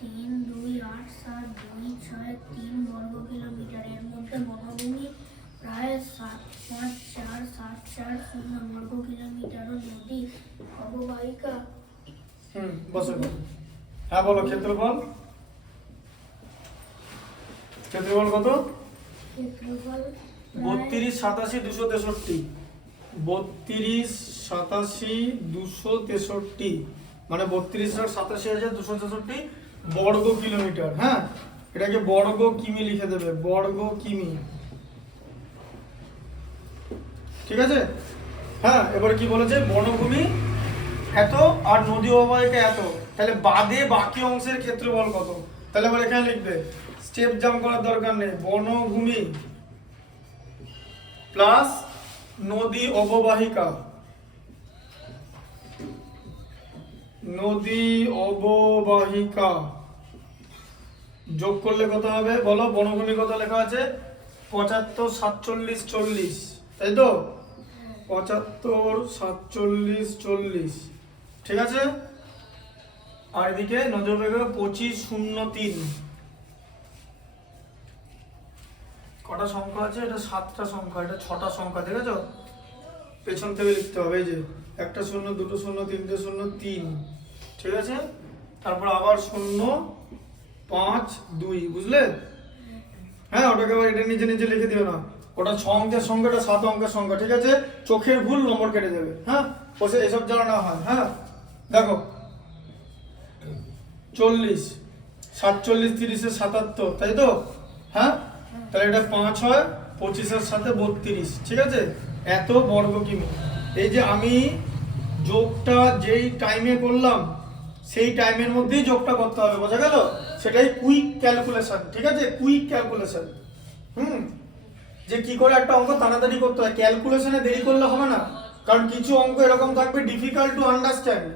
3 2 8 7 2 6 3 বর্গ কিলোমিটার, এর মধ্যে বনভূমি প্রায় 7 5 4 7 4 0 বর্গ কিলোমিটার ও নদী অববাহিকা। বসে হ্যাঁ বলো, ক্ষেত্রফল কত, ক্ষেত্রফল 32 87 263, 32 87 263, মানে 32,87,263 বর্গ কিলোমিটার। হ্যাঁ, এটাকে বর্গ কিমি লিখে দেবে, বর্গ কিমি। ঠিক আছে, হ্যাঁ এবারে কি বলেছে, বনভূমি এত আর নদী অববাহিকা এত, তাহলে বাদে বাকি অংশের ক্ষেত্রফল কত, তাহলে এবার এখানে লিখবে, স্টেপ জাম্প করার দরকার নেই, বনভূমি প্লাস নদী অববাহিকা, নদী অববাহিকা যোগ করলে কত হবে বলো, বনভূমি কত লেখা আছে 75 47 40, তাই তো, 75, 47, 40, ঠিক আছে। আর এদিকে নজর রেখে 25, 03। কটা সংখ্যা আছে? এটা 7টা সংখ্যা, এটা 6টা সংখ্যা, দেখেছো? পেছন থেকে লিখতে হবে, এই যে 1টা 0, 2টো 0, 3টে 0, 3, ঠিক আছে। তারপর আবার 0, 5, 2, বুঝলে? হ্যাঁ, ওটাকে আবার এটা নিচে নিচে লিখে দিও না, ওটা 6 অঙ্কের সংখ্যাটা 7 অঙ্কের সংখ্যা, ঠিক আছে। চোখের ভুল নম্বর কেটে যাবে, হ্যাঁ, বসে এসব যেন না হয়। হ্যাঁ, দেখো 40, 47, 30, 77, তাই তো? হ্যাঁ, তাহলে এটা 5 হয়, 25-এর সাথে 32, ঠিক আছে। এত বর্গ কিমি। এই যে আমি যোগটা যেই টাইমে করলাম সেই টাইমের মধ্যেই যোগটা করতে হবে, বোঝা গেল? সেটাই কুইক ক্যালকুলেশন, ঠিক আছে, কুইক ক্যালকুলেশন। যে কি করে একটা অঙ্ক তাড়াতাড়ি করতে হয়, ক্যালকুলেশনে দেরি করলে হবে না। কারণ কিছু অঙ্ক এরকম থাকবে ডিফিকাল্ট টু আন্ডারস্ট্যান্ড,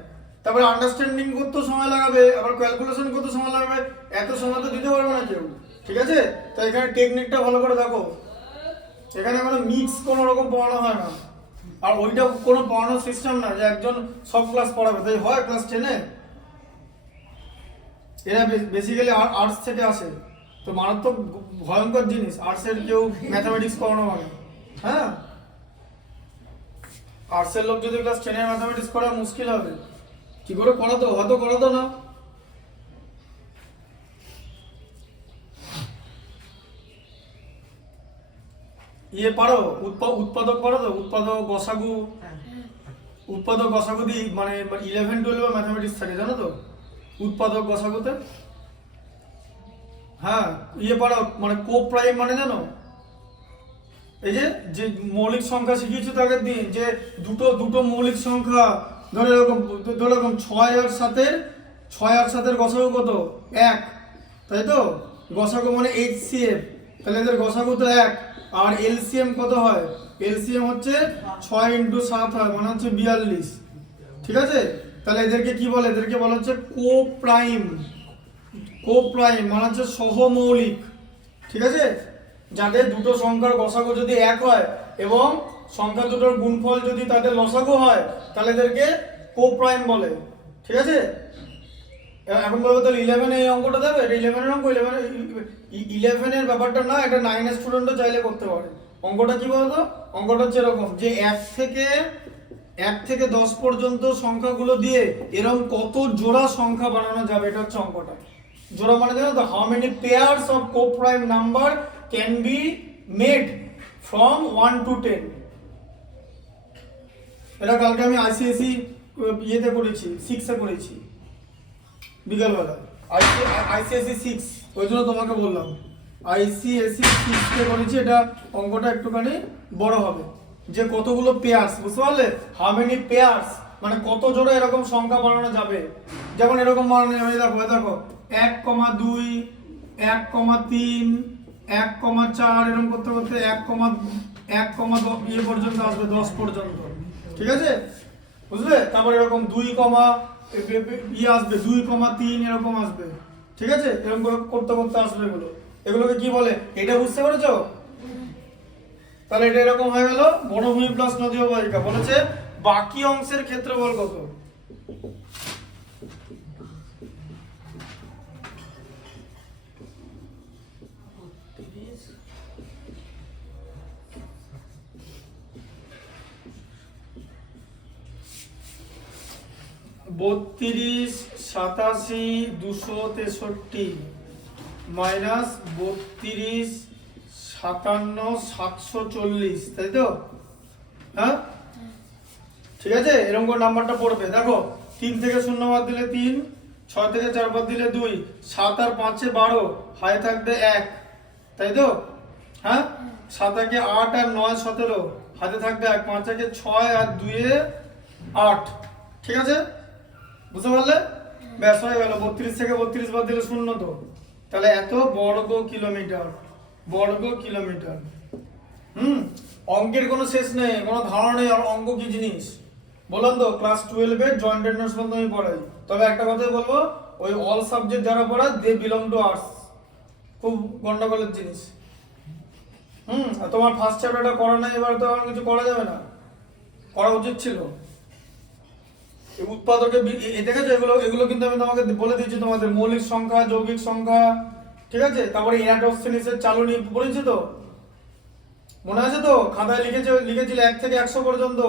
তারপরে আন্ডারস্ট্যান্ডিং করতে সময় লাগাবে, আবার ক্যালকুলেশন করতে সময় লাগবে, এত সময় তো দিতে পারবে না কেউ, ঠিক আছে। তো এখানে টেকনিকটা ভালো করে দেখো, এখানে কোনো মিক্স কোনো রকম পড়ানো হয় না, আর ওইটা কোনো পড়ানোর সিস্টেম না যে একজন সব ক্লাস পড়াবে, তাই হয় ক্লাস 10-এ। এরা বেসিক্যালি আর্টস থেকে আসে, তো মারাত্মক ভয়ঙ্কর জিনিস আর্টসের কেউ ম্যাথামেটিক্স পড়ানো মানে। হ্যাঁ, আর্টসের লোক যদি ক্লাস 10-এর ম্যাথামেটিক্স করা মুশকিল হবে। কি করে করাতো? হয়তো করাতো না। পারো উৎপাদক পারো তো? উৎপাদক গসাগু, উৎপাদক গসাগু দিয়ে মানে 11-12 ম্যাথামেটিক্স থাকে, জানো তো? উৎপাদক গসাগুতে হ্যাঁ পারো, মানে কো প্রাইম মানে জানো? এই যে যে মৌলিক সংখ্যা শিখিয়েছো আগের দিন, যে দুটো মৌলিক সংখ্যা, ধরো এরকম 6 আর 7-এর গসাগু কত? 1, তাই তো? গসাগু মানে HCF, তাহলে এদের গসাগু তো 1। আর এলসিএম কত হয়? এলসিএম হচ্ছে 6 × 7 হয়, মানে হচ্ছে 42, ঠিক আছে। তাহলে এদেরকে কি বলে? এদেরকে বলা হচ্ছে কোপ্রাইম। কোপ্রাইম মানে হচ্ছে সহমৌলিক, ঠিক আছে। যাদের দুটো সংখ্যার গসাগু যদি 1 হয় এবং সংখ্যা দুটোর গুণফল যদি তাদের লসাগু হয়, তাহলে এদেরকে কোপ্রাইম বলে, ঠিক আছে। এখন বলবো তাহলে 11 এই অঙ্কটা দেবে, এটা 11-এর অঙ্ক। 11-এর ব্যাপারটা না, এটা 9-এর স্টুডেন্টও চাইলে করতে পারে। অঙ্কটা কি বলতো? অঙ্কটা হচ্ছে এরকম, যে 1 থেকে 10 পর্যন্ত সংখ্যাগুলো দিয়ে এরকম কত জোড়া সংখ্যা বানানো যাবে, এটা হচ্ছে অঙ্কটা। জোড়া মানে জানো তো? How many pairs of কোপ্রাইম number can be made from 1 to 10। এটা কালকে আমি আইসিএসসি ইয়েতে করেছি, 6-এ করেছি বিকালবেলা। আইসিএসসি 6, ওই জন্য তোমাকে বললাম আইসিএসসি 6-এ করেছি। এটা অঙ্কটা একটুখানি বড় হবে, যে কতগুলো পেয়ার্স, বুঝতে পারলে? হাউ মেনি পেয়ার্স মানে কত জোড়া এরকম সংখ্যা বানানো যাবে। যেমন এরকম বানানো যাবে, দেখো 1,2, 1,3, 1,4, এরকম করতে করতে 1, পর্যন্ত আসবে, 10 পর্যন্ত, ঠিক আছে, বুঝলে? তারপর এরকম 2, আসবে 2,3, এরকম আসবে, ঠিক আছে। এরকম করে করতে করতে আসবে এগুলোকে কি বলে? এটা বুঝতে পেরেছো? তাহলে এটা এরকম হয়ে গেল বনভূমি প্লাস নদী অববাহিকা। বলেছে বাকি অংশের ক্ষেত্রফল কত? বত্রিশ, 87, 263 মাইনাস 32, 57, 740, তাই তো? হ্যাঁ, ঠিক আছে। এরকম করে নাম্বারটা পড়বে। দেখো 3 থেকে 0 বাদ দিলে 3, 6 থেকে 4 বাদ দিলে 2, 7 আর 5-এ 12, হাই থাকবে 1, তাই তো? হ্যাঁ, 7 একে 8 আর 9 17, হাতে থাকবে 1, 5 একে 6 আর 2-এ 8, ঠিক আছে, বুঝতে পারলে? ব্যাস হয়ে গেল। 32 থেকে 32 বাদ দিলে 0 তো, তাহলে এত বর্গ কিলোমিটার। অঙ্কের কোনো শেষ নেই, কোনো ধারণা নেই আর অঙ্ক কি জিনিস। বললাম তো ক্লাস 12-এ জয়েন্টেড নোটস পর্যন্ত আমি পড়াই। তবে একটা কথাই বলবো, ওই অল সাবজেক্ট যারা পড়ায় দে বিলং টু আর্টস, খুব গন্ডগোলের জিনিস। আর তোমার ফার্স্ট চ্যাপ্টারটা করা নাই, এবার তো আর কিছু করা যাবে না। করা উচিত ছিল। এই উৎপাদকে দেখেছো, এগুলো এগুলো কিন্তু আমি তোমাকে বলে দিয়েছি, তোমাদের মৌলিক সংখ্যা, যৌগিক সংখ্যা, ঠিক আছে। তারপরে এরাটোস্থেনিসের চালনী বলেছি তো, মনে আছে তো? খাতায় লিখেছিল 1 থেকে 100 পর্যন্ত।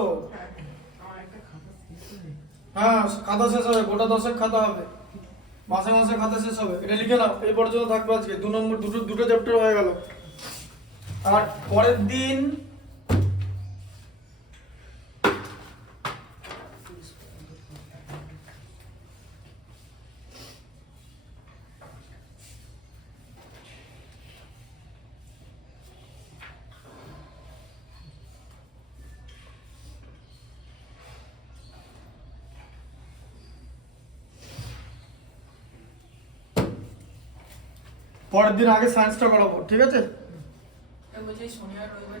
আমার একটা খাতা শেষ হয়ে গেছে। হ্যাঁ, খাতা শেষ হবে, গোটা 10 খাতা হবে, মাসে মাসে খাতা শেষ হবে। এটা লিখে নাও, এই পর্যন্ত থাকবে আজকে। 2 নম্বর দুটো চ্যাপ্টার হয়ে গেল। আর পরের দিন আগে সায়েন্সটা করাবো, ঠিক আছে? বলছি শনিবার রবিবার